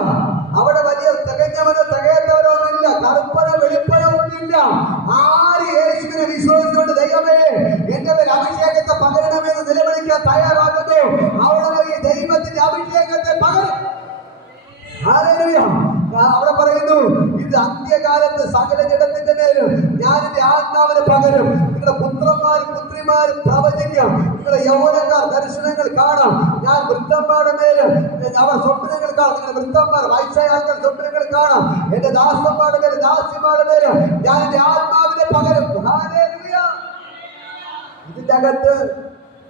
അവിടെ വലിയ തികഞ്ഞവനോ തികയാത്തവരോ ഒന്നുമില്ല, കറുപ്പനോ വെളുപ്പനോ ഒന്നുമില്ല. ആര് യേശുവിനെ വിശ്വസിച്ചുകൊണ്ട് ദൈവമേ എന്റെ മേൽ അഭിഷേകത്തെ പകരണമെന്ന് നിലവിളിക്കാൻ തയ്യാറാകുന്നു, അവിടെ ഈ ദൈവത്തിന്റെ അഭിഷേകത്തെ പകരും. ഹല്ലേലൂയ. അവിടെ പറയുന്നു, ഇത് അന്ത്യകാലത്ത് സകല ജഡത്തിന്റെ മേലും ഞാൻ എന്റെ ആത്മാവിനെ പകരും. നിങ്ങളുടെ പുത്രന്മാരും പുത്രിമാരും പ്രവചിക്കാം, നിങ്ങളുടെ യൗവനക്കാർ ദർശനങ്ങൾ കാണാം. ഞാൻ വൃദ്ധന്മാരുടെ മേലും അവർ സ്വപ്നങ്ങൾ കാണും. നിങ്ങളുടെ വൃദ്ധന്മാർ വയസ്സായ ആൾക്കാർ സ്വപ്നങ്ങൾ കാണാം. എന്റെ ദാസന്മാരുടെ മേലും ദാസിമാരുടെ മേലും ഞാൻ എന്റെ ആത്മാവിനെ പകരും. ഹല്ലേലൂയ. ഇതിന്റെ അകത്ത്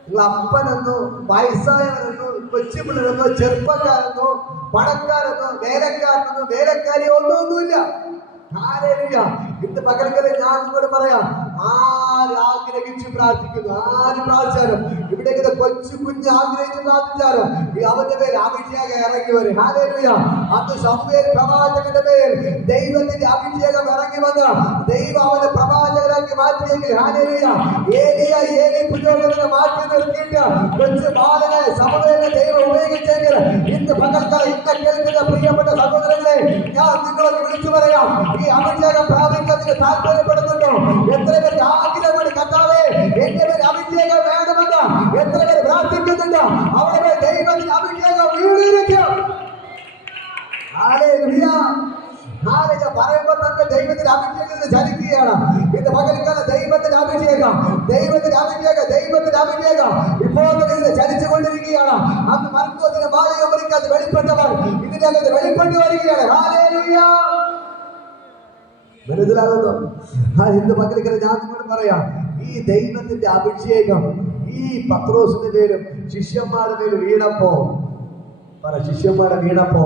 നിങ്ങൾ അപ്പനെന്നോ വയസ്സായവനെന്നോ കൊച്ചുപിള്ളരെന്നോ ചെറുപ്പക്കാരെന്നോ പണക്കാരെന്നോ വേലക്കാരനെന്നോ വേലക്കാരിയോ ഒന്നുമില്ല. ഹല്ലേലൂയ. ഇന്ന് പകൽക്കല് ഞാൻ നിങ്ങളോട് പറയാം, ആര് ആഗ്രഹിച്ച് പ്രാർത്ഥിക്കുന്നു, ആര് പ്രാർത്ഥിച്ചാലും, ഇവിടെ കൊച്ചു കുഞ്ഞ് ആഗ്രഹിച്ച് പ്രാർത്ഥിച്ചാലും അവന്റെ പേര് അഭിഷേകം ഇറങ്ങി വരും. ഹല്ലേലൂയ. അന്ന് ശമൂവേൽ പ്രവാചകന്റെ മേൽ ദൈവത്തിന്റെ അഭിഷേകം ഇറങ്ങി വന്ന് ദൈവം അവനെ പ്രവാചകനാക്കി മാറ്റിയെങ്കിൽ, ഹല്ലേലൂയ, ഏലി പുരോഹിതനെ മാറ്റി നിർത്തിയിട്ട് കൊച്ചു ബാലനെ ശമൂവേലിനെ ദൈവം ഉപയോഗിച്ചെങ്കിൽ ഇന്ന് പകൽക്കാലം ഇന്ന് കേൾക്കുന്ന പ്രിയപ്പെട്ട സഹോദരങ്ങളെ, ഞാൻ നിങ്ങളൊക്കെ വിളിച്ചു പറയാം, ഈ അഭിഷേകം പ്രാപിക്കുന്നതിന് താല്പര്യപ്പെടുന്നുണ്ടോ? എത്ര പേര് ആഗ്രഹമാണ്, കർത്താവേ എന്റെ പേര് അഭിഷേകം വേണമെന്ന് എത്ര പേര് പ്രാർത്ഥിക്കുന്നുണ്ടോ? അവിടെ ദൈവത്തിന്റെ അഭിഷേകം വീണിരിക്കും. ഹല്ലേലൂയ. പറയുമ്പോൾ തന്നെ ദൈവത്തിന്റെ അഭിഷേകത്തിന് ചലിക്കുകയാണ്. ഇത് പകൽക്കാലം ദൈവത്തിന്റെ അഭിഷേകം, ദൈവത്തിന്റെ അഭിഷേകം, ദൈവത്തിന്റെ അഭിഷേകം ഇപ്പോൾ ഇതിനെ ചലിച്ചുകൊണ്ടിരിക്കുകയാണ്. അന്ന് മർക്കോസിന്റെ ബാലകമ്പരിക്കകത്ത് വെളിപ്പെട്ടവർ ഇതിനകത്ത് വെളിപ്പെട്ടു വരികയാണ്. ഹല്ലേലൂയ. മനസ്സിലാകുന്നു? ഇന്ന് പകലിക്കല ഞാൻ നിങ്ങളോട് പറയാം, ഈ ദൈവത്തിന്റെ അഭിഷേകം ഈ പത്രോസിന്റെ മേലും ശിഷ്യന്മാരുടെ മേലും വീണപ്പോ, ശിഷ്യന്മാരെ വീണപ്പോ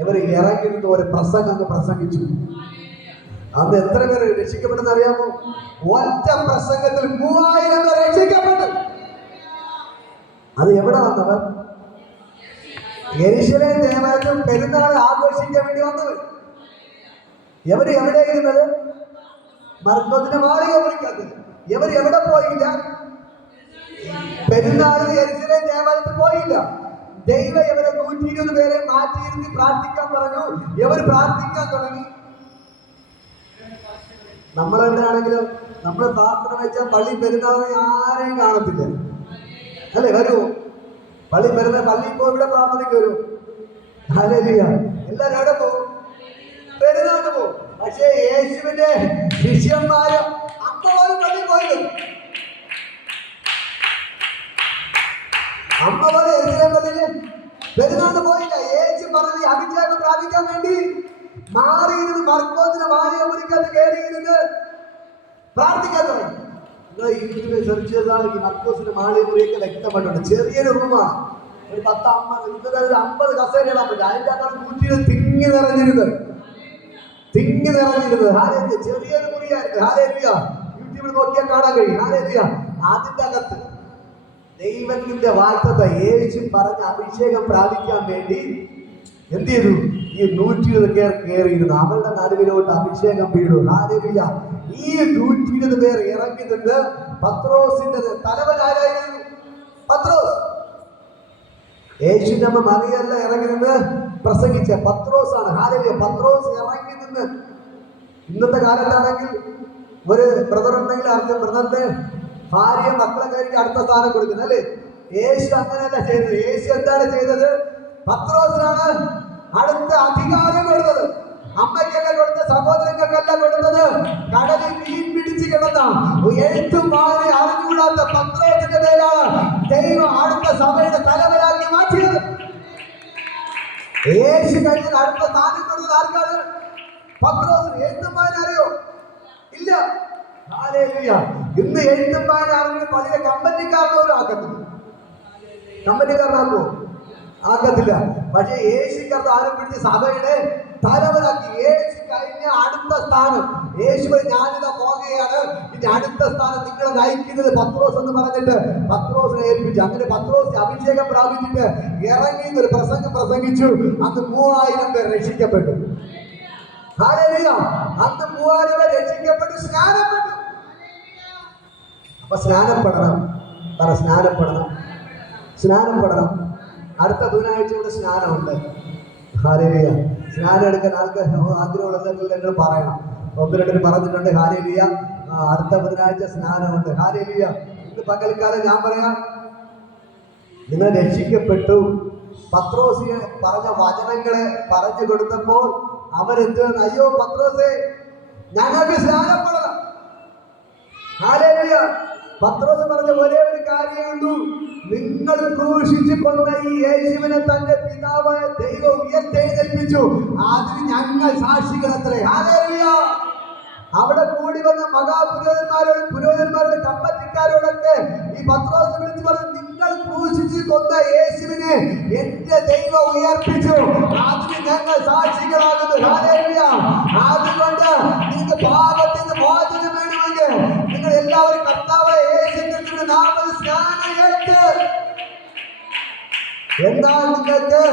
ഇവർ ഇറങ്ങി നിന്ന് ഒരു പ്രസംഗം അങ്ങ് പ്രസംഗിച്ചു. അന്ന് എത്ര പേര് രക്ഷിക്കപ്പെട്ടെന്ന് അറിയാമോ? ഒറ്റ പ്രസംഗത്തിൽ 3000 പേർ രക്ഷിക്കപ്പെട്ടു. അത് എവിടെ വന്നവർ? യെരൂശലേം ദേവാലയത്തിൽ പെരുന്നാൾ ആഘോഷിക്കാൻ വേണ്ടി വന്നവർ. എവര് എവിടെ ഇരുന്നത്? മർക്കോസിന്റെ മാളിക വിളിക്കാത്തത്. ഇവർ എവിടെ പോയില്ല? പെരുന്നാളിന് യെരൂശലേം ദേവാലയത്തിൽ പോയില്ല. ദൈവം ഇവരെ 120 പേരെ മാറ്റിയിരുത്തി പ്രാർത്ഥിക്കാൻ പറഞ്ഞു. ഇവർ പ്രാർത്ഥിക്കാൻ തുടങ്ങി. നമ്മളെന്താണെങ്കിലും നമ്മൾ പ്രാർത്ഥന വെച്ചാൽ പള്ളി പെരുന്നാളിന് ആരെയും കാണത്തില്ല, അല്ലേ? വരൂ, പള്ളി പെരുന്നാൾ പള്ളിയിൽ പോയി ഇവിടെ പ്രാർത്ഥനയ്ക്ക് വരും. ഹല്ലേലൂയ. എല്ലാവരും എവിടെ പോകും? പെരുന്നാളിന് പോകും. പക്ഷേ യേശുവിന്റെ ശിഷ്യന്മാര് അമ്മപോലും പള്ളി പോയത്. അമ്മപോലെ പള്ളിയില് പെരുന്നാളിന് പോയില്ല. യേശു പറഞ്ഞ് അഭിഷേകം പ്രാപിക്കാൻ വേണ്ടി മാറിയിരുന്ന് മർക്കോസിന്റെ മാളിക മുറിക്കകത്ത് കയറിയിരുന്ന് പ്രാർത്ഥിക്കാൻ തുടങ്ങി. നിങ്ങൾ യൂട്യൂബിൽ സെർച്ച് ചെയ്താൽ ഈ മർക്കോസിന്റെ മാളിക മുറിയൊക്കെ വ്യക്തമായിട്ടുണ്ട്. ചെറിയൊരു റൂമാണ്, ഒരു 50 കസേര ഇടാൻ പറ്റും. അതിൻ്റെ അകത്താണ് 120 തിങ്ങി നിറഞ്ഞിരുന്നത്. ഹാലേലൂയ. ചെറിയൊരു മുറിയായിരുന്നു. ഹാലേലൂയ. യൂട്യൂബിൽ നോക്കിയാൽ കാണാൻ കഴിയും. ഹാലേലൂയ. അതിൻ്റെ അകത്ത് ദൈവത്തിന്റെ വാഗ്ദത്തം യേശു പറഞ്ഞ അഭിഷേകം പ്രാപിക്കാൻ വേണ്ടി എന്ത് ചെയ്തു? ഈ 120 പേർ കയറിയിരുന്നു. അവരുടെ നടുവിലോട്ട് അഭിഷേകം വീണു. ഹാലേലൂയ. ഈ 120 പേർ ഇറങ്ങി നിന്ന് പത്രോസിന്റെ തലവനാരായിരുന്നു പത്രോസ്. യേശുവിന്റെ അമ്മ മറിയല്ല ഇറങ്ങി നിന്ന് പ്രസംഗിച്ച പത്രോസാണ്. ഹാലേലൂയ. പത്രോസ് ഇറങ്ങി നിന്ന്. ഇന്നത്തെ കാലത്താണെങ്കിൽ ഒരു ബ്രദർ ഉണ്ടെങ്കിൽ അടുത്ത ബ്രദറിന്റെ ഭാര്യ മക്കളെ കയറി അടുത്ത സ്ഥാനം കൊടുക്കുന്നത്, അല്ലേ? യേശു അങ്ങനെയല്ല ചെയ്തത്. യേശു എന്താണ് ചെയ്തത്? പത്രോസിനാണ് അടുത്ത അധികാരം കൊടുത്തത്. അമ്മയ്ക്കല്ല കൊടുത്ത, സഹോദരങ്ങൾക്കല്ല കൊടുത്തത്. കടലിൽ മീൻ പിടിച്ച് കിടന്ന എഴുത്തും വായന അറിഞ്ഞുകൂടാത്ത പത്രോസിന്റെ പേരാണ് ദൈവം അടുത്ത സഭയുടെ തലവനാക്കി മാറ്റിയത്. യേശു കഴിഞ്ഞ അടുത്ത സ്ഥാനം കൊടുത്തത് ആർക്കാണ്? പത്രോസിന്. എഴുത്തും വായന അറിയോ? ഇല്ല. ഹല്ലേലൂയ. ഇന്ന് എഴുത്തും വായന അറിഞ്ഞ പള്ളിയിലെ കമ്പനിക്കാരനോരും ആക്കത്തില്ല. കമ്പനിക്കാരനാക്കോ? ആക്കത്തില്ല. പക്ഷെ യേശു കർത്താവിനെ പിടിച്ച് സഭയുടെ തലവനാക്കി. യേശു കഴിഞ്ഞ അടുത്ത സ്ഥാനം യേശു ഞാനിതാ പോകുകയാണ്, ഇനി അടുത്ത സ്ഥാനം നിങ്ങളെ നയിക്കുന്നത് പത്രോസ് എന്ന് പറഞ്ഞിട്ട് പത്രോസിനെ ഏൽപ്പിച്ചു. അങ്ങനെ പത്രോസ് അഭിഷേകം പ്രാപിച്ചിട്ട് ഇറങ്ങി ഒരു പ്രസംഗം പ്രസംഗിച്ചു. അന്ന് 3000 പേർ രക്ഷിക്കപ്പെട്ടു. ഹല്ലേലൂയ. അന്ന് 3000 പേർ രക്ഷിക്കപ്പെട്ടു, സ്നാനപ്പെട്ടു. അപ്പൊ സ്നാനപ്പെടണം. സ്നാനപ്പെടണം. അടുത്ത ബുധനാഴ്ച ഇവിടെ സ്നാനമുണ്ട്. ഹല്ലേലൂയ. സ്നാനം എടുക്കാൻ ആൾക്കാർ ആഗ്രഹമുള്ള പറയണം. 1-2 പറഞ്ഞിട്ടുണ്ട്. ഹല്ലേലൂയ. അടുത്ത ബുധനാഴ്ച സ്നാനമുണ്ട്. ഹല്ലേലൂയ. ഇന്ന് പകൽക്കാലം ഞാൻ പറയാം, നിങ്ങൾ രക്ഷിക്കപ്പെട്ടു. പത്രോസിന് പറഞ്ഞ വചനങ്ങളെ പറഞ്ഞു കൊടുത്തപ്പോൾ അവരെന്ത്? അയ്യോ പത്രോസേ, ഞങ്ങൾക്ക് സ്നാനപ്പെടണം. ഹല്ലേലൂയ. പത്രോസ് പറഞ്ഞ ഒരേ ഒരു കാര്യമുള്ളൂ, നിങ്ങൾ ക്രൂശിച്ചു കൊണ്ട ഈ യേശുവിനെ തന്റെ പിതാവായ ദൈവം ഉയർത്തെഴുന്നേൽപ്പിച്ചു. അതിന് ഞങ്ങൾ സാക്ഷികളത്രേ. ഹല്ലേലൂയ. അവിടെ കൂടി വന്ന പുരോഹിതന്മാരോട് കമ്പറ്റിക്കാരോടൊക്കെ ഈ പത്രോസ് വിളിച്ചു പറഞ്ഞു, നിങ്ങൾ ക്രൂശിച്ചു കൊന്ന യേശുവിനെ എന്റെ ദൈവം ഉയർപ്പിച്ചു. അതിന് ഞങ്ങൾ സാക്ഷികളാകുന്നു. ഹല്ലേലൂയ. അതുകൊണ്ട് നിങ്ങൾക്ക് പാപത്തിന് മോചനം വേണമെങ്കിൽ നിങ്ങൾ എല്ലാവരും കർത്താവായ യേശുവിന്റെ നാമത്തിൽ സ്നാനം ഏറ്റ് എന്നാൽ നിങ്ങൾക്ക്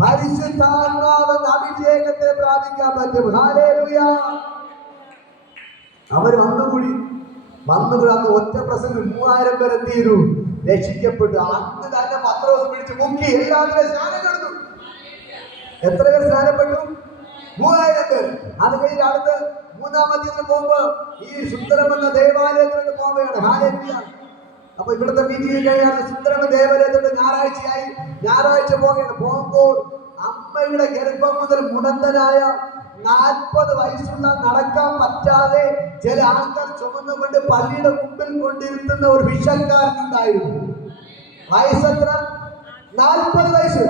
പരിശുദ്ധാത്മാവെന്ന അഭിഷേകത്തെ പ്രാപിക്കാൻ പറ്റും. ഹല്ലേലൂയ. അവർ വന്നുകൂടി അന്ന് ഒറ്റ പ്രസംഗം 3000 പേർ എന്ത് ചെയ്തു? രക്ഷിക്കപ്പെട്ടു. അന്ന് തന്നെ പത്രോസ് പിടിച്ച് മുക്കി എല്ലാവരും സ്നാനം കൊടുത്തു. എത്ര പേർ സ്നാനപ്പെട്ടു? 3000 പേർ. അത് കഴിഞ്ഞ് അടുത്ത് 3-ാം അധ്യായത്തിൽ പോകുമ്പോ ഈ സുന്ദരം എന്ന ദേവാലയത്തിലോട്ട് പോവുകയാണ്. ഹല്ലേലൂയ. അപ്പൊ ഇവിടുത്തെ മീറ്റിംഗ് കഴിയാണ്. സുന്ദരം ദേവാലയത്തോട്ട് ഞായറാഴ്ച പോകുമ്പോൾ അമ്മയുടെ ഗർഭം മുതൽ മുടന്തനായ 40 വയസ്സുള്ള നടക്കാൻ പറ്റാതെ ചില ആൾക്കാർ ചുമന്നുകൊണ്ട് പള്ളിയുടെ മുമ്പിൽ കൊണ്ടിരുത്തുന്ന ഒരു ഭിക്ഷക്കാരനുണ്ടായിരുന്നു. വയസ്സെത്ര? 40 വയസ്സ്.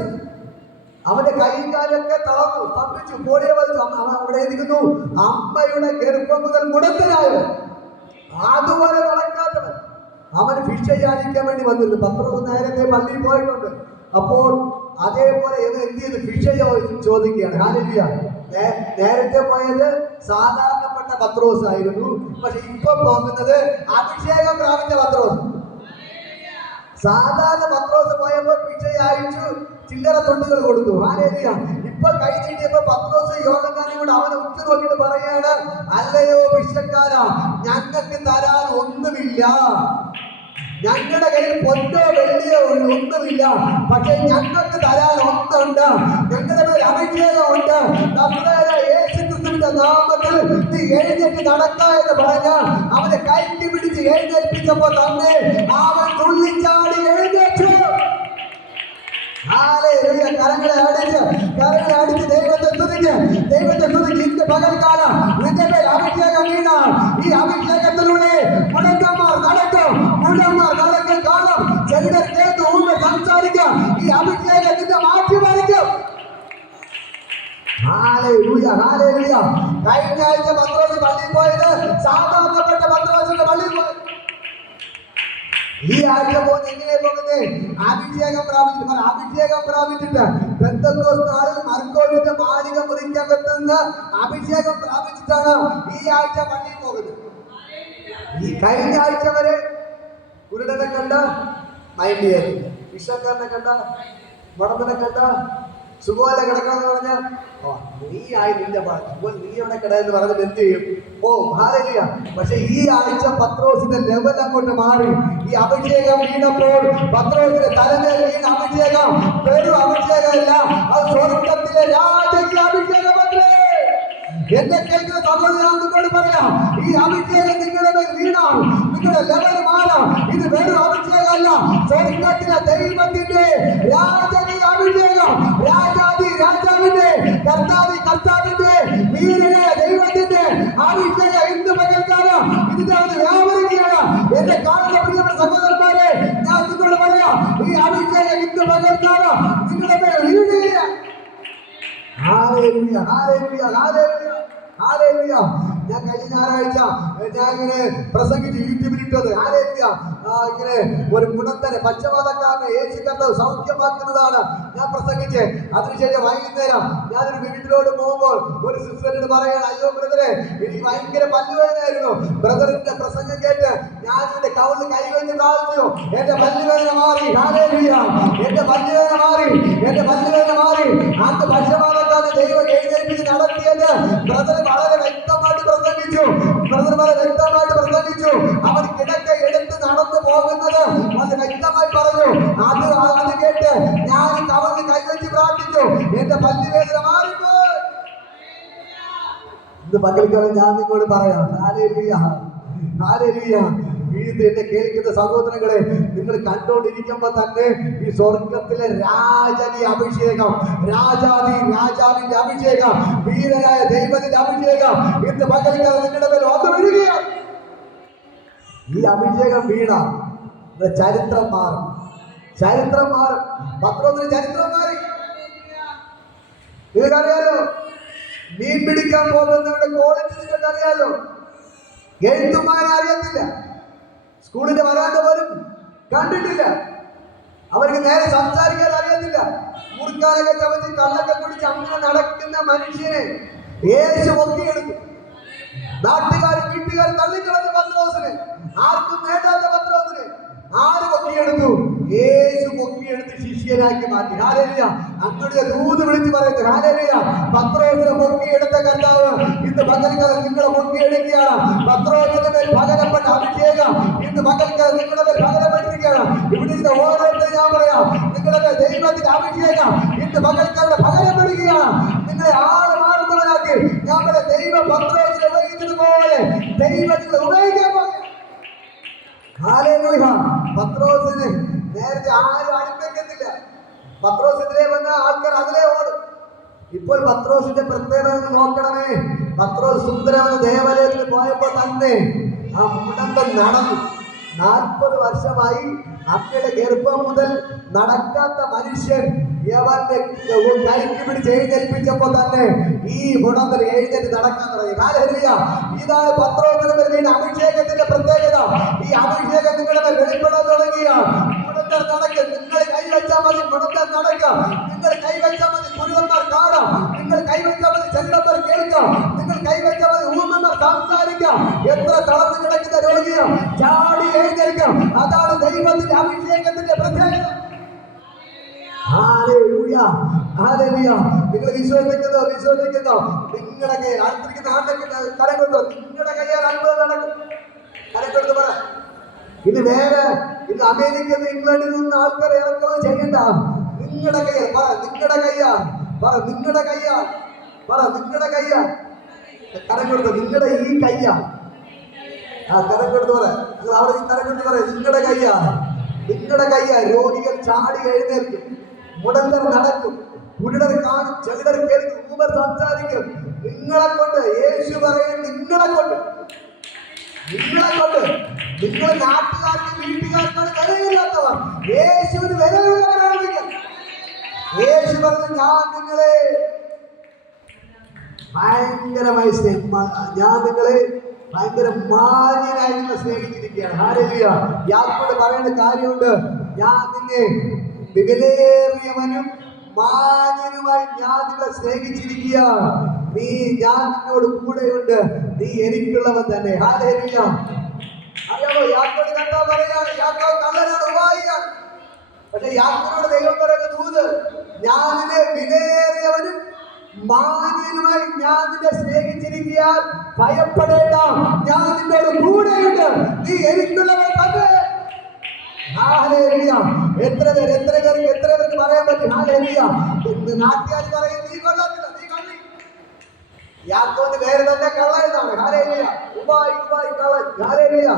അവന്റെ കൈയും കാലൊക്കെ തളർന്നു, സ്തംഭിച്ചു, കോടിയെ വലിച്ചു. അവിടെ ഇരിക്കുന്നു, അമ്മയുടെ ഗർഭം മുതൽ മുടന്തനായവൻ, അതുവരെ നടക്കാത്തവൻ. അവൻ ഭിക്ഷ യാചിക്കാൻ വേണ്ടി വന്നിരുന്നു. പത്രോസ് നേരത്തെ പള്ളിയിൽ പോയിട്ടുണ്ട്. അപ്പോൾ അതേപോലെ ഇവൻ എന്ത് ചെയ്ത് ഭിക്ഷ ചോദിക്കുകയാണ്. ഹല്ലേലൂയ. നേരത്തെ പോയത് സാധാരണപ്പെട്ട പത്രോസ് ആയിരുന്നു. പക്ഷെ ഇപ്പൊ പോകുന്നത് അഭിഷേകം പ്രാപിച്ച പത്രോസ്. സാധാരണ പത്രോസ് പോയപ്പോ ഭിക്ഷ അയച്ചു, ചില്ലറ തൊണ്ടുകൾ കൊടുത്തു. ഹല്ലേലൂയ. ഇപ്പൊ കൈ നീട്ടിയപ്പോ പത്രോസ് യോഗക്കാരൻ കൂടെ അവനെ ഉറ്റു നോക്കിയിട്ട് പറയാണ്, അല്ലയോ ഭിക്ഷക്കാരാ, ഞങ്ങൾക്ക് തരാൻ ഒന്നുമില്ല, ഞങ്ങളുടെ കയ്യിൽ പൊന്നോ വെള്ളിയോ ഒന്നുമില്ല, പക്ഷെ ഞങ്ങൾക്ക് തരാൻ ഒന്നുണ്ട്, ഞങ്ങളുടെ മേൽ അഭിഷേകമുണ്ട്. യേശുക്രിസ്തുവിന്റെ നാമത്തിൽ നീ എഴുന്നേറ്റ് നടക്ക എന്ന് പറഞ്ഞ അവനെ കൈക്ക് പിടിച്ച് എഴുന്നേൽപ്പിച്ചപ്പോ തന്നെ അവൻ തുള്ളിച്ചാടി എഴുന്നേറ്റു. കരങ്ങളെ അടിച്ച് ദൈവത്തെ സ്തുതിക്ക്. ഇന്ന് പകൽക്കാലം നിന്റെ മേൽ അഭിഷേകം വീണ ഈ അഭിഷേകത്തിലൂടെ മുടക്കന്മാർ നടക്കും, മുഴന്മാർ നടക്കും, കാണും, ചെറുതർ കേട്ട് ഊന്ന് സംസാരിക്കാം. ഈ അഭിഷേകത്തിന്റെ മാറ്റി മറിക്കും. കഴിഞ്ഞ ആഴ്ച പത്രോസ് പള്ളിയിൽ പോയത് സാധാരണപ്പെട്ട പത്രോസിന്റെ പള്ളിയിൽ പോയത്. ഈ ആഴ്ച പോകുന്ന എങ്ങനെ പോകുന്നത്? അഭിഷേകം പ്രാപിച്ചിട്ട്. അഭിഷേകം പ്രാപിച്ചിട്ട് പെന്തക്കോസ്ത് നാളിൽ മർക്കോസിന്റെ മാളിക മുറിക്കകത്തുനിന്ന് അഭിഷേകം പ്രാപിച്ചിട്ടാണ് ഈ ആഴ്ച പള്ളിയിൽ പോകുന്നത്. ഈ കഴിഞ്ഞ ആഴ്ച വരെ കുരുടനെ കണ്ട മൈൻഡ് ചെയ്തു, വിഷക്കാരനെ കണ്ട, മുടന്തനെ കണ്ട, സുഖമല്ല കിടക്കണമെന്ന് പറഞ്ഞ നീ ആയി നിന്റെ നീ എവിടെ കിടന്ന് പറഞ്ഞിട്ട് എന്ത് ചെയ്യും? ഓ ഹല്ലേലൂയ. പക്ഷെ ഈ ആഴ്ച പത്രോസിന്റെ ലെവൽ അങ്ങോട്ട് മാറി. ഈ അഭിഷേകം വീണപ്പോൾ പത്രോസിന്റെ തലമേൽ വീണ അഭിഷേകം വെറും അഭിഷേകമല്ല, അത് സ്വർഗത്തിലെ രാജകീയ അഭിഷേകമത്രേ. എന്നെ കേൾക്കുന്ന സഹോദരനോട് പറയാം, ഈ അഭിഷേകം നിങ്ങളുടെ മേൽ വീണാൽ നിങ്ങളുടെ ലെവൽ മാറാം. ഇത് വെറും അഭിഷേകമല്ല, സ്വർഗത്തിലെ ദൈവത്തിന്റെ രാജകീയ അഭിഷേകം, രാജാതി രാജാവിന്റെ, കർത്താതി കർത്താവിന്റെ, വീരനായ ദൈവത്തിന്റെ അഭിഷേകം ഇന്ന് പകൽക്കാലം ഇതിന്റെ വ്യാപരിക്കുകയാണ്. എന്നെ കാണുന്ന പ്രിയപ്പെട്ട സഹോദരന്മാരെ, ഞാൻ നിങ്ങളോട് പറയാം, ഈ അഭിഷേകം ഇന്ന് പകൽക്കാലം നിങ്ങളുടെ മേൽ വീഴുകയാണ്. Hallelujah, hallelujah, hallelujah, hallelujah. ഞാൻ കഴിഞ്ഞ ഞായറാഴ്ച ഞാൻ ഇങ്ങനെ പ്രസംഗിച്ച് യൂട്യൂബിൽ ഇട്ടത്. ഹല്ലേലൂയ. ഇങ്ങനെ ഒരു മുടന്തനെ, പക്ഷപാതക്കാരനെ യേശു കർത്താവ് സൗഖ്യമാക്കുന്നതാണ് ഞാൻ പ്രസംഗിച്ച്. അതിനുശേഷം വൈകുന്നേരം ഞാനൊരു വീട്ടിലോട്ട് പോകുമ്പോൾ ഒരു സിസ്റ്ററിനോട് പറയാണ്, അയ്യോ ബ്രദറെ, എനിക്ക് ഭയങ്കര പല്ലുവേദനയായിരുന്നു. ബ്രദറിന്റെ പ്രസംഗം കേട്ട് ഞാൻ എന്റെ കവളിൽ കൈവച്ച് പ്രാർത്ഥിച്ചു, എന്റെ പല്ലുവേദന മാറി. ഹല്ലേലൂയ. എന്റെ പല്ലുവേദന മാറി, എന്റെ പല്ലുവേദന മാറി. അന്ന് പക്ഷപാതക്കാരനെ ദൈവം എഴുന്നേൽപ്പിച്ച് നടത്തിയത് ബ്രദർ വളരെ വ്യക്തമായിട്ട് പ്രസംഗിച്ചു. ബ്രദർ വളരെ വ്യക്തമായിട്ട് പ്രസംഗിച്ചു. അവൻ കിടക്ക എടുത്ത് നടന്നു പോകുന്നത് അത് വ്യക്തമായി പറഞ്ഞു. അത് കേട്ട് ഞാൻ കവറിൽ കൈവച്ച് പ്രാർത്ഥിച്ചു, എന്റെ പല്ലുവേദന മാറിപ്പോയി. ഇന്ന് പകൽക്കാലം ഞാൻ നിങ്ങളോട് പറയാം, ഹല്ലേലൂയ, ഹല്ലേലൂയ. ഇത് എന്നെ കേൾക്കുന്ന സഹോദരങ്ങളെ, നിങ്ങൾ കണ്ടോണ്ടിരിക്കുമ്പോ തന്നെ ഈ സ്വർഗത്തിലെ രാജകീയ അഭിഷേകം, രാജാവിന്റെ അഭിഷേകം, വീരനായ ദൈവത്തിന്റെ അഭിഷേകം ഇന്ന് പകൽക്കാലം നിങ്ങളുടെ മേൽ വന്നു വരികയാണ്. ഈ അഭിഷേകം വീണ ചരിത്രം മാറും, ചരിത്രം മാറും. പത്രോസിന് ചരിത്രം മാറി. നിങ്ങൾക്കറിയാലോ, മീൻ പിടിക്കാൻ പോകുന്നവരുടെ ക്വാളിറ്റി നിങ്ങൾക്കറിയാലോ. എഴുത്തുമാരെ അറിയത്തില്ല, സ്കൂളിന്റെ വരാന്ത പോലും കണ്ടിട്ടില്ല, അവർക്ക് നേരെ സംസാരിക്കാൻ അറിയത്തില്ല. മുറുക്കാനൊക്കെ ചവച്ച് കള്ളൊക്കെ കുടിച്ച് അങ്ങനെ നടക്കുന്ന മനുഷ്യനെ യേശു പൊക്കിയെടുത്തു. നാട്ടുകാരും വീട്ടുകാരും തള്ളിക്കളഞ്ഞ പത്രോസിനെ, ആർക്കും വേണ്ടാത്ത പത്രോസിനെ ആര് പൊക്കിയെടുത്തു? യേശു പൊക്കിയെടുത്ത് ശിഷ്യനാക്കി മാറ്റി. ഹല്ലേലൂയ. അങ്ങോട്ട് ദൂത് വിളിച്ച് പറയുന്നത്, ഹല്ലേലൂയ. പത്രോസിനെ പൊക്കിയെടുത്ത കർത്താവ് ഇന്ന് പകൽക്കാലം നിങ്ങളെ പൊക്കിയെടുക്കുകയാണ്. പത്രോസിന്റെ മേൽ പകരപ്പെട്ട അഭിഷേകം ഇന്ന് പകൽക്കാലം നിങ്ങളുടെ മേൽ പകരപ്പെട്ടിരിക്കുകയാണ്. ഇവിടെ ഓരോരുത്തരും ഞാൻ പറയാം, നിങ്ങളുടെ മേൽ ദൈവത്തിന്റെ അഭിഷേകം ഇന്ന് പകൽക്കാലം പകരപ്പെടുകയാണ്. നിങ്ങളെ ആള് മാറുന്നവരാക്കി ഞങ്ങളുടെ ദൈവം പത്രോസിനെ ഉപയോഗിച്ചതുപോലെ ദൈവത്തിനെ ഉപയോഗിക്കാൻ പോകും. ഹല്ലേലൂയ. പത്രോസിന് നേരത്തെ ആരും അടുപ്പിക്കത്തില്ല. പത്രോസിനെ വന്ന ആൾക്കാർ അതിലേ ഓടും. ഇപ്പോൾ പത്രോസിന്റെ പ്രത്യേകത നോക്കണമേ. പത്രോസ് സുന്ദരമെന്ന ദേവാലയത്തിൽ പോയപ്പോൾ തന്നെ ആ മുടന്തൻ നടന്നു. 40 വർഷമായി അമ്മയുടെ ഗർഭം മുതൽ നടക്കാത്ത മനുഷ്യൻ യവന്റെ കൈക്ക് പിടിച്ച് എഴുന്നേൽപ്പിച്ചപ്പോ തന്നെ ഈ മുടന്തൻ എഴുന്നേറ്റ് നടക്കാൻ തുടങ്ങി. ഹല്ലേലൂയ. ഇതാണ് പത്രോസിന്റെ മേൽ അഭിഷേകത്തിന്റെ പ്രത്യേകത. ഈ അഭിഷേകം നിങ്ങളുടെ മേൽ വെളിപ്പെടാൻ തുടങ്ങിയ മുടന്തൻ നടക്കുക. നിങ്ങൾ കൈവച്ചാൽ മതി മുടന്തൻ നടക്കുക. നിങ്ങൾ കൈവച്ചാൽ മതി കുരുടന്മാർ കാണാം. നിങ്ങൾ കൈവച്ചാൽ മതി ചെല്ലന്മാർ കേൾക്കാം. നിങ്ങൾ കൈവച്ചാൽ മതി ഊമന്മാർ സംസാരിക്കാം. എത്ര തളർന്നു കിടക്കുന്ന രോഗിയോ ചാടി എഴുന്നേൽക്കാം. അതാണ് ദൈവത്തിന്റെ അഭിഷേകത്തിന്റെ പ്രത്യേകത. Hallelujah, hallelujah. നിങ്ങൾ വിശ്വസിക്കുന്നോ? നിങ്ങളുടെ കയ്യിൽ അടുത്തിരിക്കുന്ന ആളുടെ കരം കൊണ്ടോ? നിങ്ങളുടെ കയ്യാൽ അത്ഭുതം നടക്കും. കരം കൊടുത്ത് പറ. ഇത് വേറെ ഇത് അമേരിക്കയിൽ നിന്ന് ഇംഗ്ലണ്ടിൽ നിന്ന് ആൾക്കാരെ ഇറക്കുന്നത് ചെയ്യണ്ട. നിങ്ങളുടെ കയ്യാൽ പറ. നിങ്ങളുടെ കയ്യാൽ പറ. നിങ്ങളുടെ കയ്യാൽ പറ. നിങ്ങളുടെ കയ്യാൽ കരം കൊടുത്ത്. നിങ്ങളുടെ ഈ കയ്യാൽ കരം കൊടുത്ത് പറ. നിങ്ങൾ അവിടെ കരം കൊടുത്ത് പറ. നിങ്ങളുടെ കയ്യാൽ രോഗികൾ ചാടി എഴുന്നേൽക്കും. മുടന്തർ നടക്കും. കുരുടർ കാണും. ചെകിടർ കേൾക്കും. ഊമർ സംസാരിക്കും. നിങ്ങളെ കൊണ്ട് യേശു പറയും. നിങ്ങളെ കൊണ്ട് നിങ്ങൾ നാട്ടുകാർക്ക് വീട്ടുകാർക്കാണ് വിലയില്ലാത്തവർ. യേശുവിന് വിലയുള്ളവരാണ് നിങ്ങൾ. യേശു പറഞ്ഞു ഞാൻ നിങ്ങളെ ഭയങ്കരമായി ഞാൻ നിങ്ങളെ ഭയങ്കര മാന്യനായി നിങ്ങൾ സ്നേഹിച്ചിരിക്കുകയാണ്. ഹല്ലേലൂയ. യാക്കോബ് പറയുന്ന കാര്യമുണ്ട്. ഞാൻ നിന്നെ വിലയേറിയവനും മാന്യനുമായി ഞാൻ നിങ്ങളെ സ്നേഹിച്ചിരിക്കുക. ഞാൻ നിന്നോട് കൂടെയുണ്ട്. നീ എനിക്കുള്ളവൻ തന്നെ. ഹല്ലേലൂയ. അറിയാമോ യാക്കോബ് കണ്ടാ പറയാണ് യാക്കോബ് കള്ളനാണ്, ഉപായിയാണ്. പക്ഷെ യാക്കോബിനോട് ദൈവം പറയുന്ന ദൂത് ഞാൻ നിന്നെ വിലയേറിയവനും മാന്യനുമായി ഞാൻ നിന്നെ സ്നേഹിച്ചിരിക്കാൻ ഭയപ്പെടേണ്ട. ഞാൻ നിന്നോട് കൂടെയുണ്ട്. നീ എനിക്കുള്ളവൻ തന്നെ. ഹല്ലേലൂയ. എത്ര പേർക്ക് പറയാൻ പറ്റും? ഹല്ലേലൂയ. ഇന്ന് നാട്ടുകാർ പറയും നീ കൊള്ളത്തില്ല, നീ കള്ളി. യാക്കോബിന്റെ പേര് തന്നെ കള്ളനാണ്. ഹല്ലേലൂയ. ഉപായി കള്ളൻ. ഹല്ലേലൂയ.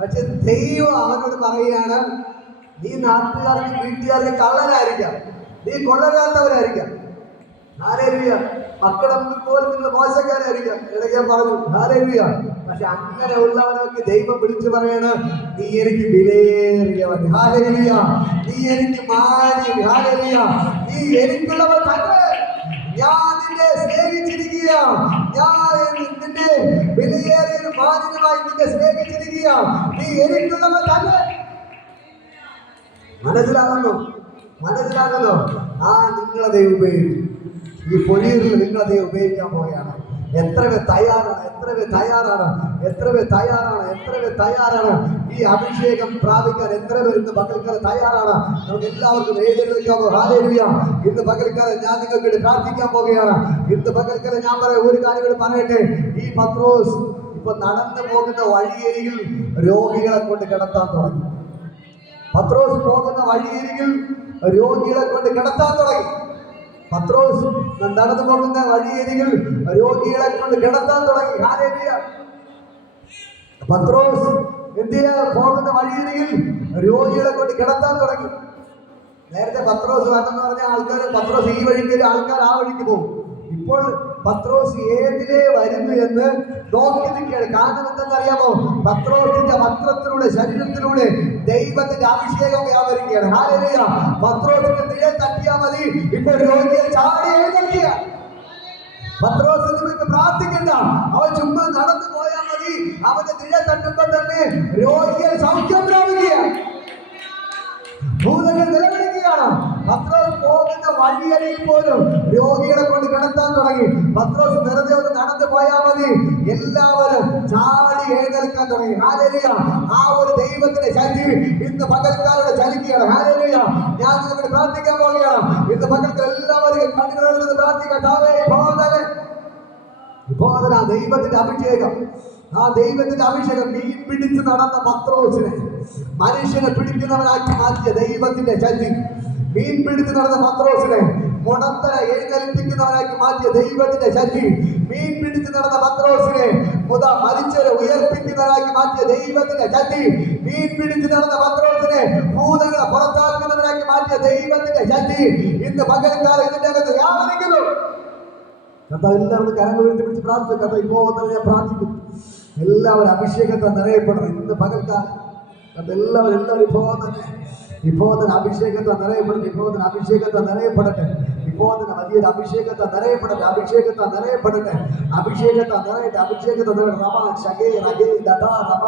പക്ഷെ ദൈവം അവനോട് പറയുകയാണ് നീ നാട്ടുകാർക്ക് വീട്ടുകാർക്ക് കള്ളനായിരിക്കാം, നീ കൊള്ളരാത്തവരായിരിക്കാം. ഹല്ലേലൂയ. മക്കളുടെ മുമ്പിൽ പോലും നിങ്ങൾ മോശക്കാരായിരിക്കാം. ഇടയ്ക്ക് ഞാൻ പറഞ്ഞു. ഹല്ലേലൂയ. പക്ഷെ അങ്ങനെ ഉള്ളവരൊക്കെ ദൈവം വിളിച്ചു പറയണം നീ എനിക്ക് വിലയേറിയവൻ. ഹല്ലേലൂയ. നീ എനിക്ക് മാന്യൻ. ഹല്ലേലൂയ. നീ എനിക്കുള്ളവൻ തന്നെ. ഞാൻ നിന്നെ സ്നേഹിച്ചിരിക്കുക. ഞാൻ നിന്നെ വിലയേറിയ മാന്യനുമായി നിന്നെ സ്നേഹിച്ചിരിക്കുക. നീ എനിക്കുള്ളവൻ തന്നെ. മനസ്സിലാകുന്നു? നിങ്ങളതെ ഉപയോഗിക്കും. ഈ പൊലിയിൽ നിങ്ങളതെ ഉപയോഗിക്കാൻ പോവുകയാണ്. എത്ര പേർ തയ്യാറാണ് ഈ അഭിഷേകം പ്രാപിക്കാൻ? എത്ര പേർ ഇന്ന് പകൽക്കാലം തയ്യാറാണ്? നമുക്ക് എല്ലാവർക്കും എഴുന്നേൽക്കാമോ? ഹല്ലേലൂയ. ഇന്ന് പകൽക്കാലം ഞാൻ നിങ്ങൾക്ക് വേണ്ടി പ്രാർത്ഥിക്കാൻ പോവുകയാണ്. ഇന്ന് പകൽക്കാലം ഞാൻ പറയാം ഒരു കാര്യം കൂടി പറയട്ടെ. ഈ പത്രോസ് ഇപ്പൊ നടന്നു പോകുന്ന വഴിയരികിൽ രോഗികളെ കൊണ്ട് കിടത്താൻ തുടങ്ങി. പത്രോസ് പോകുന്ന വഴിയരികിൽ രോഗികളെ കൊണ്ട് കിടത്താൻ തുടങ്ങി. പത്രോസ് നടന്നു പോകുന്ന വഴിയരികിൽ രോഗികളെ കൊണ്ട് കിടത്താൻ തുടങ്ങി. ഹല്ലേലൂയ. പത്രോസ് പോകുന്ന വഴിയരികിൽ രോഗികളെ കൊണ്ട് കിടത്താൻ തുടങ്ങി. നേരത്തെ പത്രോസ് വന്നെന്ന് പറഞ്ഞ ആൾക്കാർ പത്രോസ് ഈ വഴിക്ക് ആൾക്കാർ ആ വഴിക്ക് പോകും. ഇപ്പോൾ പത്രോസ് ഏതിലേ വരുന്നു എന്ന് നോക്കി നിൽക്കുകയാണ്. കാരണം എന്തെന്നറിയാമോ? പത്രോസിന്റെ വസ്ത്രത്തിലൂടെ ശരീരത്തിലൂടെ ദൈവത്തിന്റെ അഭിഷേകം വ്യാപരിക്കുകയാണ്. ഹല്ലേലൂയ. പത്രോസിന്റെ നിഴൽ തട്ടിയാൽ മതി ഇപ്പോൾ രോഗിയെ ചാടി എഴുന്നേൽക്കുക. പത്രോസിന് പ്രാർത്ഥിക്കണ്ട. അവൻ ചുമ്മാ നടന്നു പോയാൽ മതി. അവന്റെ നിഴൽ തട്ടുമ്പോൾ തന്നെ രോഗിയെ സൗഖ്യം പ്രാപിക്കുക. ഭൂതങ്ങൾ നിലവിളിക്കുകയാണ്. പത്രോസ് പോകുന്ന വഴിയരികിൽ പോലും രോഗികളെ കൊണ്ട് കിടത്താൻ തുടങ്ങി. പത്രോസ് വെറുതെ ഒന്ന് നടന്നു പോയാൽ മതി, എല്ലാവരും ചാടി എഴുന്നേൽക്കാൻ തുടങ്ങി. ഹല്ലേലൂയ. ആ ഒരു ദൈവത്തിന്റെ ശക്തി ഇന്ന് പകൽക്കാലം ചലിക്കുകയാണ്. ഹല്ലേലൂയ. ഞാൻ നിങ്ങൾക്ക് പ്രാർത്ഥിക്കാൻ പോവുകയാണ്. ഇന്ന് പകൽക്കാലം എല്ലാവരും കണ്ണുകളിൽ പ്രാർത്ഥിക്കാൻ. ദൈവത്തിന്റെ അഭിഷേകം, ആ ദൈവത്തിന്റെ അഭിഷേകം മീൻ പിടിച്ച് നടന്ന പത്രോസിനെ മനുഷ്യനെ പിടിക്കുന്നവനാക്കി മാറ്റിയ ദൈവത്തിന്റെ ശക്തി, മീൻ പിടിച്ച് നടന്ന പത്രോസിനെ മുടന്തനെ എഴുന്നേൽപ്പിക്കുന്നവനാക്കി മാറ്റിയ ദൈവത്തിന്റെ ശക്തി, മീൻ പിടിച്ച് നടന്ന പത്രോസിനെ മരിച്ചവരെ ഉയർപ്പിക്കുന്നവനാക്കി മാറ്റിയ ദൈവത്തിന്റെ ശക്തി, മീൻ പിടിച്ച് നടന്ന പത്രോസിനെ ഭൂതങ്ങളെ പുറത്താക്കുന്നവനാക്കി മാറ്റിയ ദൈവത്തിന്റെ ശക്തി ഇന്ന് പകൽക്കാലം ഇതിന്റെ അകത്ത് വ്യാപരിക്കുന്നു. എല്ലാവരും കരങ്ങൾ ഉയർത്തി പിടിച്ച് പ്രാർത്ഥിച്ചു. ഇപ്പോൾ തന്നെ ഞാൻ പ്രാർത്ഥിക്കുന്നു, എല്ലാവരും അഭിഷേകത്തെ നിറയപ്പെടണം. ഇന്ന് പകൽക്കാലം എല്ലാവരും ഇപ്പോൾ തന്നെ അഭിഷേകത്തെ നിറയപ്പെടട്ടെ. അഭിഷേകത്തെ നിറയപ്പെടട്ടെ. വലിയൊരു അഭിഷേകത്തെ നിറയപ്പെടട്ടെ. അഭിഷേകത്തെ നിറയട്ടെ. റബ ഷഗേ റഗേ ദദാ റബ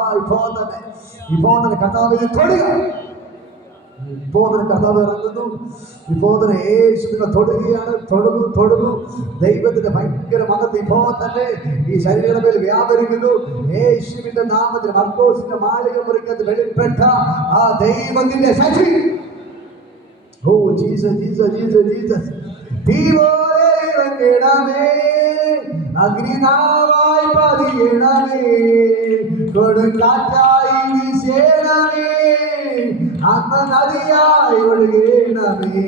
ഇപ്പോൾ തന്നെ കർത്താവിനെ തൊടുക. ഇപ്പോൾ തന്നെ കർത്താവ് ഇറങ്ങുന്നു. ഇപ്പോൾ തന്നെ യേശുവിനെ തൊടുകയാണ്. തൊടുന്നു. ദൈവത്തിന്റെ ഭയങ്കര മഹത്വം ഇപ്പോൾ തന്നെ ഈ ശരീരത്തിൽ വ്യാപരിക്കുന്നു. യേശുവിന്റെ നാമത്തിൽ മർക്കോസിന്റെ മാളിക മുറിക്കത്ത് വെളിപ്പെട്ട ആ ദൈവത്തിന്റെ ശക്തി. Oh Jesus തീവോരെ ഇറങ്ങണമേ, അഗ്നിനാവായി പതിയണമേ, കൊടുങ്കാറ്റായി വീശണമേ, ആത്മനദിയായി ഒഴുകണമേ.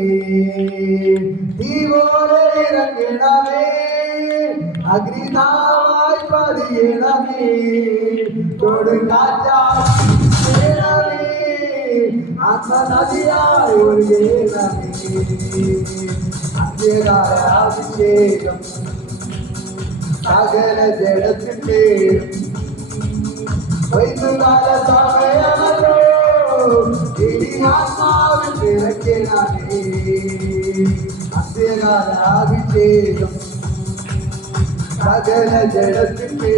തീവോരെ ഇറങ്ങണമേ, അഗ്നിനാവായി പതിയണമേ, കൊടുങ്കാറ്റായി വീശണമേ, ആത്മനദിയായി ഒഴുകണമേ. അഭിഷേകം സകല ജഡത്തിന്റെ വൈകുകാല സമയമല്ലോ, ഇനി ആത്മാവിൽ നിറയ്ക്കണമേ. അന്ത്യകാല അഭിഷേകം സകല ജഡത്തിന്റെ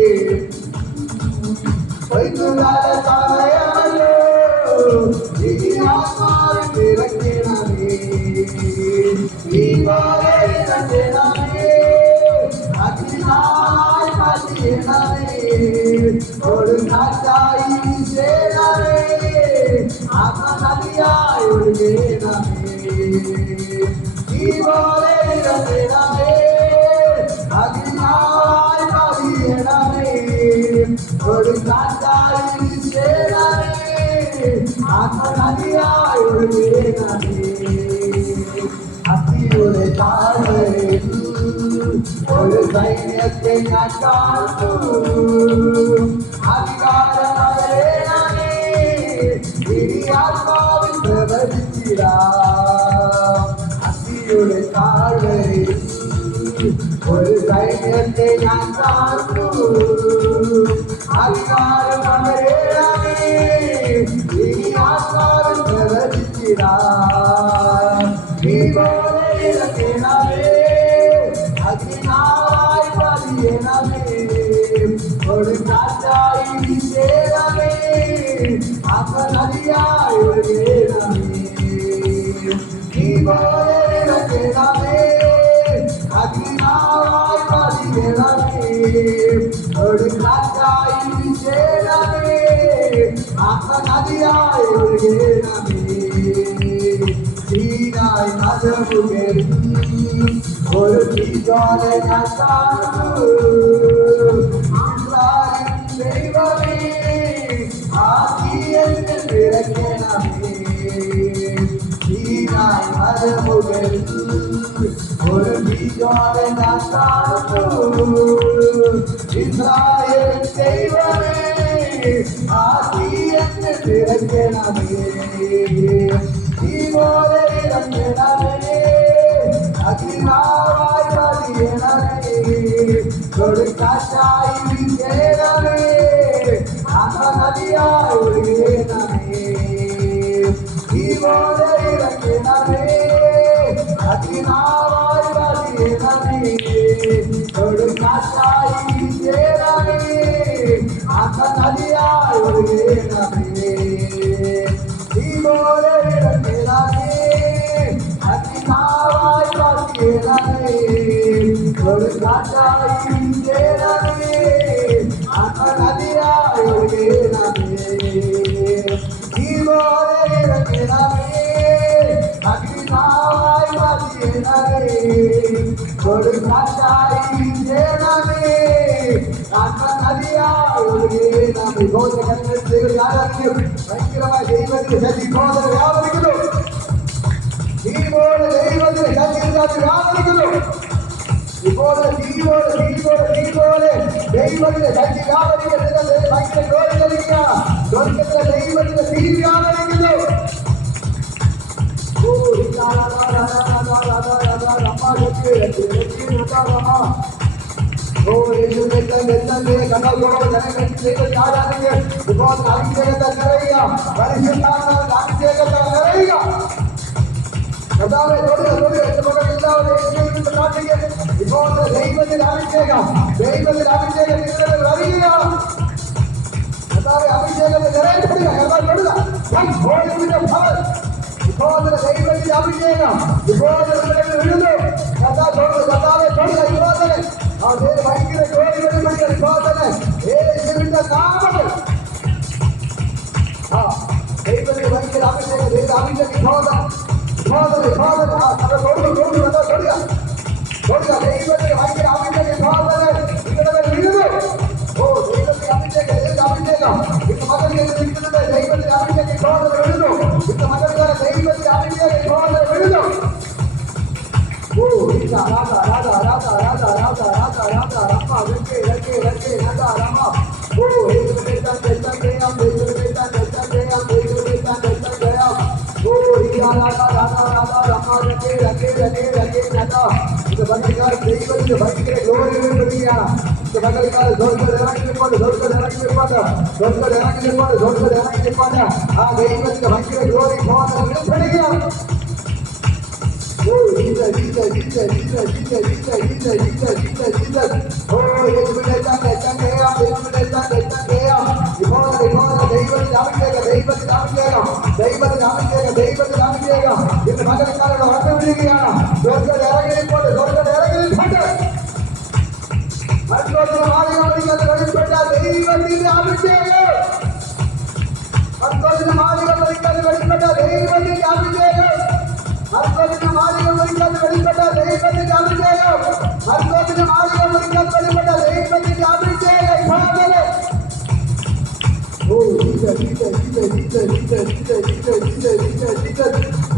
വൈകുകാല സമയമല്ലോ, ഇനി ആത്മാവിൽ നിറയ്ക്കണമേ. അഗ്നിനായി പതിയണമേ, കൊടുങ്കാറ്റായി വീശണമേ, ആത്മനദിയായി ഒഴുകണമേ. തീപോലെ ഇറങ്ങണമേ, അഗ്നിനായി പതിയണമേ, കൊടുങ്കാറ്റായി വീശണമേ, ആത്മനദിയായി ഒഴുകണമേ. അത്തിയുടെ താഴ്വരയിൽ ഒരു സൈന്യത്തെ ഞാൻ കാണുന്നു. അധികാരമേ, ഇനി ആത്മാവിൽ പ്രവചിച്ചിടാം. അത്തിയുടെ താഴ്വരയിൽ ഒരു സൈന്യത്തെ ഞാൻ കാണുന്നു. അധികാരമേ, ഇനി ആത്മാവിൽ പ്രവചിച്ചിടാം. അഗ്നിനായി പതിയണമേ, കൊടുങ്കാറ്റായി വീശണമേ, ആത്മനദിയായി ഒഴുകണമേ. അഗ്നിനായി പതിയണമേ, കൊടുങ്കാറ്റായി വീശണമേ, ആത്മനദിയായി ഒഴുകണമേ. തീരായി മതമുകളിൽ ഒരു തീജ്വാല ഞാൻ കാണുന്നു. ദൈവമേ, ആ തീയത്തിൽ നിറയ്ക്കണമേ. തീരായി മതമുകളിൽ ഒരു തീജ്വാല ഞാൻ കാണുന്നു. ഇസ്രായേൽ ദൈവമേ, ആ തീയത്തിൽ നിറയ്ക്കണമേ. തീപോലെ ഇറങ്ങണമേ, അഗ്നിനാവായി പതിയണമേ, കൊടുങ്കാറ്റായി വീശണമേ, ആത്മനദിയായി ഒഴുകണമേ. തീപോലെ ഇറങ്ങണമേ, അഗ്നിനാവായി പതിയണമേ, കൊടുങ്കാറ്റായി വീശണമേ, ആത്മനദിയായി ഒഴുകണമേ. തീപോലെ ഇറങ്ങണമേ, അഗ്നിനാവായി പതിയണമേ, കൊടുങ്കാറ്റായി വീശണമേ, ആത്മനദിയായി ഒഴുകണമേ. തീപോലെ ഇറങ്ങണമേ, അഗ്നിനാവായി പതിയണമേ, കൊടുങ്കാറ്റായി വീശണമേ, ആത്മനദിയായി ഒഴുകണമേ. ഭയങ്കരമായ ദൈവത്തിന്റെ ശക്തി വ്യാപരിക്കുന്നു. തീപോലെ ദൈവത്തിന്റെ ശക്തി വ്യാപരിക്കുന്നു. ഇപ്പോൾ തീപോലെ ദൈവത്തിന്റെ ശക്തി വ്യാപരിക്കുന്നത് ഭയങ്കര ജോലി നൽകുക. സ്വർഗത്തിലെ ദൈവത്തിന്റെ തീ വ്യാപരിക്കുന്നു. ഓ യേശുവിനെ കണ്ണോട് ദൈവത്തെ ആരാധിക്കുക. ഇപ്പോൾ അഭിഷേകത്തെ നിറയുക, പരിശുദ്ധാത്മാവിന്റെ അഭിഷേകത്തെ നിറയുക. കർത്താവേ തൊടുക തൊടുക എന്റെ മകൾ എല്ലാവരും യേശുവിനെ പ്രാർത്ഥിക്കുക. ഇപ്പോൾ ദൈവത്തിന്റെ അഭിഷേകം നിങ്ങളുടെ വരികയാണ്. കർത്താവേ അഭിഷേകത്തെ നിറയപ്പെടുക. കർത്താവ് തൊടുക. ഇപ്പോൾ ദൈവത്തിന്റെ അഭിഷേകം ഇപ്പോൾ വീഴുന്നു. കർത്താവ് തൊടുക. കർത്താവെ തൊടുക. ഇപ്പോൾ തന്നെ ഭയങ്കര ജോലി വെളിപ്പെടുക. ഇപ്പോൾ തന്നെ യേശുവിന്റെ നാമത്തിൽ ദൈവത്തിന്റെ ഭയങ്കര അഭിഷേകം അഭിഷേകം ദൈവത്തിന്റെ ഭയങ്കര അഭിഷേകം നിങ്ങളുടെ വീഴുന്നു. ഓ ദൈവത്തിന്റെ അഭിഷേകം ഇന്ന് മകൾക്ക് നിൽക്കുന്നത് ദൈവത്തിന്റെ അഭിഷേകം വീഴുന്നു. ഇന്ന് മകൾക്ക് ദൈവത്തിന്റെ അഭിഷേകം വീഴുന്നു. ഓ രാധ രാധ രാധ രാധ രാധ രാധ രാധ രമ രംഗേ രംഗേ രംഗേ രാധ രമ. ഓ ദൈവം ചെയ്യാം ഓ രാധ രാധ രാധ രമ രംഗേ രംഗേ രംഗേ രംഗേ രാധ. ഇത് ഭയങ്കര ദൈവത്തിന്റെ ഭയങ്കര ഗ്ലോറി വെളിപ്പെടുകയാണ്. ഇത് ഭയങ്കര ഇറങ്ങിപ്പോണ്ട് ആ ദൈവത്തിന്റെ ഭയങ്കര ഗ്ലോറി വെളിപ്പെടുകയാണ്. Oh, Jesus. Oh, മർക്കോസിന്റെ മാലികൾ ഒരിക്കൽ വെളിപ്പെട്ട ദൈവത്തിന്റെ അഭിഷേകം. മർക്കോസിന്റെ മാലികൾ ഒരിക്കൽ വെളിപ്പെട്ട ദൈവത്തിന്റെ അഭിഷേകം. Oh Jesus Jesus Jesus Jesus Jesus Jesus Jesus Jesus Jesus Jesus. Oh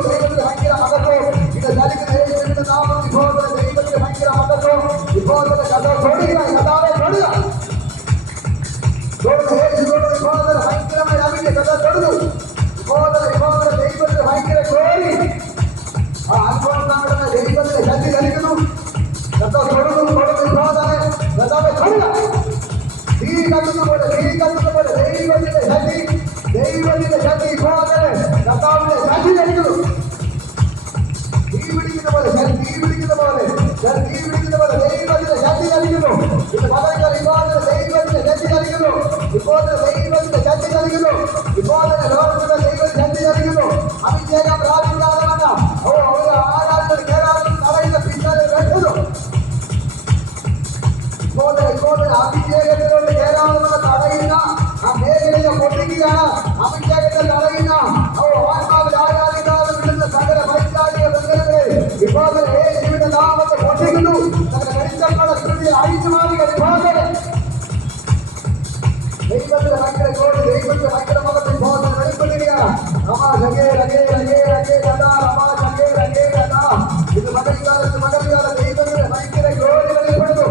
ദൈവത്തിന്റെ ഭയങ്കര മകത്തോ ഇത് നൽകുന്ന യേശുവിന്റെ നാമം ഇപ്പോൾ ദൈവത്തിന്റെ ഭയങ്കര മകത്തോ ഇപ്പോൾ കഥ തൊടുക. കഥാവെ തൊടുക. ഭയങ്കരമായ അഭിഷേകം കഥ തൊടുന്നു. ഇപ്പോൾ ദൈവത്തിന്റെ ഭയങ്കര ഗ്ലോറി ആ അനുഭവം നമ്മുടെ ദൈവത്തിന്റെ ശക്തി ധരിക്കുന്നു. കഥ തൊടുന്നു കഥാവെ തൊടുക. തീ കത്തുന്ന പോലെ ദൈവത്തിന്റെ ശക്തി ഇപ്പോൾ കഥാവിന്റെ ശക്തി ധരിക്കുന്നു. തീ പിടിക്കുന്ന പോലെ ദൈവത്തിന്റെ ശക്തി ധരിക്കുന്നു. ഇത് പകരം ഇപ്പോൾ ദൈവത്തിന്റെ ശക്തി ധരിക്കുന്നു. ഇപ്പോൾ ദൈവത്തിന്റെ ശക്തി ധരിക്കുന്നു. ഇപ്പോൾ ലോകത്തിന്റെ ദൈവത്തിന്റെ ശക്തി ധരിക്കുന്നു. അഭിഷേകം പ്രാപിക്കാതെ ഓ ഒരു ആരാധന കേരളത്തിൽ തടയുന്ന പിന്നാലെ വെട്ടുന്നു. ഇപ്പോൾ അഭിഷേകത്തിലോട്ട് കേരളത്തിൽ തടയുന്ന ആ മേഖലയെ പൊട്ടിക്കുകയാണ്. അഭിഷേകത്തെ തടയുന്ന ഓ ആത്മാവിൽ ആരാധിക്കാതെ വിടുന്ന സകല വൈകാരിക ബന്ധങ്ങളെ ഇപ്പോൾ യേശുവിന്റെ നാമത്തെ പൊട്ടിക്കുന്നു. സകല വെളിച്ചങ്ങളുടെ കൃതി അഴിച്ചു മാറിയ വിഭാഗങ്ങളെ ദൈവത്തിന്റെ ഭയങ്കര ഗോളി ദൈവത്തിന്റെ ഭയങ്കര മകത്തിൽ ബോധം വെളിപ്പെടുകയാണ്. ഇത് മകൾക്കാലത്ത് ദൈവത്തിന്റെ ഭയങ്കര ഗോളി വെളിപ്പെടുന്നു.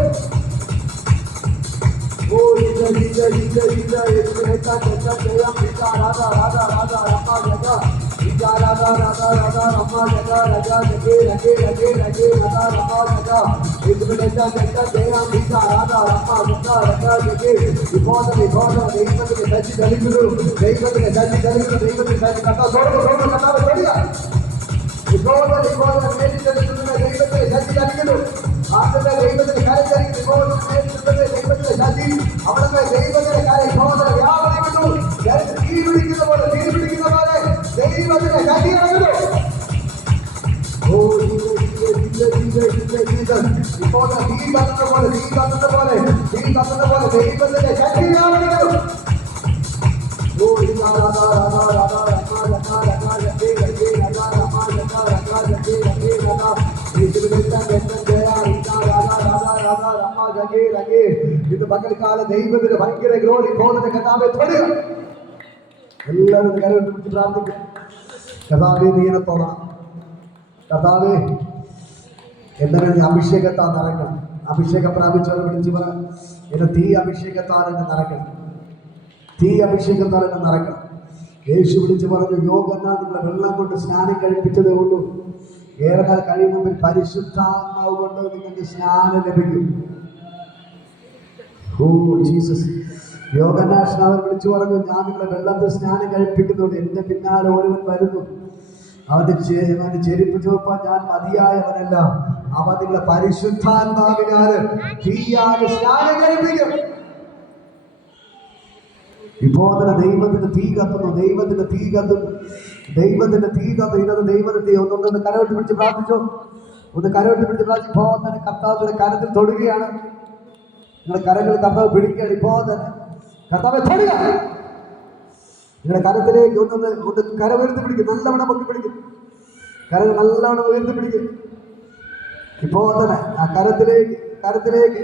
ഓ ആദ്യത്തെ ദൈവത്തിന്റെ കരച്ചരിക്കുന്നു. ദൈവത്തിന്റെ ശക്തി അവിടുത്തെ ദൈവത്തിന്റെ കര ബോധന വ്യാപരിക്കുന്നു. തീ പിടിക്കുന്ന പോലെ ദൈവത്തിന്റെ ശക്തി ഇറങ്ങുന്നു. ഓ ഇപ്പോൾ തീ കത്തുന്ന പോലെ ദൈവത്തിന്റെ ശക്തി വ്യാപരിക്കുന്നു. ഓ ഇത് പകൽക്കാല ദൈവത്തിന് ഭയങ്കര ഗ്ലോറി ബോധന കഥാവെ തൊടുക. എല്ലാവരും കരവിട്ട് പിടിച്ച് പ്രാർത്ഥിക്കും. കഥാവെ നീനത്തോടാം. കഥാവെ എന്തിനാ നീ അഭിഷേകത്താൽ നിറയ്ക്കണം. അഭിഷേകം പ്രാപിച്ചവരെ വിളിച്ചു പറ എന്നെ തീ അഭിഷേകത്താൽ എന്നെ നിറയ്ക്കണം. തീ അഭിഷേകത്താൽ എന്നെ നിറയ്ക്കണം. യേശു വിളിച്ചു പറഞ്ഞു യോഗന നിങ്ങളെ വെള്ളം കൊണ്ട് സ്നാനം കഴിപ്പിച്ചതേ ഉള്ളൂ. ഏറെ നാൾ കഴിയുമ്പോൾ പരിശുദ്ധാത്മാവ് കൊണ്ട് നിങ്ങൾക്ക് സ്നാനം ലഭിക്കും. Oh Jesus. യോഹന്നാൻ അവർ വിളിച്ചു പറഞ്ഞു, ഞാൻ നിങ്ങളെ വെള്ളത്തിൽ സ്നാനം കഴിപ്പിക്കുന്നുണ്ട്, എന്റെ പിന്നാലെ ഒരുവൻ വരുന്നു, അവന്റെ ചെരുപ്പ് ചുവപ്പാൻ ഞാൻ മതിയായവനല്ല, അവൻ നിങ്ങളെ പരിശുദ്ധാത്മാവിനാൽ തീയാൽ സ്നാനം കഴിപ്പിക്കും. ഇപ്പോൾ തന്നെ ദൈവത്തിന്റെ തീ കത്തുന്നു, ദൈവത്തിന്റെ തീ കത്തുന്നു, ദൈവത്തിന്റെ തീ കത്തുന്നു. ഇന്നത് ദൈവത്തിന്റെ തീ. ഒന്ന് കരവെട്ടി പിടിച്ച് പ്രാർത്ഥിച്ചോ, ഒന്ന് കരവെട്ടി പിടിച്ച് പ്രാർത്ഥിച്ചു. ഇപ്പോൾ തന്നെ കർത്താവിന്റെ കരത്തിൽ തൊടുകയാണ്. നിങ്ങളുടെ കരങ്ങൾ കർത്താവ് പിടിക്കുകയാണ്. ഇപ്പോൾ തന്നെ കർത്താവെ തൊടുക. നിങ്ങളുടെ കരത്തിലേക്ക് ഒന്ന് കര ഉയർത്തി പിടിക്കും, നല്ലവണ്ണം പൊക്കി പിടിക്കും, കരങ്ങൾ നല്ലവണ്ണം ഉയർത്തി പിടിക്കും. ഇപ്പോൾ തന്നെ ആ കരത്തിലേക്ക്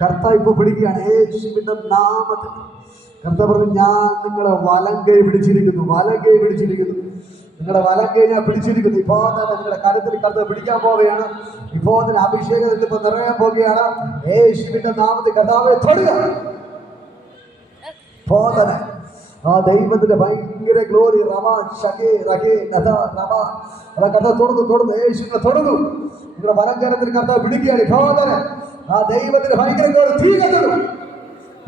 കർത്താവ് ഇപ്പോൾ പിടിക്കുകയാണ്. യേശുവിന്റെ നാമത്തിൽ കർത്താവ് പറഞ്ഞു, ഞാൻ നിങ്ങളെ വലങ്കൈ പിടിച്ചിരിക്കുന്നു, വലങ്കൈ പിടിച്ചിരിക്കുന്നു, നിങ്ങളുടെ വലങ്കൈ ഞാൻ പിടിച്ചിരിക്കുന്നു. ഇപ്പോൾ തന്നെ നിങ്ങളുടെ കരത്തിൽ കർത്താവ് പിടിക്കാൻ പോവുകയാണ്. ഇപ്പോൾ തന്നെ അഭിഷേകത്തിൽ ഇപ്പോൾ നിറയാൻ പോവുകയാണ്. യേശുവിന്റെ നാമത്തിൽ കർത്താവെ തൊടുക. ഇപ്പോൾ തന്നെ ആ ദൈവത്തിന്റെ ഭയങ്കര ഗ്ലോറി കർത്താവ് തൊടുന്നു, യേശുവിനെ തൊടുന്നു. നിങ്ങളുടെ വലങ്കരത്തിൽ കർത്താവ് പിടിക്കുകയാണ്. ഇപ്പോൾ തന്നെ ആ ദൈവത്തിന്റെ ഭയങ്കര ഗ്ലോറി തീ കത്തുന്നു.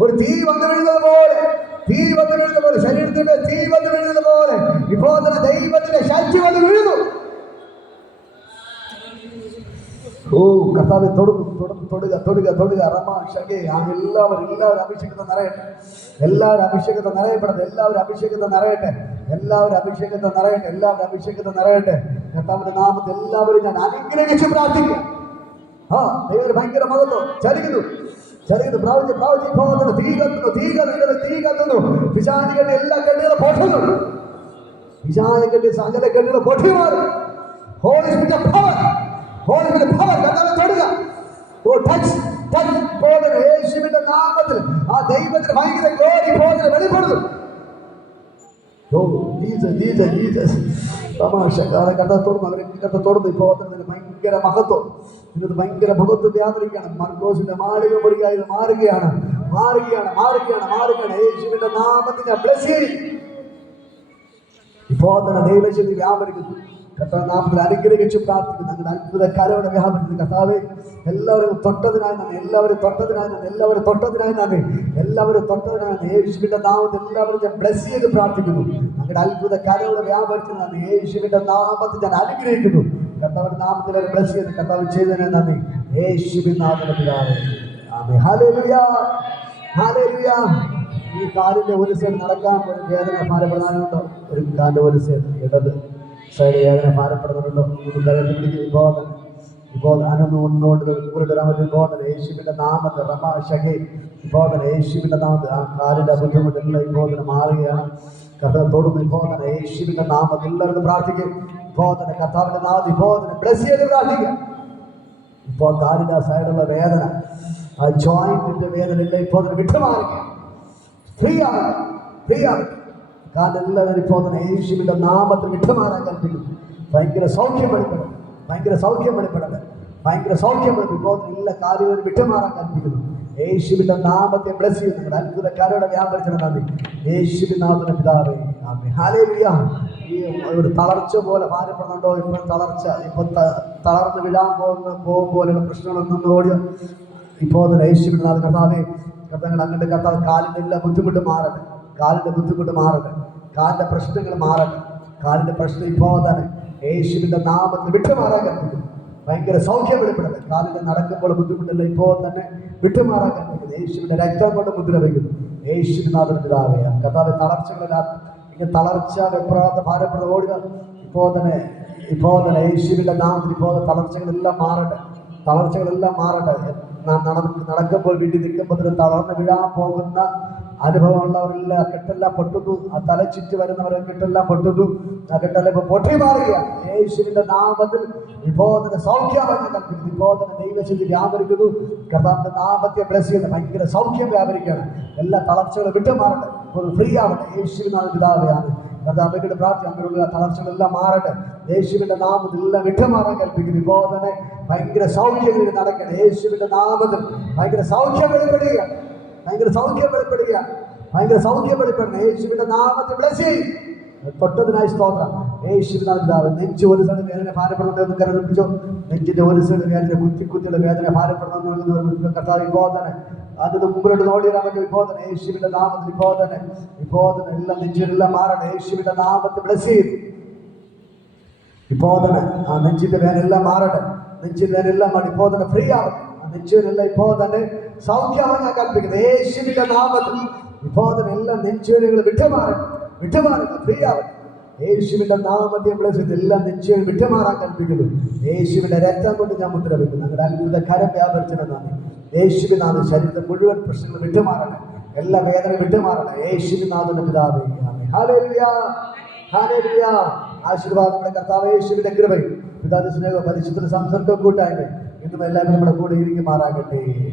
ഒരു തീ വന്നു വീഴുന്നത് പോലെ, തീ വന്നു വീഴുന്നത് പോലെ, ശരീരത്തിന്റെ തീ വന്നു വീഴുന്നത് പോലെ ഇപ്പോൾ തന്നെ ദൈവത്തിന്റെ ശക്തി വന്ന് വീഴുന്നു. ഓ കർത്താവെ തൊടുന്നു, തൊടുക. എല്ലാവരും അഭിഷേകത്തെ നിറയട്ടെ, എല്ലാവരും അഭിഷേകത്തെ നിറയപ്പെടട്ടെ, എല്ലാവരും അഭിഷേകത്തെ നിറയട്ടെ, എല്ലാവരും അഭിഷേകത്തെ നിറയട്ടെ, എല്ലാവരും അഭിഷേകത്തെ നിറയട്ടെ. കർത്താവിന്റെ നാമത്തിൽ എല്ലാവരും ഞാൻ അനുഗ്രഹിച്ച് പ്രാർത്ഥിക്കാം. ആ ദൈവം ഭയങ്കര മഹത്വം ചലിക്കുന്നു. പ്രാവശ്യം തീ കത്തുന്നു. പിശാചികളുടെ എല്ലാ കെട്ടുകളും പൊട്ടുന്നു. പിശാചികളുടെ സകല കെട്ടുകളും പൊട്ടി മാറും. Holy spirit power, holy spirit power കർത്താവെ തൊടുക. ഓ ടച്ച് യേശുവിന്റെ നാമത്തിൽ ആ ദൈവത്തിന് ഭയങ്കര ഗ്ലോറി പോലെ വെളിപ്പെടുന്നു. ഓ ജീസസ് തമാശ കഥത്തോടുന്നു, അവരെ കഥത്തോടുന്നു. ഇപ്പോൾ ഭയങ്കര മഹത്വം, ഇന്നത് ഭയങ്കര മഹത്വം വ്യാപരിക്കുകയാണ്. മർക്കോസിന്റെ മാളിക മുറിയായി മാറുകയാണ്. യേശുവിന്റെ നാമത്തിൽ ഞാൻ ബ്ലസ് ചെയ്യും. ഇപ്പോൾ തന്നെ ദൈവശക്തി വ്യാപരിക്കുന്നു. കർത്താവ് നാമത്തിൽ അനുഗ്രഹിച്ച് പ്രാർത്ഥിക്കുന്നു. ഞങ്ങളുടെ അത്ഭുത കരയോടെ വ്യാപരിക്കുന്നു. കർത്താവെ എല്ലാവരും തൊട്ടതിനായി നന്ദി, എല്ലാവരും തൊട്ടതിനായി നന്ദി. യേശുവിന്റെ നാമത്തിൽ എല്ലാവരും ഞാൻ ബ്ലസ് ചെയ്ത് പ്രാർത്ഥിക്കുന്നു. ഞങ്ങളുടെ അത്ഭുത കരയോടെ വ്യാപരിച്ചു നന്ദി. യേശുവിന്റെ നാമത്തിൽ ഞാൻ അനുഗ്രഹിക്കുന്നു. കർത്താവിന്റെ നാമത്തിൽ ബ്ലസ് ചെയ്ത് കർത്താവ് ചെയ്തതിനെ നന്ദി. യേശുവിൻ നാമത്തിൽ പിതാവേ, ആമേൻ. ഹല്ലേലൂയ. ഈ കാലിന്റെ ഒരു സൈഡ് നടക്കാൻ ഒരു വേദന ഭാരപ്പെടാനുണ്ടോ? ഒരു കാലിന്റെ ഒരു സൈഡ് ഇടത് സൈഡ് വേദന ഭാരപ്പെടുന്നുണ്ടോ? ഇപ്പോൾ അനൊന്ന് ഒന്നുകൊണ്ട് യേശുവിന്റെ നാമത്തിൽ യേശുവിന്റെ നാമത്തിൽ ആ കാലിന്റെ ബുദ്ധിമുട്ടെല്ലാം ഇപ്പോൾ തന്നെ മാറുകയാണ്. കർത്താവ് തൊടുന്നു. ഇപ്പോൾ തന്നെ യേശുവിന്റെ നാമത്തിൽ എല്ലാവരും പ്രാർത്ഥിക്കും. ഇപ്പോൾ തന്നെ കർത്താവിന്റെ നാമത്തിൽ ഇപ്പോൾ തന്നെ ബ്ലസ് ചെയ്ത് പ്രാർത്ഥിക്കാം. ഇപ്പോൾ കാലിന്റെ സൈഡുള്ള വേദന, ആ ജോയിന്റിന്റെ വേദന എല്ലാം ഇപ്പോൾ തന്നെ വിട്ടുമാറുക. ഫ്രീ ആണ്. കാരണം എല്ലാവരും ഇപ്പോൾ തന്നെ യേശുവിന്റെ നാമത്തിൽ വിട്ടുമാറാൻ കൽപ്പിക്കുന്നു. ഭയങ്കര സൗഖ്യം വെളിപ്പെടട്ടെ. ഇപ്പോൾ എല്ലാ കാര്യങ്ങളും വിട്ടുമാറാൻ കൽപ്പിക്കുന്നു. യേശുവിന്റെ നാമത്തെ ബ്ലസ് ചെയ്യുന്നു. അത്ഭുതക്കാരോടെ വ്യാപരിച്ചത് നന്ദി. യേശുവിന്റെ നാമത്തിന്റെ പിതാവേ, ആമേൻ. ഹല്ലേലൂയ. ഈ ഒരു തളർച്ച പോലെ ഭാരപ്പെടുന്നുണ്ടോ? ഇപ്പോൾ തളർച്ച, ഇപ്പോൾ തളർന്ന് വിടാൻ പോകും പോലെയുള്ള പ്രശ്നങ്ങളൊന്നും ഓടിയോ? ഇപ്പോൾ തന്നെ യേശുവിന്റെ നാമത്തിൽ കർത്താവേ, കർത്താവ് അങ്ങോട്ട് കർത്താവ് കാലിൻ്റെ എല്ലാ ബുദ്ധിമുട്ട് മാറട്ടെ, കാലിന്റെ പ്രശ്നങ്ങൾ മാറട്ടെ. കാലിന്റെ പ്രശ്നം ഇപ്പോൾ തന്നെ യേശുവിന്റെ നാമത്തിൽ വിട്ടുമാറാൻ കൽപ്പിക്കുന്നു. ഭയങ്കര സൗഖ്യം വെളിപ്പെടട്ടെ. കാലിന്റെ നടക്കുമ്പോൾ ബുദ്ധിമുട്ടല്ല ഇപ്പോൾ തന്നെ വിട്ടുമാറാൻ കൽപ്പിക്കുന്നു. യേശുവിന്റെ രക്തം കൊണ്ട് മുദ്ര വയ്ക്കുന്നു. യേശുവിന്റെ നാമത്തിൽ പിതാവേ, കർത്താവ് തളർച്ചകളെല്ലാം ഇങ്ങനെ തളർച്ച വെപ്രാത്ത ഭാരപ്പെട്ട് ഓടുക. ഇപ്പോൾ തന്നെ യേശുവിന്റെ നാമത്തിൽ ഇപ്പോൾ തളർച്ചകളെല്ലാം മാറട്ടെ. നടക്കുമ്പോൾ വീട്ടിൽ നിൽക്കുമ്പോൾ തളർന്ന് വീഴാൻ പോകുന്ന അനുഭവമുള്ളവരെല്ലാം കെട്ടെല്ലാം പൊട്ടുന്നു. ആ തല ചുറ്റി വരുന്നവരെ കെട്ടെല്ലാം പൊട്ടുന്നു. ആ കെട്ടെല്ലാം ഇപ്പൊ പൊട്ടി മാറുകയാണ്. യേശുവിന്റെ നാമത്തിൽ ഇപ്പോൾ തന്നെ സൗഖ്യം കൽപ്പിക്കുന്നു. ഇപ്പോൾ തന്നെ ദൈവശക്തി വ്യാപരിക്കുന്നു. കർത്താവിന്റെ നാമത്തെ ബ്ലസ് ചെയ്യുന്ന ഭയങ്കര സൗഖ്യം വ്യാപരിക്കുകയാണ്. എല്ലാ തളർച്ചകളും വിട്ടുമാറട്ടെ, ഫ്രീ ആവട്ടെ. യേശുവിനാണ് പിതാവെയാണ് കർത്താവിന്റെ പ്രാർത്ഥന. അങ്ങനെയുള്ള തളർച്ചകളെല്ലാം മാറട്ടെ. യേശുവിന്റെ നാമത്തിൽ എല്ലാം വിട്ടുമാറാൻ കൽപ്പിക്കുന്നു. ഇപ്പോൾ തന്നെ ഭയങ്കര സൗഖ്യം നടക്കട്ടെ. യേശുവിന്റെ നാമത്തിൽ ഭയങ്കര സൗഖ്യം വെളിപ്പെടുകയാണ്. യേശുവിന്റെ നാമത്തെ ബ്ലസ് ചെയ്യും. തൊട്ടതിനായി സ്തോത്രം. യേശുവിനാ പിതാവ്. നെഞ്ച് ഒരു സൈഡ് വേദന ഭാരപ്പെടുന്നതെന്ന് കരുതി പിടിച്ചോ. നെഞ്ചിന്റെ ഒരു സൈഡ് വേദന കുത്തിയുള്ള വേദന ഭാരപ്പെടുന്ന കർത്താവ് ഇപ്പോൾ തന്നെ അതിന് മുമ്പിലോട്ട് നോടിയിടാൻ പറ്റും. ഇപ്പോൾ തന്നെ യേശുവിന്റെ നാമത്തിൽ ഇപ്പോൾ തന്നെ എല്ലാം നെഞ്ചിലെല്ലാം മാറണം. യേശുവിന്റെ നാമത്തിൽ ബ്ലസ് ചെയ്തു. ഇപ്പോൾ തന്നെ ആ നെഞ്ചിന്റെ വേനെല്ലാം മാറട്ടെ. നെഞ്ചിന്റെ വേനെല്ലാം മാറി ഇപ്പോൾ തന്നെ ഫ്രീ ആവട്ടെ. ആ നെഞ്ചിനെല്ലാം ഇപ്പോൾ തന്നെ സൗഖ്യമാണ് ഞാൻ കൽപ്പിക്കുന്നത്. യേശുവിന്റെ നാമത്തിൽ ഇപ്പോൾ തന്നെ എല്ലാം നെഞ്ചുവേനുകൾ വിട്ടുമാറട്ടെ, ഫ്രീ ആവട്ടെ. യേശുവിന്റെ നാമത്തെ എല്ലാം നെഞ്ചുവേൻ വിട്ടുമാറാൻ കൽപ്പിക്കുന്നു. യേശുവിന്റെ രക്തം കൊണ്ട് ഞാൻ മുദ്ര വയ്ക്കുന്നു. ഞങ്ങളുടെ അത്ഭുത കരം വ്യാപരിച്ചത് നന്ദി. യേശുവിനാഥ് ശരീരത്തെ മുഴുവൻ പ്രശ്നങ്ങൾ വിട്ടുമാറട്ടെ, എല്ലാ വേദന വിട്ടുമാറട്ടെ. യേശുവിനാഥന്റെ പിതാവേ, ഹല്ലേലൂയ, ഹല്ലേലൂയ. ആശീർവാദങ്ങളുടെ കർത്താവ് യേശുവിന്റെ കൃപയും പിതാവിന്റെ സ്നേഹവും പരിശുദ്ധ സംസർഗവും കൂട്ടായ്മ ഇന്നും എല്ലാവരും നമ്മുടെ കൂടെ ഇരിക്കുമാറാകട്ടെ.